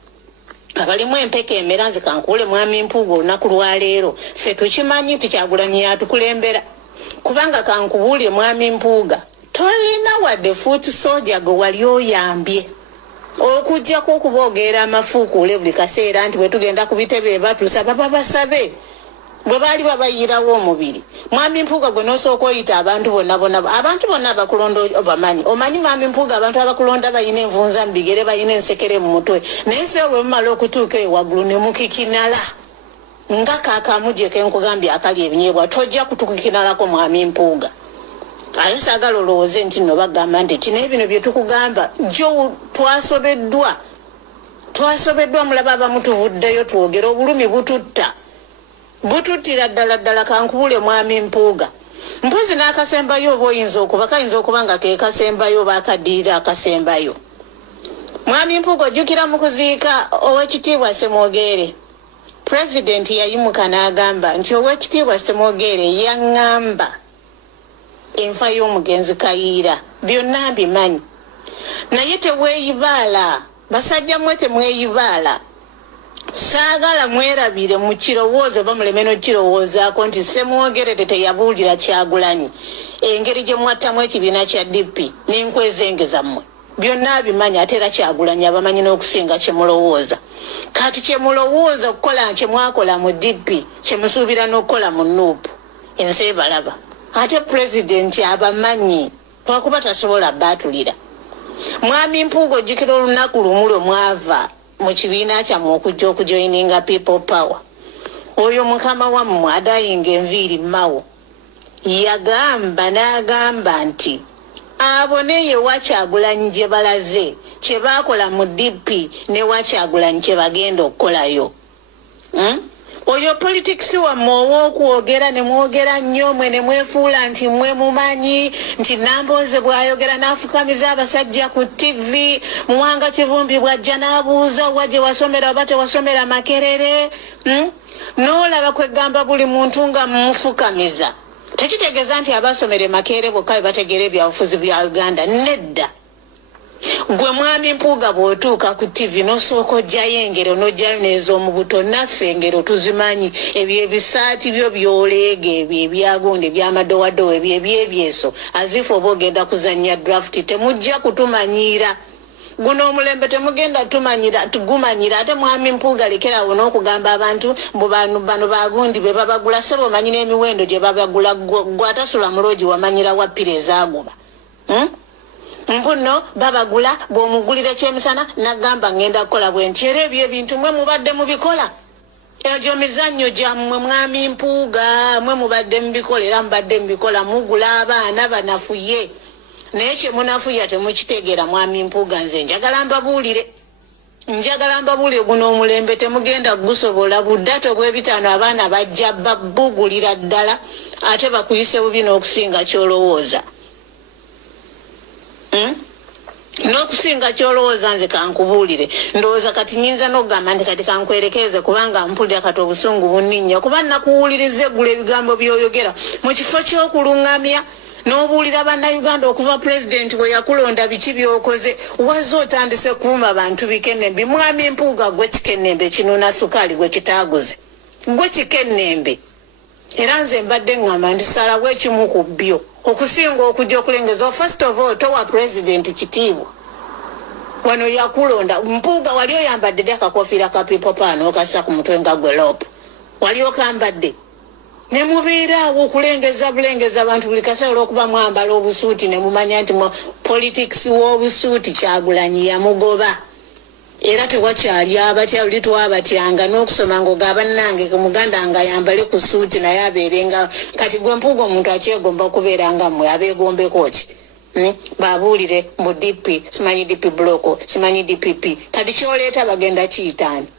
abalimu empeka emeranzi kankuule mwami Mpuuga olunaku lwaleero ffe tukimanyi nti Kyagulanyi yatukulembera kubanga kankubuulye mwami Mpuuga tolina wadde foot soldier gwe wali oyambye okujjako okuboogera amafuukuule buli kaseera nti bwe tugenda ku bitebe batuusa baba basabe bwe baali babayirawo omubiri mwami Mpuuga gwe n'osooka oyita abantu bonna abakulonda omanyi mwami Mpuuga abantu abakulonda bayina envunza mu bigere bayina ensekere mu mutwe naye se bwe mumala okutuuka eyo waggulu ne mukikinala nga kakamuje kenkugambye akali ebinyeebwa tojja kutukikinalako mwami Mpuuga ayisagala olowooze nti no bagamba nti kino ebino bye tukugamba jjo twasobeddwa mulaba abamu tuvuddeyo twogera obulumi bututtira ddala kankubuule mwami Mpuuga mpozi n'akasembayo oba oyinza okuba nga ke kasembayo oba akaddiira akasembayo mwami Mpuuga ojjukira mu kuziika ow'ekitiibwa Ssemwogeere pulezidenti yayimuka n'agamba nti ow'ekitiibwa Ssemwogeere yaŋŋamba enfa y'omugenzi Kayiira byonna mbimanyi naye teweeyibaala basajja mmwe temweyibaala saagala mwerabire mu kirowoozo oba muleme n'okirowoozaako nti Ssemwogeere teyabuulira Kyagulanyi engeri gye mwattamu ekibiina kya DP n'enkwezenge mmwe byonna bimanyi ate era Kyagulanyi abamanyi n'okusinga kye mulowooza kati kye mulowooza okukola kye mwakola mu DP kye musuubira n'okukola mu nuupu ensi ebalaba ate pulezidenti abamanyi lwakuba tasobola baatulira mwami Mpuuga ojjukira olunaku lumu lwe mwava mu kibiina kyammwe okujja okujoyininga people power oyo mukama wammwe adayinga enviiri mawo n'agamba nti abo neye wa Kyagulanyi gye balaze kye baakola mu DP ne wa Kyagulanyi kye bagenda okukolayo oyo politics wammwe ow'okwogera ne mwogera nnyo mwe ne mwefuula nti mmwe mumanyi nti Nambooze bw'ayogera n'afukamiza abasajja ku TV Muwanga Kivumbi bw'ajja n'abuuza oba gye wasomera oba tewasomera Makerere n'olaba kwegamba buli muntu nga mumufukamiza tekitegeeza nti abasomere Makerere bokka be bategeera ebyabufuzi bya Uganda nedda gwe mwami Mpuuga bw'otuuka ku TV n'osooka ojjayo engero n'ojjayo n'ez'omubuto naffe engero tuzimanyi ebyo ebisaati byo byoleega ebyo ebyagonde ebyamadowadowa ebyo ebyebyeso azifu oba ogenda kuzannya draft temujja kutumanyiira guno omulembe temugenda tugumanyira ate mwami Mpuuga lekerawo n'okugamba abantu bano bagundi be babagula sebo omanyi n'emiwendo gye babagula gwatasula muloogi wamanyira wa ppira ezaagoba mpuno babagula bw'omugulira ekyemisana n'agamba ngenda kukola bwe nti era ebyo ebintu mwe mubadde mubikola Ejo mizannyo gyammwe mwami Mpuuga mwe mubadde mubikolera mubadde mubikola mugula abaana banafuye naye kye munafuya temukitegeera mwami Mpuuga nze njagala mbabuulire guno omulembe temugenda gusobola buddato bw'ebitaano abaana bajja babugulira ddala ate bakuyise bubi n'okusinga kyolowooza n'okusinga kyolowooza nze kankubuulire ndowooza kati nyinza n'okugamba nti kati kankwerekeeze kubanga mpulira kati obusungu bunninnya kuba nakuwuliriza eggula ebigambo by'oyogera mu kifo ky'okuluŋŋamya n'obuulira bannayuganda okuva pulezidenti bwe yakulonda biki by'okoze wazze otandise kuuma abantu bikennembe mwami Mpuuga gwe kikennembe kinuna sukaali gwe kitaaguze gwe kikennembe era nze mbadde ŋŋamba nti salawo ekimu ku byo okusinga okujja okulengeza first of all towa pulezidenti kitiibwa wano yakulonda Mpuuga wali oyambadde dde akakofiira ka people power n'okassa ku mutwe nga gwe lopu wali okambadde ne mubeeraawo okulengeza bulengeza abantu buli kaseera olw'okuba mwambala obusuuti ne mumanya nti politics w'obusuuti Kyagulanyi yamugoba era tewakyali abatya buli twabatyanga n'okusoma ng'oga bannange Muganda nga yambale ku suuti naye abeerenga kati gwe Mpuuga omuntu akyegomba okubeera nga mmwe abeegombeko ki babuulire mu DP simanyi DP bloko simanyi DPP kati kyoleeta bagenda kiyitaani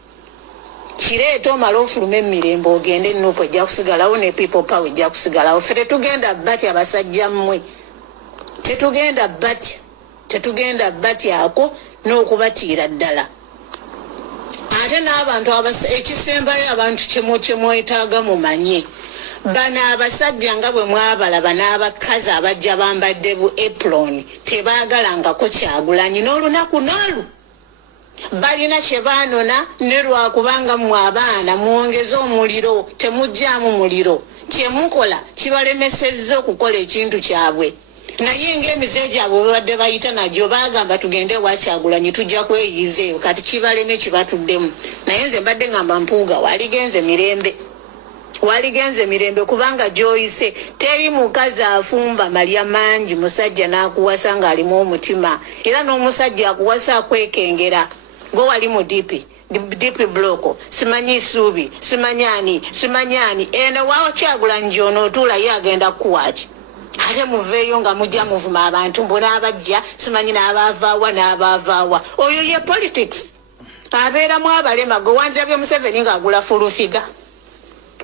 kireeta omala ofuluma emirembe ogende nupo ejja kusigalawo ne people power ejja kusigalawo ffe tetugenda batya abasajja mmwe tetugenda batyako n'okubatiira ddala ate n'abantu ekisembayo abantu kyemwetaaga mumanye bano abasajja nga bwe mwabalaba n'abakazi abajja bambadde bu apron tebaagalangako Kyagulanyi n'olunaku n'olu balina kye baanona ne lwakubanga mmwe abaana mwongeze omuliro temuggyaamu muliro kye mukola kibalemesezza okukola ekintu kyabwe naye ng'emize gyabwe babadde bayita nagyo baagamba tugende wa Kyagulanyi tujja kweyiza eyo kati kibaleme kibatuddemu naye nze mbadde ngamba Mpuuga waligenze mirembe kubanga gy'oyise teri mukazi afumba malya mangi musajja n'akuwasa ng'alimu omutima era n'omusajja akuwasa akwekengera go wali mu DP bloko simanyi Isuubi simanyani eno waawo Kyagulanyi gy'onootuula ye agenda kukuwaaki ate muveeyo nga mujja muvuma abantu mbona abajja simanyi n'abaavaawa oyo ye politics abeeramu abalema gwe wandirabye Museveni ng'agula fulufiga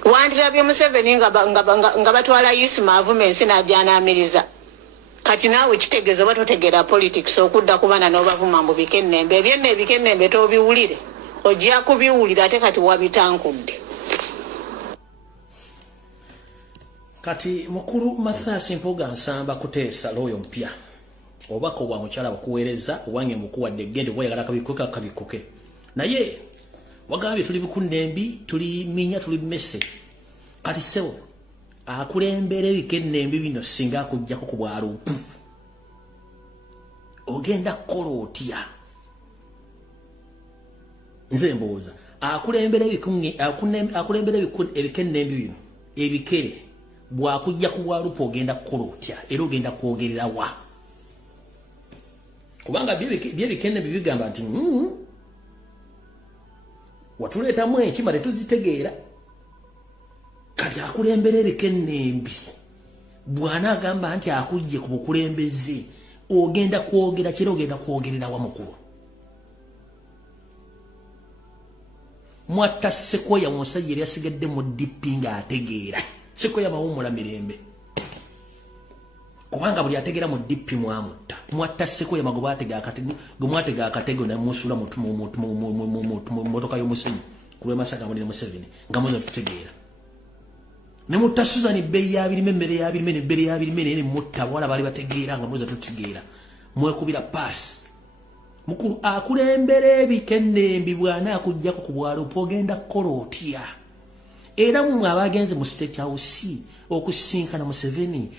wandirabye Museveni nga batwala Yisima avumensi n'ajanaamiriza kati naawe kitegeeza oba totegeera politics okudda kubana n'obavuma mbu bikennembe ebyenna ebikennembe tobiwulire ojja kubiwulira ate kati wabitankudde kati mukulu Mathias Mpuuga nsamba kuteesa looyo mpya obako bwa mukyala bakuweereza owange mukuwadde gende bwayagala kabikuke naye wagambye tuli bukunnembi tuli minya tuli mmese kati sewo akulembera ebikennembi bino singa akujjako ku bwalupu ogenda kukola otya nze mbooza akulembera ebikennembi bino ebikere bwakujja ku bwalupu ogenda kukola otya era ogenda kwogerera wa kubanga byebikennembi bigamba nti watuleetamu enkima tetuzitegeera kati akulembera ebikennembi bw'anaagamba nti akujje ku bukulembeze ogenda kwogera kira ogenda kwogerera wa mukulu mwatta Sekoya musajja yali asigadde mu DP ng'ategeera Sekoya mawummula mirembe kubanga buli ategeera mu DP mwamutta mwatta Sekoya magoba atega akatego namusula mu motoka y'omusenyu ku lw'Masaka muri Museveni nga muza tutegeera ne mutta Susan Bey yabirime mmere yabirime ne bere yabirime ne mutta wala bali bategeera nga muza tutegeera mwekubira pass mukulu akulembere ebikennembi bwana akujja ku bwalo pogenda kola otya era mu abagenze mu State House okusinkana Museveni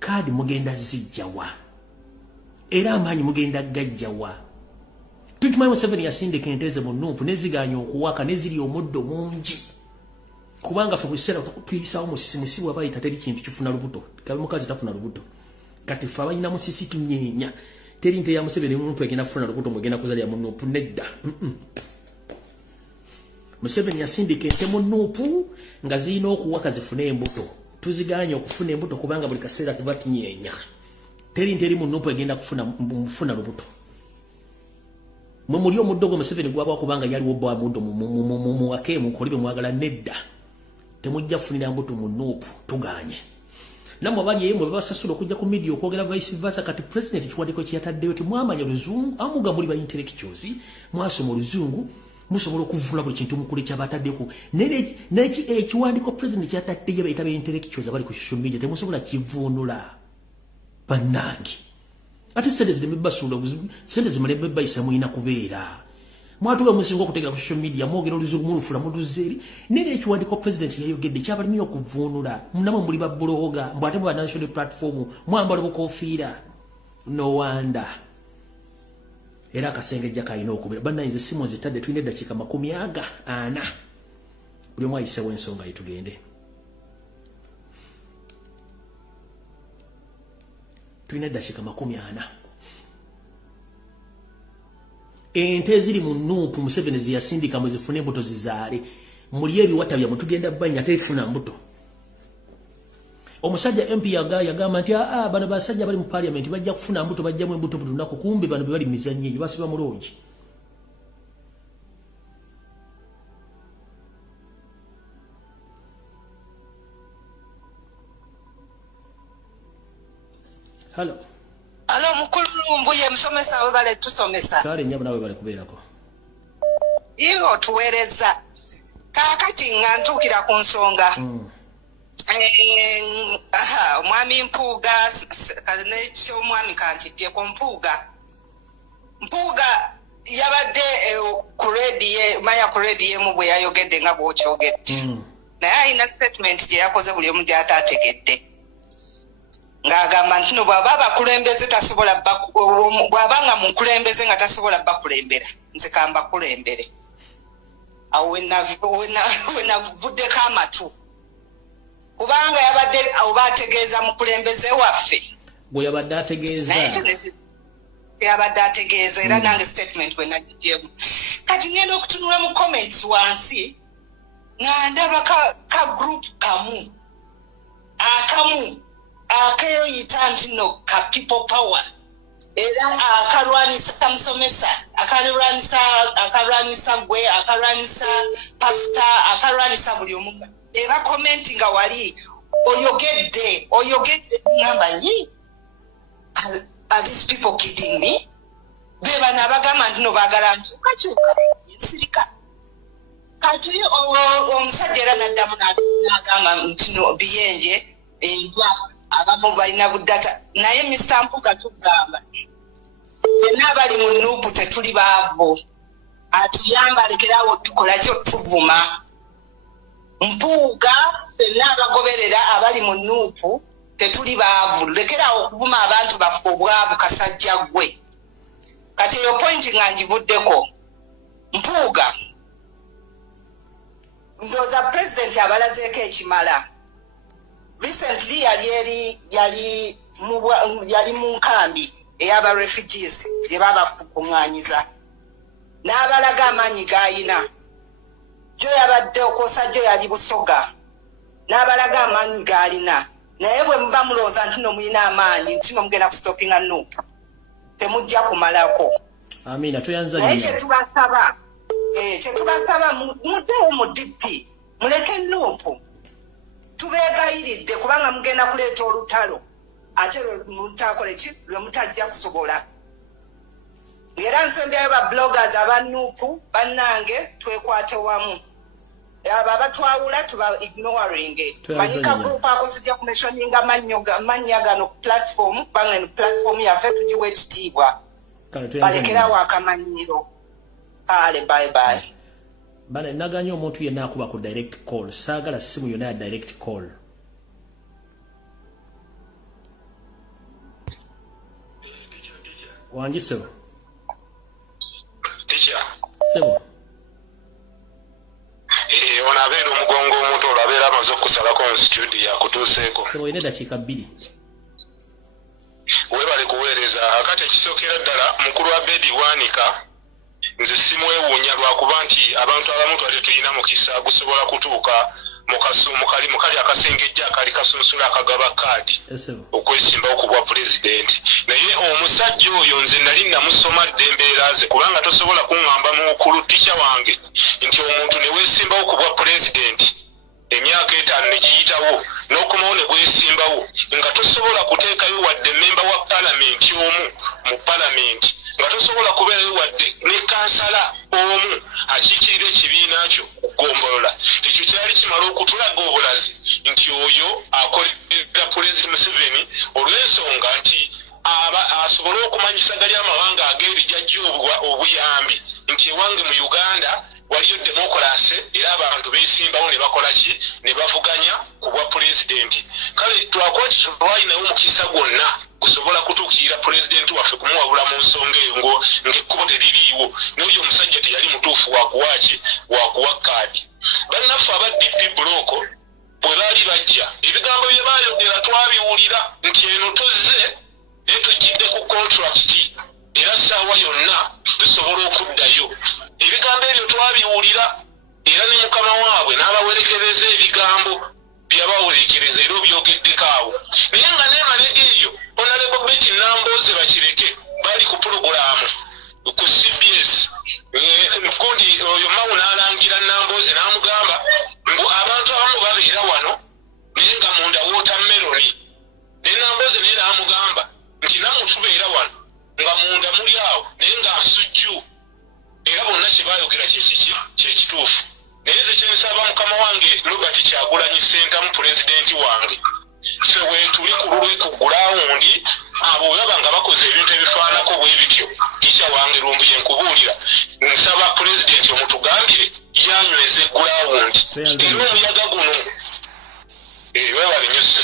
kadi mugenda zijjawa era amanyi mugenda gajjawa tukimanyi Museveni yasindika enteze mu Nuupu neziganya okuwaka neziri omuddo mungi kubanga fe kusera tuyisawo musisi bwa bayita teri kintu kifuna lubuto kabe mukazi tafuna lubuto kati fa abanyina musisi tunyenya teri nte ya Museveni muntu egenda kufuna lubuto mugenda kuzalya mu Nuupu nedda Museveni yasindika ente mu Nuupu nga zirina okuwaka zifune embuto. Tuziganye okufuna embuto kubanga buli kaseera tuba tunyeenya. Teri mu Nuupu egenda kufuna lubuto. Mwe muli omuddo gwo Museveni gwaba kubanga yaliwo bwa muddo mu wake mu kolibe mwagala nedda. Temujja kufunira mbuto mu Nuupu tuganye. Namwe bali yemwe babasasula okujja ku media okwogera vice versa kati president kiwadiko kiyataddeyo ti mwamanya Luzungu amuga muli ba intellectuals mwasoma Luzungu musobola okuvula buli kintu mukule kyabataddeku neki ekiwandiko president kyataddeyo bayita ba intellectuals abali ku social media temusobola kivunula banangi ate sente zimebasula sente zimalebe bayisa muina kubeera mwatuba musingo okutegera ku social media mwogera Luzungu mulufula muduzeri nene ekiwandiko president yayogedde kyabalimiyo okuvunula munamwe muli ba bloga mbwate ba national platform mwambala bukofiira no wonder era akasengejja kayina okubira banayinze simu zitadde tulina eddakiika 40 buli omu ayisewo ensonga yitugende tulina eddakiika 40 ente ziri mu Nuupu Museveni ziyasindika mwe zifune embuto zizaale muli ebiwata bya mutugenda banya tefuna mbuto omusajja MP yagamba nti bano basajja bali mu parliament bajja kufuna mbuto bajja mu embuto butunako kumbe bano bali mizanyi basiba mulungi Hello Alo mukulu Lumbuye msomesa we bale tusomesa. Kale nyabo nawe bale kubeerako. Iyo tuwereza. Kakati ngantukira ku nsonga. Mwami Mpuuga kazine kyo mwami kanchitye ko Mpuuga. Mpuuga yabadde ku radio maya ku radio mu bwe yayogedde nga bw'okyogedde. Naye ayina statement gye yakoze buli omu gy'ataategedde. Ngagamba nti no bwaba bakulembeze tasobola bwabanga mukulembeze nga tasobola bakulembera nze kamba kulembere awo wena vudde kamatu kubanga yabadde awo bategeeza mukulembeze waffe gwe yabadde ategeeza era nange statement wena gijemu kati ngenda okutunula mu comments wansi nga ndaba ka group kamu akamu akayo yitanti no ka people power era akarwanisa musomesa akarwanisa gwe akarwanisa pastor akarwanisa buli omu era commenting wali oyogedde ngamba yi are these people kidding me beba nabagamba nti no bagala ntuka nsirika kati omusajja era naddamu n'agamba nti no biyenje enjwa abamu balina buddata naye Mr. Mpuuga tugamba fenna abali mu Nuupu tetuli baavu atuyamba lekerawo tukola kyo tuvuma Mpuuga fenna abagoberera abali mu Nuupu tetuli baavu lekerawo okuvuma abantu baffe obwavu kasajja gwe kati eyo point nga ngivuddeko Mpuuga ndowooza president abalazeeko ekimala recently yali mu nkambi ey'aba refugees gye babakunganyiza n'abalaga amaanyi g'ayina jo yabadde okwosa jo yali Busoga n'abalaga amaanyi g'alina naye bwe muba mulowooza nti no muyina amaanyi nti no mugenda kustopinga Nuupu temujja kumalako amina toyanza naye kyetubasaba muddewo mu DP muleke Nuupu tubeegayiridde kubanga mugenda kuleeta olutalo ate mutakole ki lwe mutajja kusobola era nsembyayo ba bloggers aba Nuupu bannange twekwate wamu abo abatwawula tuba ignoring manyika group ako sijja kumentioninga mannya gano ku platform kubanga ni platform yaffe tugiwa ekitiibwa balekerawo akamanyiro kale bye bye bana naganya omuntu yenna akuba ku direct call saagala simu yonna ya direct call wangi sebo teacher sebo ona abeera omugongo omuntu olabeera amaze okusalako mu studio yakutuuseeko sebo ine dakiika 2 webale kuweereza akati ekisookera ddala mukulu wa bedi waanika nze simwewuunya lwakuba nti abantu abamu twali tulina mukisa gusobola kutuuka mukali akasengejja akali kasunsula akagaba kaadi okwesimbawo ku bwa pulezidenti naye omusajja oyo nze nali namusoma dde embeera ze kubanga tosobola kuŋŋamba mukulu tica wange nti omuntu ne weesimbawo ku bwa pulezidenti emyaka 5 ne giyitawo n'okomawo ne bwesimbawo nga tosobola kuteekayo wadde memba wa palamenti omu mu palamenti nga tosobola kubeerayo wadde ne kansala omu akiikirira ekibiina kyo okugombolola ekyo kyali kimala okutulaga obulazi nti oyo akolera pulezidenti Museveni olw'ensonga nti asobole okumanyisa gali amawanga ag'ebijajja obuyambi nti ewange mu Uganda waliyo demokrasi era abantu beesimbawo ne bakola ki ne bavuganya ku bwa pulezidenti kale twakwati twalinayo omukisa gwonna kusobola kutuukirira pulezidenti waffe kumuwabula mu nsonga eyo ng'ekkubo teririiwo n'oyo omusajja teyali mutuufu wakuwa kaadi bannaffe aba DP buloko bwe baali bajja ebigambo bye baayogera twabiwulira nti eno tuzze naye tujjidde ku kontrakiti era ssaawa yonna tusobola okuddayo ebigambo ebyo twabiwulira era ne mukama waabwe n'abawerekereza ebigambo byabawerekereza era obyogeddeko awo naye nga n'emabega eyo Honorable Betty Nambooze bakireke bali ku pulogulaamu ku CBS nkundi oyo mawu n'alangira Nambooze n'amugamba ngu abantu abamu babeera wano naye nga munda wootameroni naye Nambooze naye n'amugamba nti nammwe tubeera wano nga munda muli awo naye nga nsujju era bonna kyebayogera kyekituufu naye ze kyensaba mukama wange Robert Kyagulanyi Ssentamu pulezidenti wange ffe weetuli ku lulwe ku gulawundi abo olaba nga bakoze ebintu ebifaanako bwe bityo tica wange Lumbuye nkubuulira nsaba pulezidenti omutugambire yanyweza egulawundi era omuyaga guno webale nyusi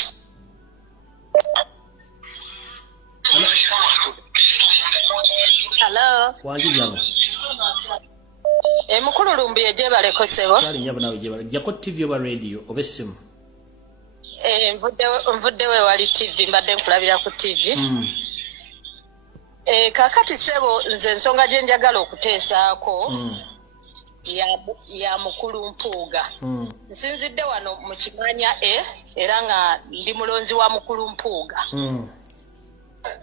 Hello. Wanjijabo. Mukulu Lumbuye gyebaleko sebo. Kyali nyabo nawe gyebale. Jako TV oba radio obessimu. Nvudde we wali TV mbadde nkulabira ku TV. Kakati sebo nze ensonga gye njagala okuteesaako ya mukulu Mpuuga. Nsinzidde wano mu Kimanya era nga ndi mulonzi wa mukulu Mpuuga.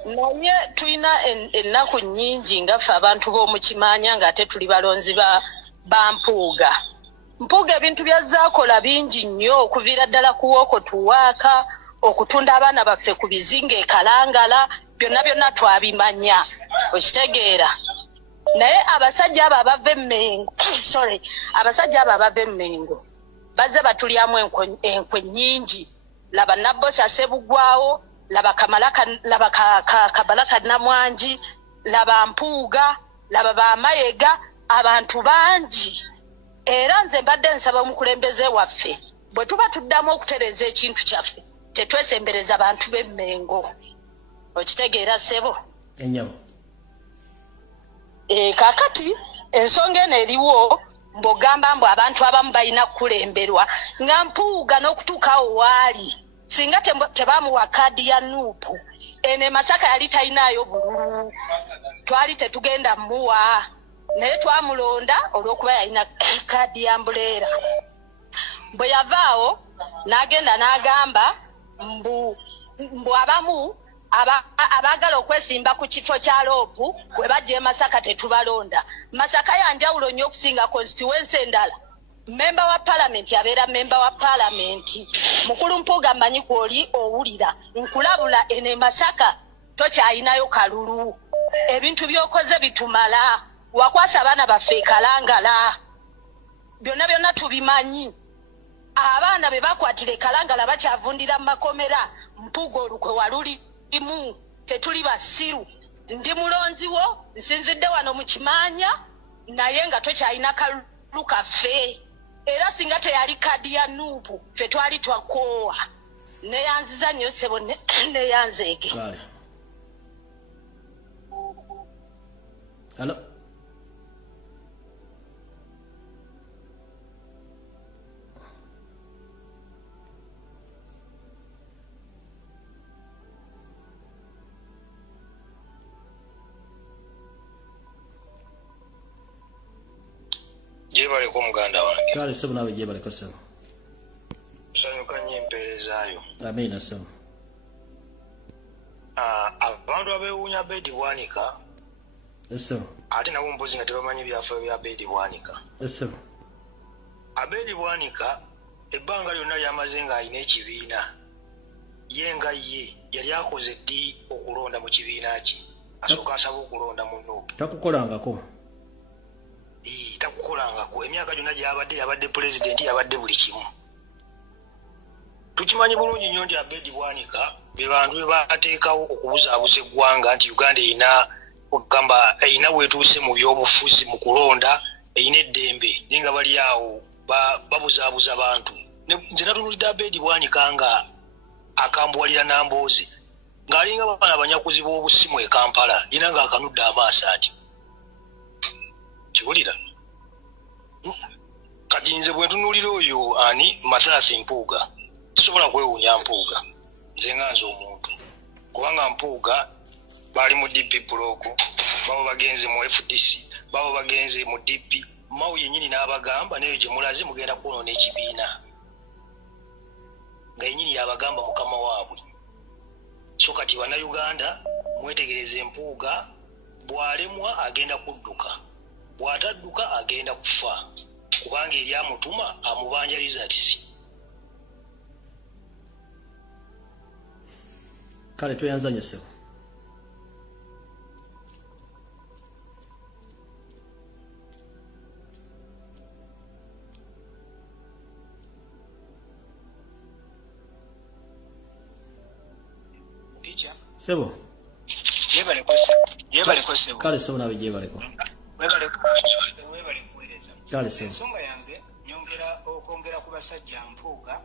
Naye tulina ennaku nnyingi nga ffe abantu b'omu Kimanya ng'ate tuli balonzi ba Mpuuga. Mpuuga ebintu by'azaakola bingi nnyo okuviira ddala ku wooko tuwaaka okutunda abaana baffe ku bizinga ekalangala byonna twabimanya okitegeera naye abasajja abo abava Emmengo abasajja abo abava Emmengo bazze batulyamu enkwe nnyingi laba Nabbosa Sebugwawo laba Kabalaka Namwangi laba Mpuuga laba Bamayega abantu bangi era nze mbadde nsaba omukulembeze waffe bwe tuba tuddamu okutereza ekintu kyaffe tetwesembereza abantu b'Emmengo okitegeera sebo enyabo kakati ensonga eno eriwo mbogamba mbu abantu abamu balina kukulemberwa nga Mpuuga n'okutuukawo waali singa tebamuwa kaadi ya nuupu ene Masaka yali talinayo bululu twali tetugenda muwa naye twamulonda olw'okuba yalina kaadi ya mbuleera bwe yavaawo n'agenda n'agamba mbu abamu abaagala okwesimba ku kifo kya loopu bwe bajja Masaka tetubalonda Masaka yanjawulo nnyo okusinga constituency endala memba wa parliament abeera memba wa parliament mukulu Mpuuga mmanyi gw'oli owulira nkulabula ene Masaka tokyayinayo kalulu ebintu by'okoze bitumala wakwasa abaana baffe kalangala byonna tubimanyi abaana be bakwatire kalangala bakyavundira mu makomera Mpuuga olukwe walulimu tetuli basiru ndi mulonzi wo nsinzidde wano mu Kimanya naye nga tokyayina kalulu kaffe era singa teyali kaadi ya nuupu ffe twali twakoowa neyanziza nnyo sebo neyanzeege Hello. Jebaleko muganda wange. Kale sebo nawe jebaleko sebo. Kusanyuka nnyo empeerezaayo. Amina sebo. Abantu abewuunya Bedi Bwanika. Sebo. Ate nabo mpozi nga tebamanyi byafaayo bya Bedi Bwanika. Sebo. Abedi Bwanika ebbanga lyonna lyamaze ng'alina ekibiina. Ye nga ye yali akoze ddi okulonda mu kibiina kye. Asooka asaba okulonda munno. Takukolangako. Takukolangako. Emyaka gyonna gy'abadde yabadde pulezidenti yabadde buli kimu. Tukimanyi bulungi nnyo nti Abedi Bwanika be bantu be baateekawo okubuzaabuza eggwanga nti Uganda eyina weetuuse mu byobufuzi mu kulonda eyina eddembe naye nga bali awo babuzaabuza bantu. Nze natunulidde Abedi Bwanika nga akambuwalira Nambooze ng'alinga baana abanyakuzi b'obusimu e Kampala yina ng'akanudde amaaso ati kiwulira kati nze bwe ntunuulira oyo ani Mathathi Mpuuga tisobola kwewuunya Mpuuga nze nga nze omuntu kubanga Mpuuga baali mu DP block babo bagenze mu FDC babo bagenze mu DP Mau yennyini n'abagamba nayo gye mulaze mugenda kwonoona ekibiina nga yennyini yabagamba mukama waabwe. So kati bannayuganda mwetegereze Mpuuga bw'alemwa agenda kudduka bw'atadduka agenda kufa kubanga eri amutuma amubanjaliza tisi. Kale tweyanzanye sebo. Sebo. Yebaleko sebo. Kale sebo nawe jebaleko. Webalekuweereza. Kale sebo. Ensonga yange nyongera okwongera ku basajja Mpuuga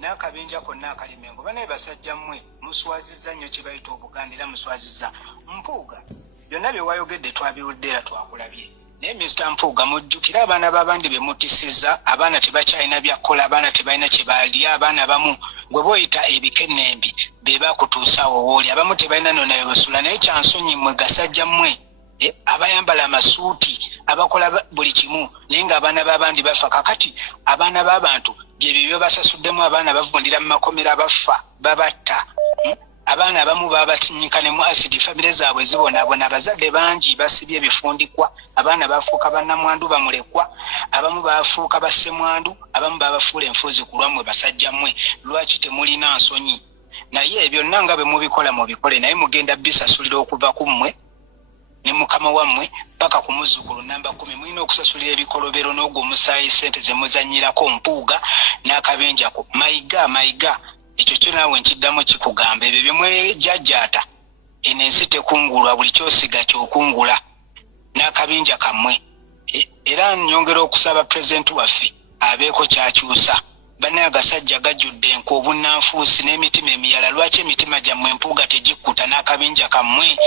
n'akabinja konna akalimengo banaye basajja mmwe muswazizza nnyo kye bayita Obuganda era muswazizza Mpuuga byonna bye wayogedde twabiwulidde era twakulabye naye Mr. Mpuuga mujjukira abaana b'abandi be mutisizza abaana tebakyalina byakkola abaana tebalina kye balya abaana abamu gwe boyita ebikenembi be bakutuusaawo wooli abamu tebalina nonayo basula naye kyansonyi mmwe gasajja mmwe abayambala amasuuti abakola buli kimu naye ng'abaana b'abandi bafa kakati abaana b'abantu byebyo byobasasuddemu abaana bavundira mu makomera bafa babatta abaana abamu babatinnyikane mu asidi famire zaabwe zibonaabona abazadde bangi basibye ebifundikwa abaana bafuuka bannamwandu bamulekwa abamu bafuuka bassemwandu abamu babafuula enfuuzi ku lwammwe basajja mmwe lwaki temulina nsonyi naye byonna nga bwe mubikola mubikole naye mugenda bisasulira okuva ku mmwe ne mukama wammwe paka ku muzzukulu namba 10 mulina okusasulira ebikolobero n'ogwo omusaayi ssente ze muzannyirako Mpuuga n'akabenjako mayiga ekyo kyo naawe nkiddamu kikugamba ebyo bye mwejjajjaata eno ensi tekungulwa buli kyosiga kyokungula n'akabinja kammwe era nyongera okusaba pulezidenti waffe abeeko kyakyusa banaye agasajja gajjudde enku obunnanfuusi n'emitima emiyala lwaki emitima gyammwe Mpuuga tegikkuta n'akabinja kammwe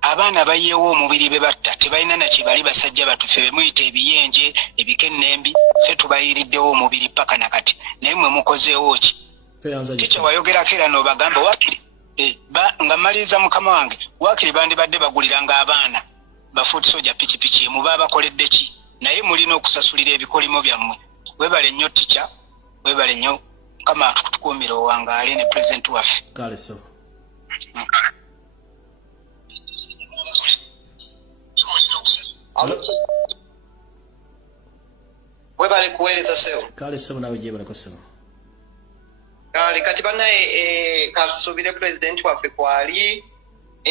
abaana bayeewo omubiri be batta tebalina nakibali basajja batufe be muyita ebiyenje ebikenembi ffe tubayiriddewo omubiri paka nakati naye mwe mukozeewo ki kikyo wayogerako era n'obagamba wakiri nga maliriza mukama wange wakiri bandibadde baguliranga abaana bafuuti soja pikipiki emu baabakoledde ki naye mulina okusasulira ebikolimo byammwe webale nnyo tica webale nnyo mukama tukuumira owangaale ne pulezidenti waffe kale so webale kuweereza sebo kale sebo nawe jebaleko sebo kale kati banaye kasuubire pulezidenti waffe kwali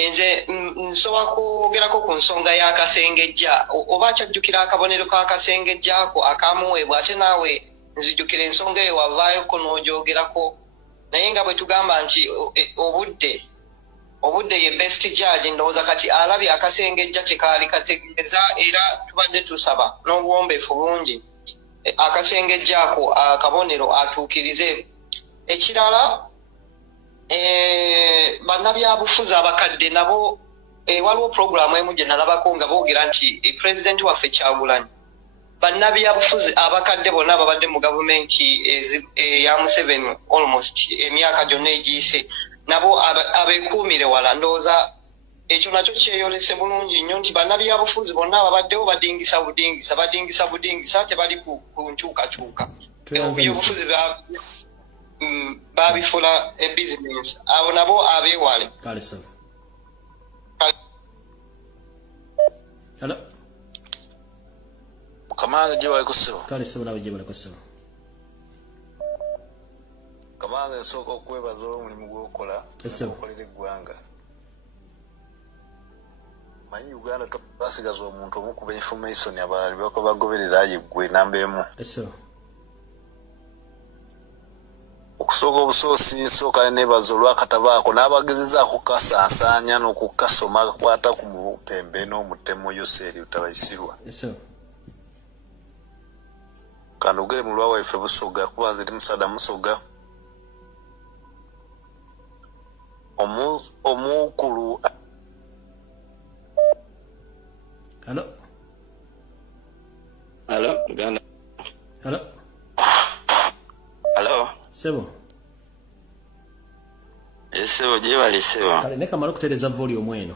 nze nsobola kwogerako ku nsonga y'akasengejja oba kyajjukira akabonero k'akasengejjaako akamuweebwa ate naawe nzijjukira ensonga eyo wavaayo n'ogyogerako naye nga bwe tugamba nti obudde ye best judge ndowooza kati alabye akasengejja kye kaali kategeeza era tubadde tusaba n'obuwombeefu bungi akasengejjaako akabonero atuukirize ekirala bannabyabufuzi abakadde nabo waliwo puroguramu emu gye nalabako nga boogera nti pulezidenti waffe Kyagulanyi bannabyabufuzi abakadde bonna babadde mu gavumenti ya Museveni almost emyaka gyonna egiyise nabo abekuumire wala ndowooza ekyo nakyo kyeyolese bulungi nnyo nti bannabyabufuzi bonna babaddewo badingisa tebali ku nkyukakyuka ebyobufuzi babifula ebizinesi abo nabo abeewale. Kamanga gye bali kusebo. Kamanga nsooka okwebaza olw'omulimu gw'okola okolera eggwanga. Manyi Uganda twasigaza omuntu omu kuba information abalala bako bagoberera yeggwe namba emu. Okusooka obusoosi nsooka nebaza olw'akatabaako n'abagezezaako kukasaasanya n'okukasoma kakwata ku mupembe n'omutemo Yoseri utabayisirwa. Kandi ogere mu lwawaife Busoga kuba nze ndi Musada Musoga. Omukulu Hello, Uganda. Hello. Sebo. Sebo gye bali sebo. Kale ne kamala kutereza volume eno.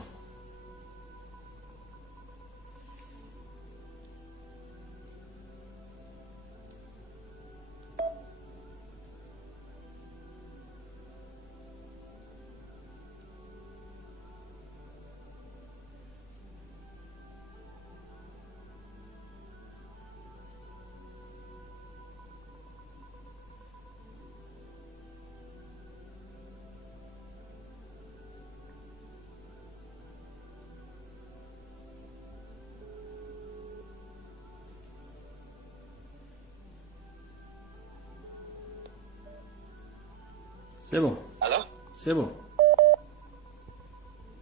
Sebo. Hello? Sebo.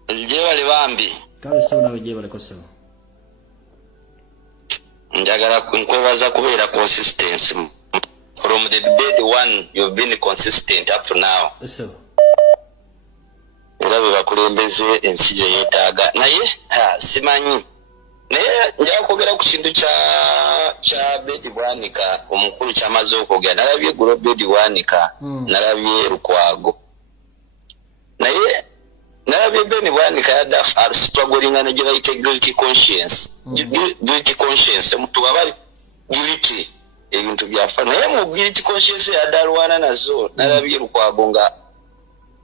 Gye bali bambi. Kale sebo nawe gye bali ko sebo. Njagala nkwebaza kubeera consistency. From the day one you've been consistent up to now. Sebo. Era bwe bakulembeze ensi yeetaaga. Naye simanyi. Naye njagala kwogera ku kintu kya Bedi Bwanika omukulu kyamaze okwogera. Nalabye gulo Bedi Bwanika, nalabye Lukwago. Naye nalabye Bedi Bwanika yadda struggling na gye bayita guilty conscience. Guilty conscience omuntu baba guilty ebintu byafa. Naye mu guilty conscience yadda alwana nazo. Nalabye Lukwago nga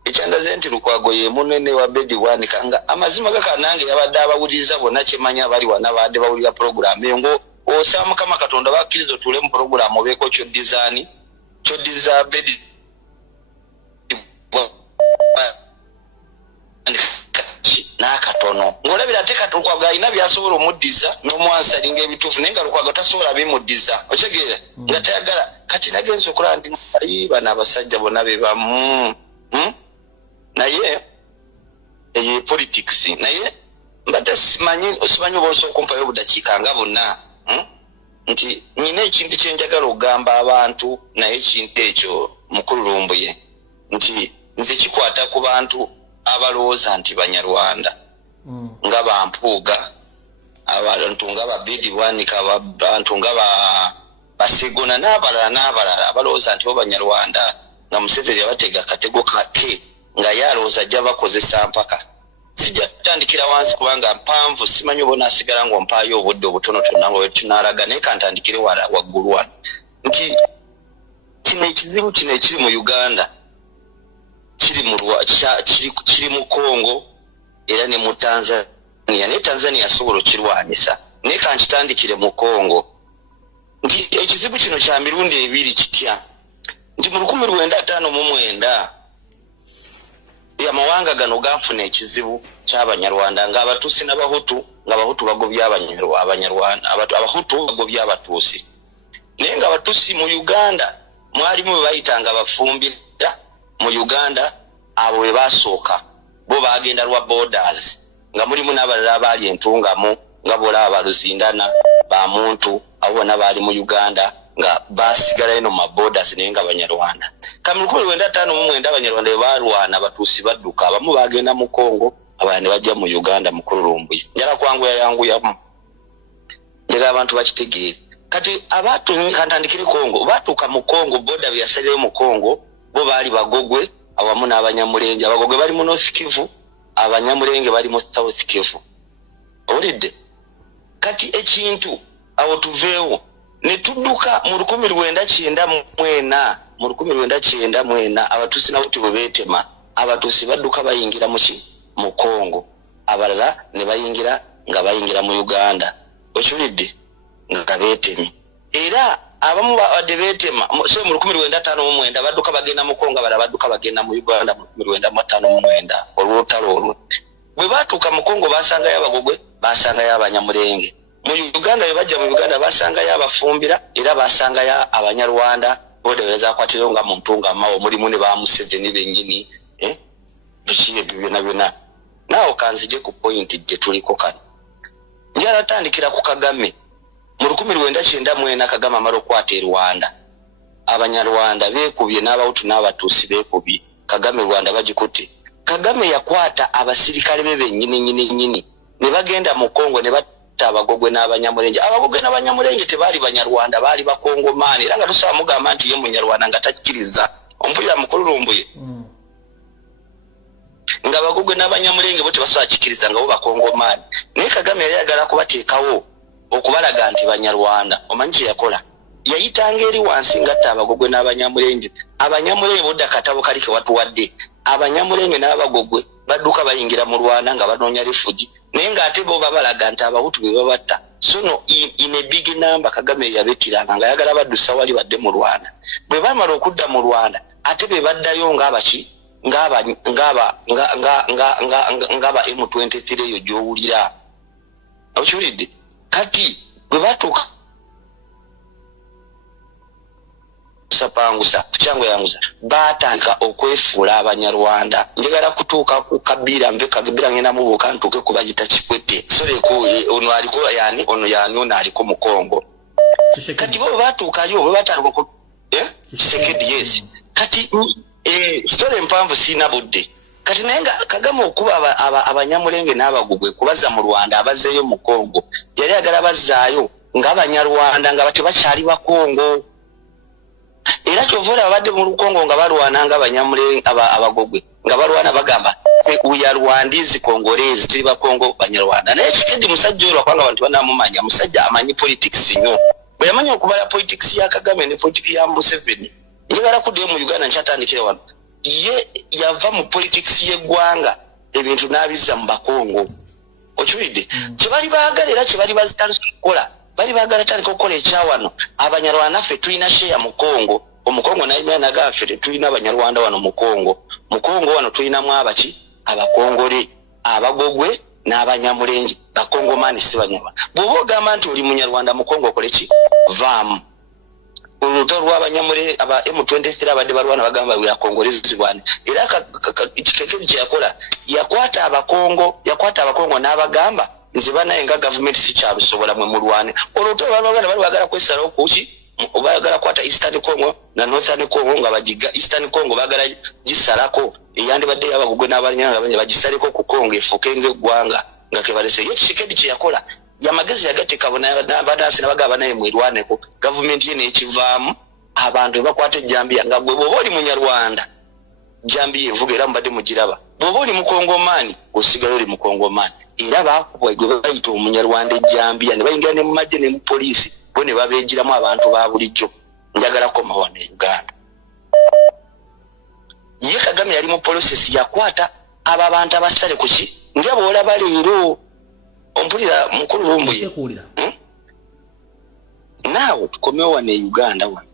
ekyandaze nti Lukwago ye munene wa Bedi Bwanika nga amazima gakanange yabadde abawuliriza bonna kyemanya bali wana badde bawulira program ngo osama kama Katonda bakkiriza tule mu program obeko kyo design Bedi nakatono ngolabira teka Lukwago ina byasobola omuddiza n'omwansalinga ebituufu naye nga Lukwago tasobola bimuddiza okyegera nga tayagala kati nagenza okola ndi bana abasajja bonna be bamu naye politics naye mbadde simanyi bose okumpayo obudakiika nga bonna nti nina ekintu kyenjagala okugamba abantu naye ekintu ekyo mukulu Lumbuye nti nze kikwata ku bantu abalowooza nti Banyarwanda nga bampuuga abantu nga Bedi Bwanika abantu nga Basegona n'abalala abalowooza nti bo Banyarwanda nga Museveni yabatega akatego kake nga yalowooza ajja bakozesa mpaka. Sijja tutandikira wansi kubanga mpanvu simanyi obona asigala ng'ompaayo obudde obutonotono nga tunalaga naye kantandikire waggulu wano nti kino ekizibu kino ekiri mu Uganda kiri mu Congo era ne mu Tanzania naye Tanzania asobola okirwanyisa naye kankitandikire mu Congo nti ekizibu kino kya mirundi ebiri kitya nti mu 1959 amawanga gano gafuna ekizibu ky'Abanyarwanda nga Abatuusi n'Abahutu nga Abahutu bagobya Abanyarwanda Abahutu bagobya Abatuusi naye nga Abatuusi mu Uganda mwalimu bayitanga abafumbira mu Uganda abo bwe basooka bo bagenda lwa borders nga mulimu n'abalala abaali entungamu nga bolaba Luzindana Bamuntu abo bonna baali mu Uganda nga basigala eno ma borders naye nga Abanyarwanda kamukulu wenda 59 Abanyarwanda balwana Abatuusi badduka abamu bagenda mu Congo abandi bajja mu Uganda mukulu Lumbuye njala kwangu yamu njagala abantu bakitegeere kati abatu kantandikire Congo batuuka mu Congo border byasalire mu Congo bo baali Bagogwe awamu n'Abanyamulenje Abagogwe bali mu North Kivu abanyamulenge bali mu South Kivu olidde kati ekintu awo tuveewo ne tudduka mu 1994 abatuusi nabo tibeetema abatuusi badduka bayingira mu Congo abalala ne bayingira mu Uganda okiwulidde nga beetemi era abamu badde beetema so mu 1959 badduka bagenda mu Congo abalala badduka bagenda mu Uganda mu 1959 olw'olutalo olwo bwe baatuuka mu Congo basangayo abagogwe basangayo abanyamulenge mu Uganda bajja mu Uganda basangayo abafumbira era basangayo abanyarwanda bodereza kwatiro nga muntu nga mawo mulimu ne ba Museveni bennyini biki byonna naawe kanzije ku point gye tuliko kano njala tandikira ku Kagame mu 1994 Kagame amara okwata Rwanda abanyarwanda beekubye n'abahutu n'abatuusi beekubye Kagame Rwanda bagikutte Kagame yakwata abasirikale be bennyini ne bagenda mu Congo ne batta abagogwe n'abanyamulenge abagogwe n'abanyamulenge tebaali banyarwanda baali bakongomani era nga tusaba mugamba nti ye munyarwanda nga takkiriza ompulira mukulu Lumbuye nga abagogwe n'abanyamulenge bo tebasobola kikkiriza nga bo bakongomani naye Kagame yali ayagala kubateekawo okubalaga nti banyarwanda omanyi kye yakola yayitanga eri wansi ngatta abagogwe n'abanyamulenge abanyamulenge bodda katabo kali ke watuwadde abanyamulenge n'abagogwe badduka bayingira mu Rwanda nga banoonya refugi naye ng'ate bo babalaga nti abahutu be babatta so no in a big number Kagame yabeetiranga nga yagala baddusa wali badde mu Rwanda bwe bamala okudda mu Rwanda ate be baddayo ng'abaki ngaba M23 eyo gy'owulira okiwulidde kati bwe batuuka sapangusa kucyango yanguza batandika okwefuula abanyarwanda njagala kutuuka ku Kabira mve Kabira ngenda mu buka ntuuke kubagita Kikwete soleku ono aliko yani ono aliko mu Congo kati bo batuukayo bwe batandika Kisekedi yes kati story mpanvu sina budde kati naye nga Kagame okuba abanyamulenge n'abagugwe kubaza mu Rwanda abazeeyo mu Congo yali agala bazaayo ng'abanyarwanda nga bate bakyali ba Congo era kyovula abadde mu Congo nga balwana ng'abanyamulenge abagogwe nga balwana bagamba we are Rwandese Congolese tuli ba Congo banyarwanda naye Kisekedi musajja olwo kwanga abantu banamumanya musajja amanyi politics nnyo bwe yamanya okubala politics ya Kagame ne politics ya Museveni njagala kuddayo mu Uganda nkyatandikira wano ye yava mu politics y'eggwanga ebintu n'abizza mu Bakongo okiwulidde kye bali baagala era kye bali bazitandika okukola bali baagala tandika okukola ekyawano abanyarwanda ffe tulina sheya mu Congo omukongo nayimira nagaffe tulina abanyarwanda wano mu Congo wano tulinamu abaki abakongole abagogwe n'abanyamulenge bakongomani si banyarwanda bw'oba ogamba nti oli munyarwanda mu Congo okole ki vaamu oluto lw'abanyamule aba M23 abadde balwana bagamba bwe yakongolezi bwane era Kisekedi kye yakola yakwata abakongo n'abagamba nze banaye nga government si kyabisobola mwe mulwane oluto lw'abaganda bali bagala kwesalawo kuki bagala kwata Eastern Congo na Northern Congo nga bagiga Eastern Congo bagala gisalako eyandibadde yabagugwe n'abanyanga banye bagisaleko ku Congo efuke ng'eggwanga nga kebalese ye Kisekedi kye yakola yamagezi yagatika n'abanansi n'abagaba naye mwirwaneko gavumenti ye n'ekivaamu abantu bakwata ejjambiya nga bwe bw'oba oli munyarwanda jambiya evuga era mubadde mugiraba bw'oba oli mukongomani osigala oli mukongomani era baakubwa gwe bayita omunyarwanda ejjambiya ne bayingira ne mu magye ne mu poliisi bo ne babeegiramu abantu ba bulijjo njagala komawa ne Uganda ye Kagame yali mu process yakwata abo abantu abasale ku ki nga bw'olaba leero ompulira mukulu Lumbuye naawe tukomewo wano e Uganda wano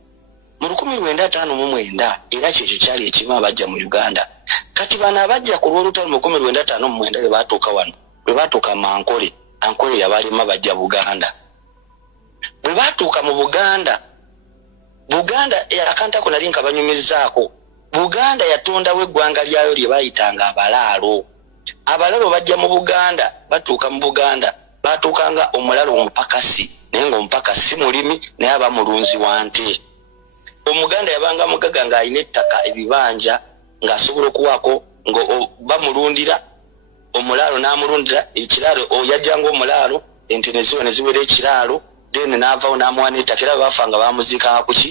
mu 1959 era kyekyo kyali ekimu abajja mu Uganda kati bano abajja ku lw'olutalo mu 1959 bwe baatuuka wano bwe baatuuka Ankole yabalema bajja Buganda bwe baatuuka mu Buganda akantako nali nka banyumizaako Buganda yatondawo eggwanga lyayo lye bayitanga abalaalo bajja mu Buganda batuuka mu Buganda batuukanga omulalo omupakasi naye ng'omupakasi mulimi naye aba mulunzi wa nte omuganda yabanga mugaga ng'alina ettaka ebibanja ng'asobola okuwaako nga bamulundira omulaalo n'amulundira ekiraalo yajjanga omulaalo ente ne ziwera ekiraalo then n'avaawo n'amuwa n'ettaka era baafa nga baamuziikanga ku ki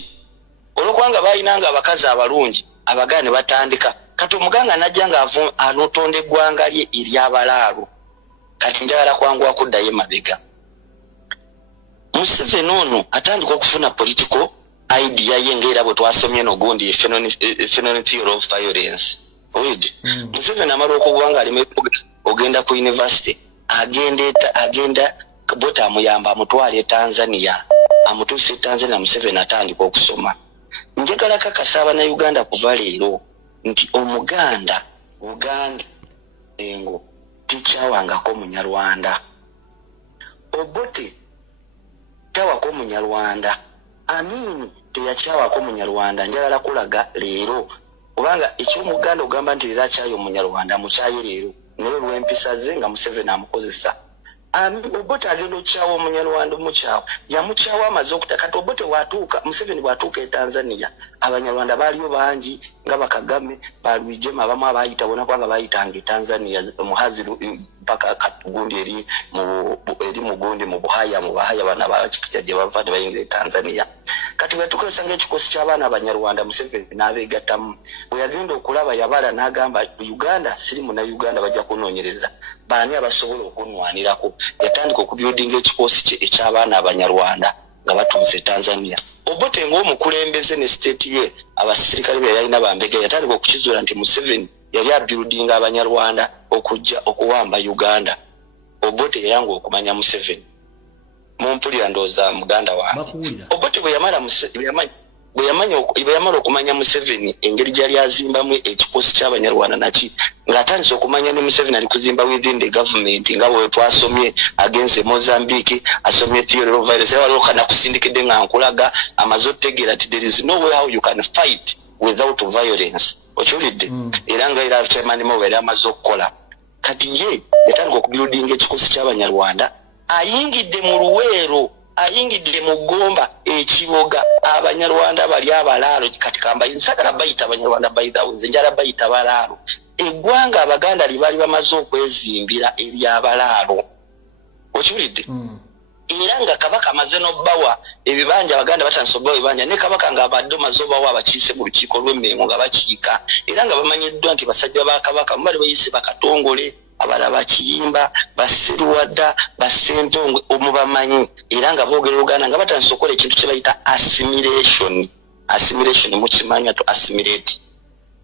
olwokubanga baalinanga abakazi abalungi abaganda ne batandika kati omuganga najja nga anotonda eggwanga lye ery'abalaalo kati njagala kwanguwa kuddayo emabega. Museveni ono atandika okufuna political idea ye ng'era bwe twasomye nogundi phenomenon theory of violence. Museveni amala okuggwa ng'alimu ogenda ku university agenda bota amuyamba amutwale Tanzania amutuuse Tanzania. Museveni atandika okusoma. Njagala kakasa Abannayuganda kuva leero nti omuganda Uganda engo tikyawangako munyarwanda. Obote tawako munyarwanda. Amini teyakyawako munyarwanda. Njagala kulaga leero kubanga ekyomuganda ogamba nti era kyayo munyarwanda mukyaye leero naye olw'empisa ze nga Museveni amukozesa. Obote agenda okukyawa omunyarwanda omukyawa yamukyawa amaze okutakata. Obote bwatuuka Museveni bwatuuka e Tanzania abanyarwanda baaliyo bangi nga Bakagame balwijema abamu abayita bona kwanga bayitanga e Tanzania muhazi mpaka katugundi eri mugundi mu Buhaya bana bakikija gye bava ne bayingira e Tanzania. Kati bwatuuka osanga ekikosi ky'abaana abanyarwanda Museveni n'abeegattamu. Bwe yagenda okulaba yabala n'agamba Uganda siri Munnayuganda bajja kunoonyereza baani abasobola okunwanirako. Yatandika okubyodinga ekikosi kye eky'abaana abanyarwanda nga batuuse Tanzania. Obote ng'omukulembeze ne state ye abasirikale be yalina bambega yatandika okukizuula nti Museveni yali abyodinga abanyarwanda okujja okuwamba Uganda. Obote yayanga okumanya Museveni. Mumpulira ndooza muganda wange. Obote bwe yamala okumanya Museveni engeri gyali azimbamu ekikosi ky'abanyarwanda naki ng'atandise okumanya ne Museveni ali kuzimba within the government nga bwe twasomye agenze Mozambique asomye theory of violence waliwo kana kusindikidde nga nkulaga amaze otegeera ti there is no way how you can fight without violence. Okiwulidde? Era nga era chairman mo bwe amaze okukola kati ye yatandika okubuildinga ekikosi ky'abanyarwanda ayingidde mu Luweero ayingidde mu Gomba ekiboga abanyarwanda bali abalaalo kati kamba nsagala bayita abanyarwanda bayita nze njala bayita abalaalo eggwanga abaganda libali bamaze okwezimbira eri abalaalo. Okiwulidde? Era nga Kabaka amaze n'obbawa ebibanja abaganda batandise obbawa ebibanja ne Kabaka nga abadde maze obbawa abakiise mu lukiiko lw'emmengo nga bakiika era nga bamanyiddwa nti basajja ba Kabaka mbali bayise bakatongole abala bakiyimba baseruwadda basentongo omubamanyi era nga boogera Uganda nga batandise okukola ekintu kye bayita assimilation mukimanya to assimilate.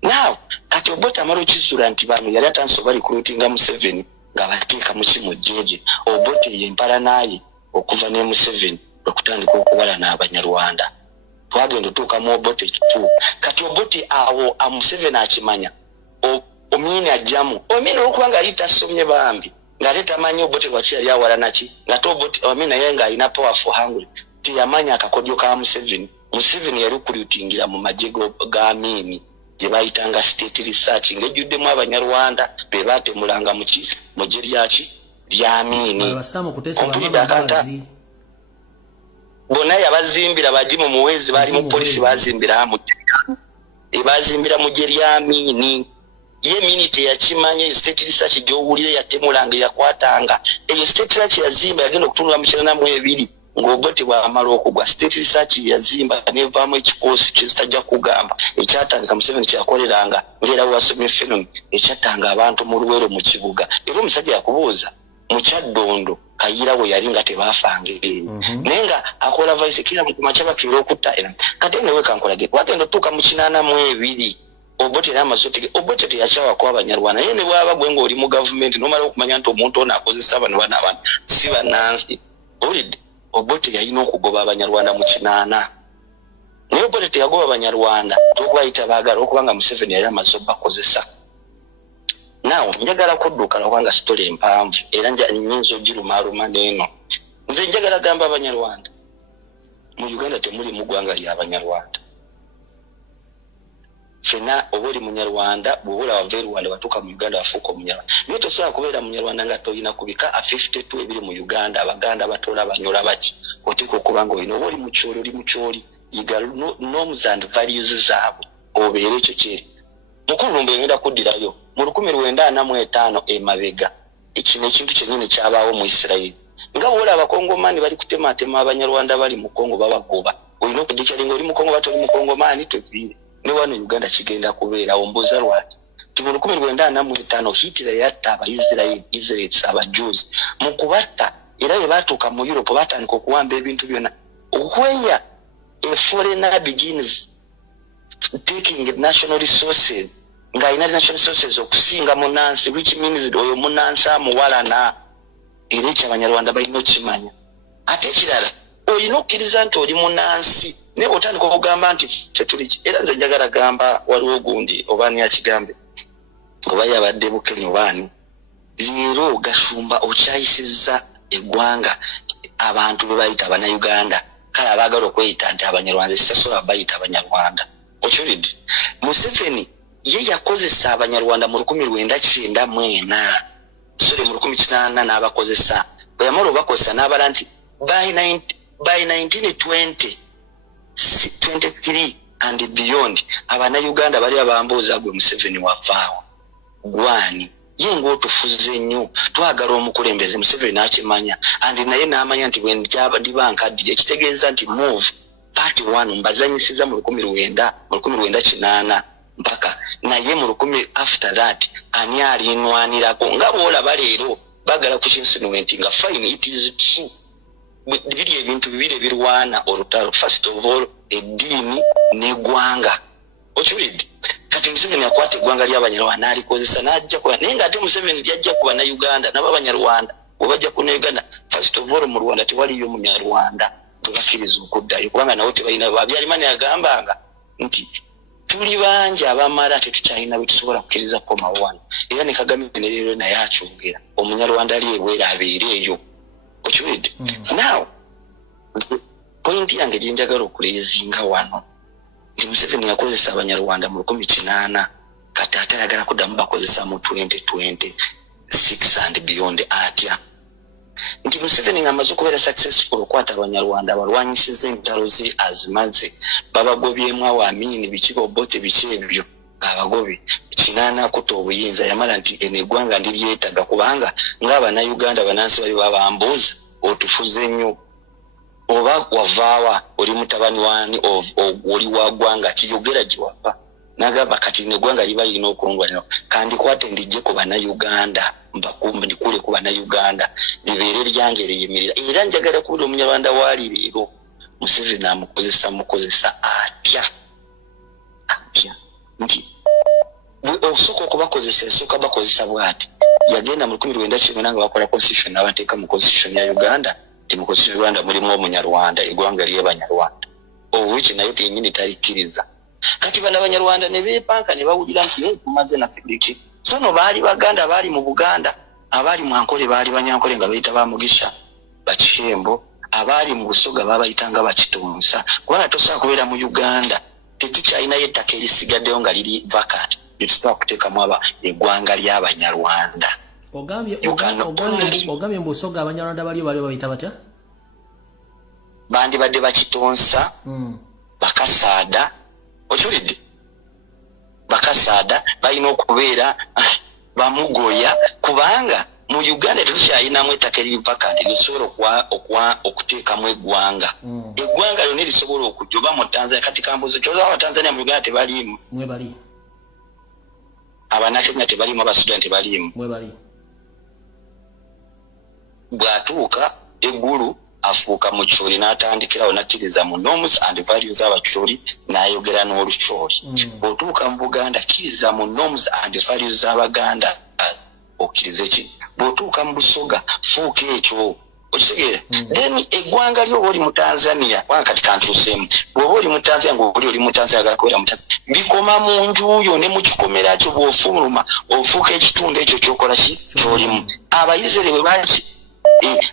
Now kati Obote amala okizula nti bano yali atandise obarecruitinga Museveni nga bateeka mu kimujjeje. Obote yempala naye okuva ne Museveni okutandika okuwala n'abanyarwanda. Twagenda otuuka mu Obote kitu kati Obote awo Museveni akimanya omini ajjamu omini olwokubanga yali tasomye bambi ng'ate tamanyi Obote lwaki yali awala naki ng'ate Obote omini naye ng'alina powerful hungry teyamanya akakodyo ka Museveni. Museveni yali okuliutingira mu magye ga Amini gye bayitanga state research ng'ejjuddemu abanyarwanda be baatemulanga mu gye lyaki lya Amini. Bonna yabazimbira baji mu muwezi baali mu polisi bazimbira mu gye lya Amini. Ye minute yakimanye state research gyowulire yatemulanga yakwatanga eyo state research yazimba yagenda okutunula mu 92 ng'Obote bw'amala okugwa state research yazimba nevaamu ekikosi kyesitajja kugamba ekyatandika Museveni kyakoleranga ng'era wasomye phenomenon ekyattanga abantu mu Luweero mu kibuga. Era omusajja yakubuuza mu Kyaddondo Kayira we yali nga tebaafanga eno naye nga akola vice kira mu kumakya bafiire okutta era kati newe kankolage wagenda otuuka mu 82 Obote n'amazote Obote teyakyawako abanyarwanda naye ne bwaba gwe ng'oli mu gavumenti nomala okumanya nti omuntu ono akozesa bano banaabana si bannansi. Owulidde? Obote yalina okugoba abanyarwanda mu 80 naye Obote teyagoba abanyarwanda tokubayita baagala okubanga Museveni yali amaze obbakozesa. Naawe njagala kudduka lwakubanga sitole empanvu era nnyinza ogirumaaluma n'eno. Nze njagala gamba abanyarwanda mu Uganda temuli mu ggwanga ly'abanyarwanda. Fena obuli munyarwanda bwobola wava Rwanda watuuka mu Uganda wafuuka omunyarwanda. Naye tosobola kubeera munyarwanda nga toyina kubika 52 ebiri mu Uganda abaganda batoola banyola baki oteeka okuba nga olina oba oli mu kyoli yiga norms and values zaabwe obeera ekyo kyeri. Mukulu Lumbuye ngenda kuddirayo mu 1945 emabega ekino ekintu kyennyini kyabaawo mu Isirayiri nga bwola abakongomani bali kutematema abanyarwanda bali mu Kongo babagoba olina okudikyalinga oli mu Kongo batoli mu Kongomani toviire ne wano Uganda kigenda kubeera ombuza lwaki Tibulu 1945 Hitler yatta Abayisirairi abajuzi mu kubatta era bwe batuuka mu Europe batandika okuwamba ebintu byonna. Where a foreigner begins taking national resources nga ina national resources okusinga munansi, which means oyo munansi amuwalana era eky'Abanyarwanda balina okimanya. Ate ekirala oyina okkiriza nti oli munansi ne otandika okugamba nti tetuli era nze njagala gamba waliwo gundi obaani yakigambe oba yabadde Bukenya obaani leero Gashumba okyayisizza eggwanga abantu be bayita Abannayuganda kale abaagala okweyita nti Abanyarwanda sisasola bayita Abanyarwanda. Okiwulidde Museveni ye yakozesa Abanyarwanda mu 1994 sore mu 1980 n'abakozesa bwe yamala obakozesa n'abala nti by 1920 23 and beyond Abannayuganda bali abambuuza gwe Museveni wavaawo gwani ye ng'otufuze nnyo twagala omukulembeze Museveni n'akimanya andi naye n'amanya nti bwe ndiba nkaddiye ekitegeeza nti move part 1 mbazanyisiza mu 1980 mpaka naye mu 10 after that ani alinwanirako nga bw'olaba leero bagala ku instrument nga fine it is true biri ebintu bibiri birwana olutalo first of all eddiini n'eggwanga. Okiwulidde kati Museveni akwata eggwanga ly'Abanyarwanda alikozesa n'ajja kuba naye ng'ate Museveni lyajja kuba na Uganda nabo Abanyarwanda bwe bajja kunegana first of all mu Rwanda tewaliyo Munyarwanda tebakkiriza okuddayo kubanga nawo tebalina Habyarimana yagambanga nti tuli bangi abamala tetukyalina bwe tusobola kukkiriza komawo wano era ne Kagame ne leero naye akyogera Omunyarwanda ali ebwera abeere eyo. Okiwulidde now point yange gye njagala okuleezinga wano nti Museveni yakozesa Abanyarwanda mu 1980 kati ate ayagala kuddamu bakozesa mu 2026 and beyond atya nti Museveni ng'amaze okubeera successful okwata Abanyarwanda abalwanyisiza entalo ze azimaze babagobyemu Awaamini biki Obote biki ebyo ng'abagobe 80 akuta obuyinza yamala nti eno eggwanga ndiryetaaga kubanga ng'Abannayuganda banansi bali babambuuza otufuze nnyo oba wavaawa oli mutabani wani oli wa ggwanga kiyogera gye wava n'agamba kati neggwanga liba lirina okulondwanira kandi kwate ndijje ku Bannayuganda mbakumbe ndikule ku Bannayuganda libeere lyange eriyimirira era njagala kubula Omunyarwanda waali leero Museveni amukozesa atya nti osooka okubakozesa esooka bakozesa bw'ati yagenda mu 1990 nga bakola constitution n'abateeka mu constitution ya Uganda ti mu constitution ya Uganda mulimu Omunyarwanda eggwanga ly'Abanyarwanda which naye yennyini talikkiriza kati bano Abanyarwanda ne beepanka ne bawulira nti tumaze naffe biki so no baali Baganda baali mu Buganda abaali mu Ankole baali Banyankole nga bayita Bamugisha Bakihembo abaali mu Busoga babayitanga Bakitunsa kubanga tosobola kubeera mu Uganda tetukyalinayo ettaka erisigaddeyo nga liri vacant lyetusobola kuteekamu eggwanga ly'Abanyarwanda. Ogambye mu Busoga Abanyarwanda bali bayita batya? Bandibadde Bakitonsa Bakasaada. Okiwulidde Bakasaada balina okubeera Bamugoya kubanga mu Uganda tetukyalinamu ettaka eriri vacant lisobola okuteekamu eggwanga. Eggwanga lyonna lisobola okujja mu Tanzania kati kambuzo kyolaba Abatanzania mu Uganda tebaliimu. Mwe bali. Abannakenya tebaliimu Abasudan tebaliimu. Mwe bali. Bw'atuuka eggulu afuuka mu Choli n'atandikirawo nakkiriza mu norms and values z'Abacholi n'ayogera n'Olucholi. Bw'otuuka mu Buganda kkiriza mu norms and values z'Abaganda okkirize ki. Bw'otuuka mu Busoga fuuka ekyo okitegeera. Then eggwanga ly'oba oli mu Tanzania kati kantuuseemu bw'oba oli mu Tanzania ng'oli mu Tanzania agala kubeera mu Tanzania bikoma mu njuuyo ne mu kikomera kyo bw'ofuluma ofuuka ekitundu ekyo ky'okola ki ky'olimu.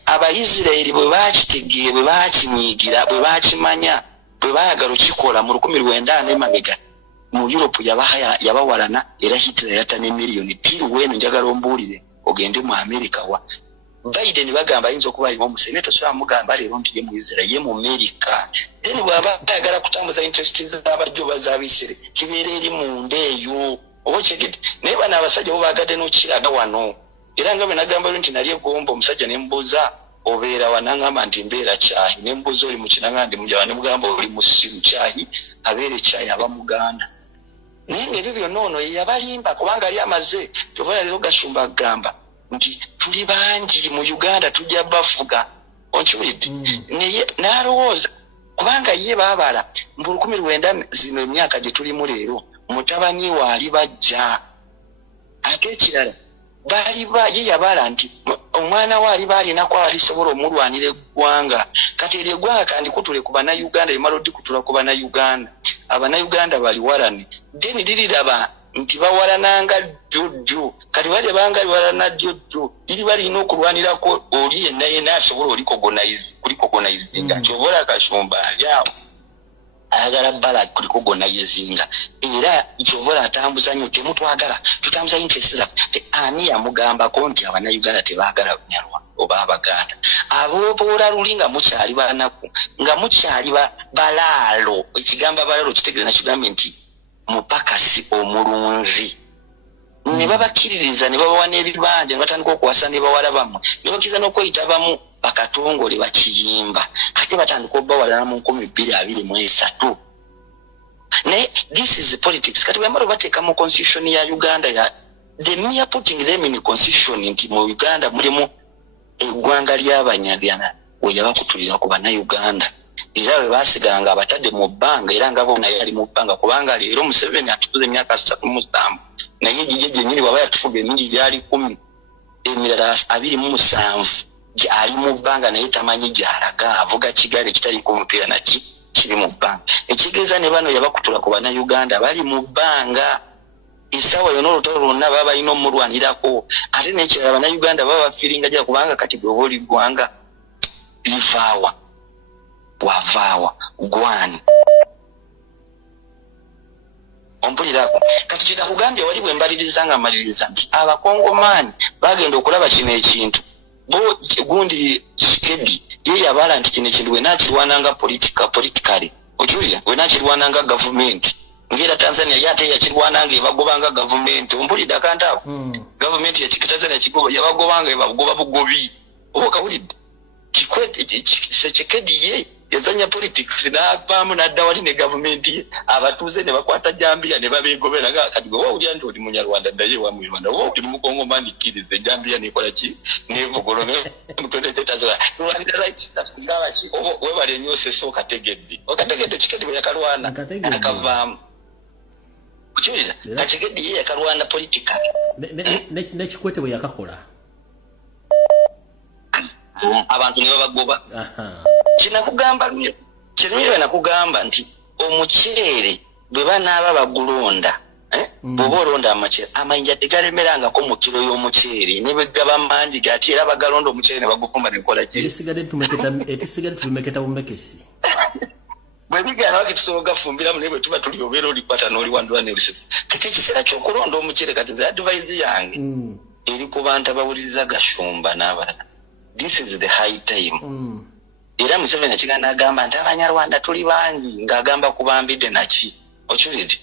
Abayisirayiri bwe bakitegeera bwe bakinyiigira bwe bakimanya bwe baagala okikola mu 1900 emabega mu Europe yabawalana era Hitler yatta ne miliyoni tiru weno njagala ombuulire ogende mu America wa Biden bagamba ayinza okuba alimu omusene tosobola mugamba leero nti ye mu Israel ye mu America then bw'aba ayagala kutambuza interest z'abajjoba z'Abisere kibeera eri munda eyo oba kyegedde naye bano abasajja bo baagadde n'okiraga wano era nga bwe nagamba nti nali egomba omusajja ne mbuuza obeera wanangamba nti mbeera kyahi ne mbuuza oli mu Kinangandi mujaba ne mugamba oli mu Siru kyahi abeere kyahi aba Muganda naye ebyo byonna ono yabalimba kubanga ali amaze tovala lero Gashumba agamba nti tuli bangi mu Uganda tujja bafuga okiwulidde naye n'alowooza kubanga ye baabala mu 19 zino emyaka gye tulimu leero mutabani waali bajja ate ekirala ye yabala nti omwana we ali baalinako alisobola omulwanira eggwanga kati eryo eggwanga kandikutule ku bannayuganda limala oddikutula ku bannayuganda abannayuganda baliwalane deni liriraba nti bawalananga ddyo kati bali banga liwalana ddyo liri balina okulwanirako oli yenna yenna asobola kulikogonayizinga kyobola Kashumba ali awo ayagala bala kulikogonayizinga era kyobola atambuza nnyo temutwagala tutambuza interest zaffe ani yamugambako nti abannayuganda tebaagala bunyarwa oba abaganda aboobola luli nga mukyali banaku nga mukyali balaalo ekigamba balaalo kitegeeza nakigambe nti mupakasi omulunzi ne babakiririza ne babawa n'ebibanja ne batandika okuwasa ne bawala bamwe ne bakiza n'okweyita bamu bakatongole bakiyimba ate batandika obbawalana mu 2023 naye this is politics kati bwemala bateeka mu constitution ya Uganda ya the mere putting them in constitution nti mu Uganda mulimu eggwanga ly'abanyagana we yabakutulira ku bannayuganda era bwe baasiganga abatadde mu bbanga era nga bona yali mu bbanga kubanga leero Museveni atukuza emyaka 37 naye gye nnyini bw'aba yatufuga emingi gyali 10 emirala 27 ali mu bbanga naye tamanyi gy'alaga avuga kigali kitali ku mupiira naki kiri mu bbanga ekigeza ne bano yabakutula ku bannayuganda bali mu bbanga esawa yonna olutalo lwonna baba balina omulwanirako ate n'ekirala bannayuganda baba bafiiringa gya kubanga kati bwe oba oli ggwanga livaawa wavaawa gwani ompulirako kati kitakugambye wali bwe mbaliriza nga mmaliriza nti abakongomaani bagenda okulaba kino ekintu bo gundi Kedi ye yabala nti kino ekintu wenakirwananga politikale okiwulira wenakirwananga gavumenti ngera Tanzania yate yakirwananga ebagobanga gavumenti ompulidde akantaako gavumenti Tanzania kigoba yabagobanga ebagoba bugobi oba kawulidde Kedi ye yazanya politics n'avaamu n'adda wali ne gavumenti ye abatuuze ne bakwata Jambiya ne babegobera kati gwe wawulira nti oli munyarwanda ddaye wa mu Uganda oba oli mukongomani kkirize Jambiya nekola ki nevugolo mutondezetazola lwanira rights ngaba ki webale nnyo seso okategedde Kikedi bwe yakalwana akavaamu kukiwulira Kikedi ye yakalwana political nekikwete bwe yakakola abantu ne babagoba kinakugamba kirumire nakugamba nti omuceere bwe banaaba bagulonda bw'oba olonda amaceere amayinja tegalemerangako mu kiro y'omuceere ne bwe gaba mangi gati era bagalonda omuceere ne bagufumba ne nkola ki etisigade tubimeketa bumekesi bwe bigana waki tusobola gafumbiramu naye bwe tuba tuli obeera olikwata n'oliwandula n'olisesa kati ekiseera ky'okulonda omuceere kati ze advise yange eri ku bantu abawuliriza Gashumba n'abalala this is the high time era Museveni akigenda agamba nti abanyarwanda tuli bangi ng'agamba kubambidde naki okiwulidde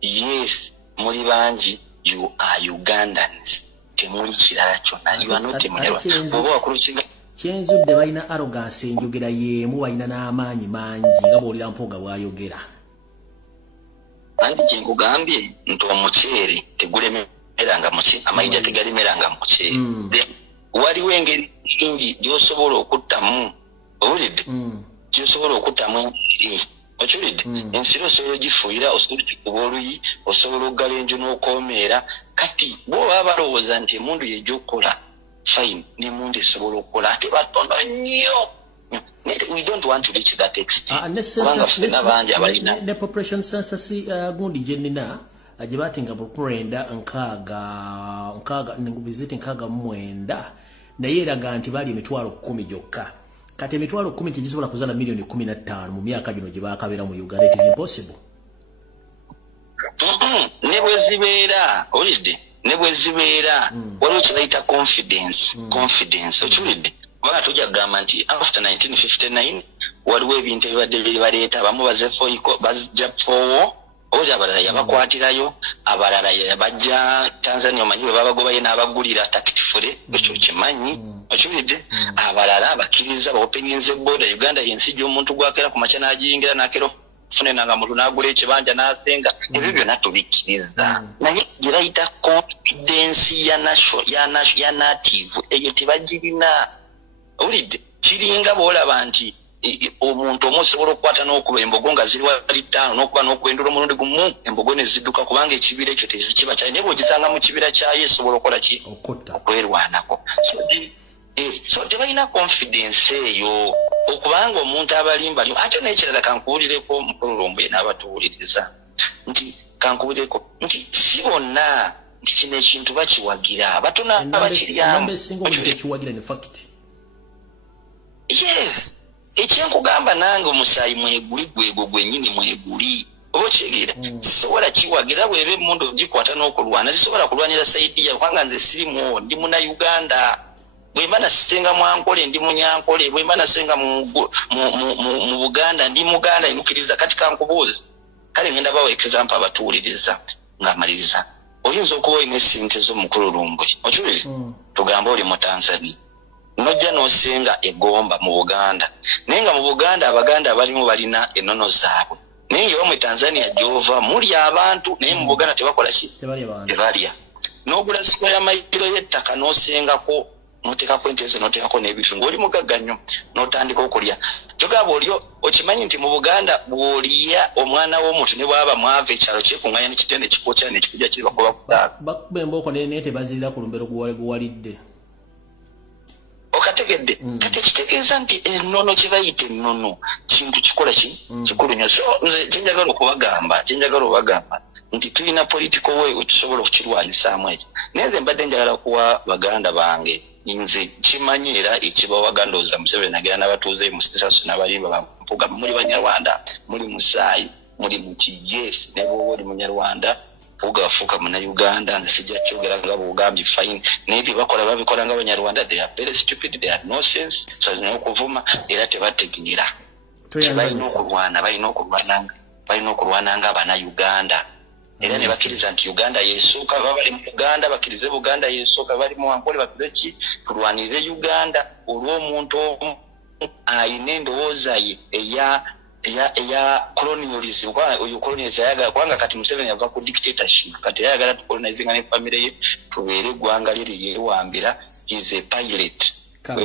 yes muli bangi you are Ugandans temuli kirala kyonna you are not munyarwanda oba wakulukinga kyenzudde balina arrogance enjogera yeemu balina n'amaanyi mangi nga bw'olira Mpuuga bw'ayogera anti kyenkugambye nti omuceere tegulemeranga muki amayinja tegalemeranga mu muceere waliwo engeri nyingi gy'osobola okuttamu owulidde gy'osobola okuttamu engeri okiwulidde ensiri osobola ogifuuyira osobola okikuba oluyi osobola oggala enju n'okoomeera kati bo baba balowooza nti emundu yegy'okukola fine n'emundu esobola okukola ate batono nnyo we don't want to reach that extent kubanga ffena bangi abalina ne population census gundi gye nnina gye batinga bukwenda nkaaga mwenda naye eraga nti bali emitwalo 10 gyokka kati emitwalo 10 tegisobola kuzana milioni 15 mu myaka gino gye baakabeera mu Uganda. It is impossible. Ne bwe zibeera olidde ne bwe zibeera waliwo kyebayita confidence okiwulidde kubanga tujja kugamba nti after 1959 waliwo ebintu ebibadde bibaleeta abamu bajja fowo oli abalala yabakwatirayo abalala yabajja Tanzania omanyi bwe babagobayo n'abagulira takifule ekyo kimanyi okiwulidde abalala abakkiriza baopeninze border Uganda yensi gy'omuntu gwakera ku makya n'agiyingira n'akero fune nanga muntu nagula ekibanja nasenga ebyo byonna tubikkiriza naye girayita confidence ya native eyo tebagirina olidde kiringa boolaba nti omuntu omu osobola okukwata n'okuba embogo nga ziri wali ttaano n'okuba n'okwendula omulundi gumu embogo ne zidduka kubanga ekibira ekyo tezikiba kyayo naye bw'ogisanga mu kibira kyayo esobola okukola ki okwerwanako so tebalina confidence eyo okubanga omuntu abalimba ate n'ekirala kankuwulireko Mulumbuye n'abatuwuliriza nti kankuwulireko nti si bonna nti kino ekintu bakiwagira batona abakiryamu yes ekyenkugamba nange omusaayi mweguli gwego gwennyini mweguli oba okitegeera sisobola kiwagira bweba emmundu gikwata n'okulwana sisobola kulwanira saidi ya kubanga nze sirimu ndi Munnayuganda bwemba nasenga Mwankole ndi Munyankole bwemba nasenga mu Buganda ndi Muganda emukiriza kati kankubuuza kale ngenda bawa example abatuwuliriza ng'amaliriza oyinza okuba olina esente z'Omulumbuye okiwulire tugamba oli mu Tanzania nojja n'osenga egomba mu Buganda naye nga mu Buganda Abaganda abalimu balina ennono zaabwe naye nga mu Tanzania gy'ova muli abantu naye mu Buganda tebakola ki tebalya n'ogula siko y'amayiro y'ettaka n'osengako n'oteekako enteeso n'oteekako n'ebintu ng'oli mugagga nnyo n'otandika okulya kyogaba olyo okimanyi nti mu Buganda bw'olya omwana w'omuntu ne bw'aba mwava ekyalo kyekuŋŋanya n'ekitende kikokya n'ekikujja kiri bakuba kutaaka bakuba embooko naye tebazirira ku lumbero guwalidde okategedde kati ekitegeeza nti ennono kye bayita ennono kintu kikola kikulu nnyo so nze kyenjagala obagamba nti tulina political way wetusobola okukirwanyisaamu ekyo naye nze mbadde njagala kuwa baganda bange nze kimanyi era ekibawaga ndowooza Museveni agera n'abatuuze mu Sisasu n'abalimba bampuga muli Banyarwanda muli Musaayi muli Mukiyesi ne bw'oba oli Munyarwanda ugafuka Munnayuganda nze sijja kyogera nga bw'ogambye fine naye bye bakola babikola nga Abanyarwanda they are very stupid they have no sense so alina okuvuma era tebategeera balina okulwana nga Abannayuganda era ne bakkiriza nti Uganda yeesooka baba bali mu Uganda bakkirize Buganda yeesooka bali mu Wankole bakkirize ki tulwanire Uganda olw'omuntu omu ayina endowooza ye eya colonialism oyo colonialism ayagala kubanga kati Museveni yava ku dictatorship kati ayagala tukolonizinga ne family ye tubeere eggwanga lye lyewambira is a pilot kale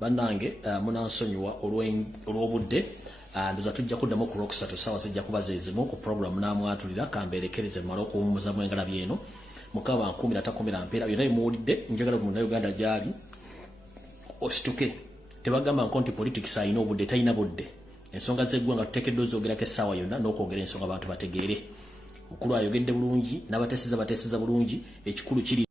bannange munansonyiwa olw'obudde ndoza tujja kuddamu ku lwokusatu ssaawa zijja kuba zeezimu ku programu n'amwatulira kambeerekereze mmale okuwummuzamu engalabi eno mukama 10 mpeera byonna bimuwulidde njagala ku Munnayuganda gyali osituke tebagamba nti politics ayina obudde talina budde ensonga z'eggwanga tuteekeddwa ozogerako essaawa yonna n'okwogera ensonga abantu bategeere mukulu ayogedde bulungi n'abateeseza bulungi ekikulu kiri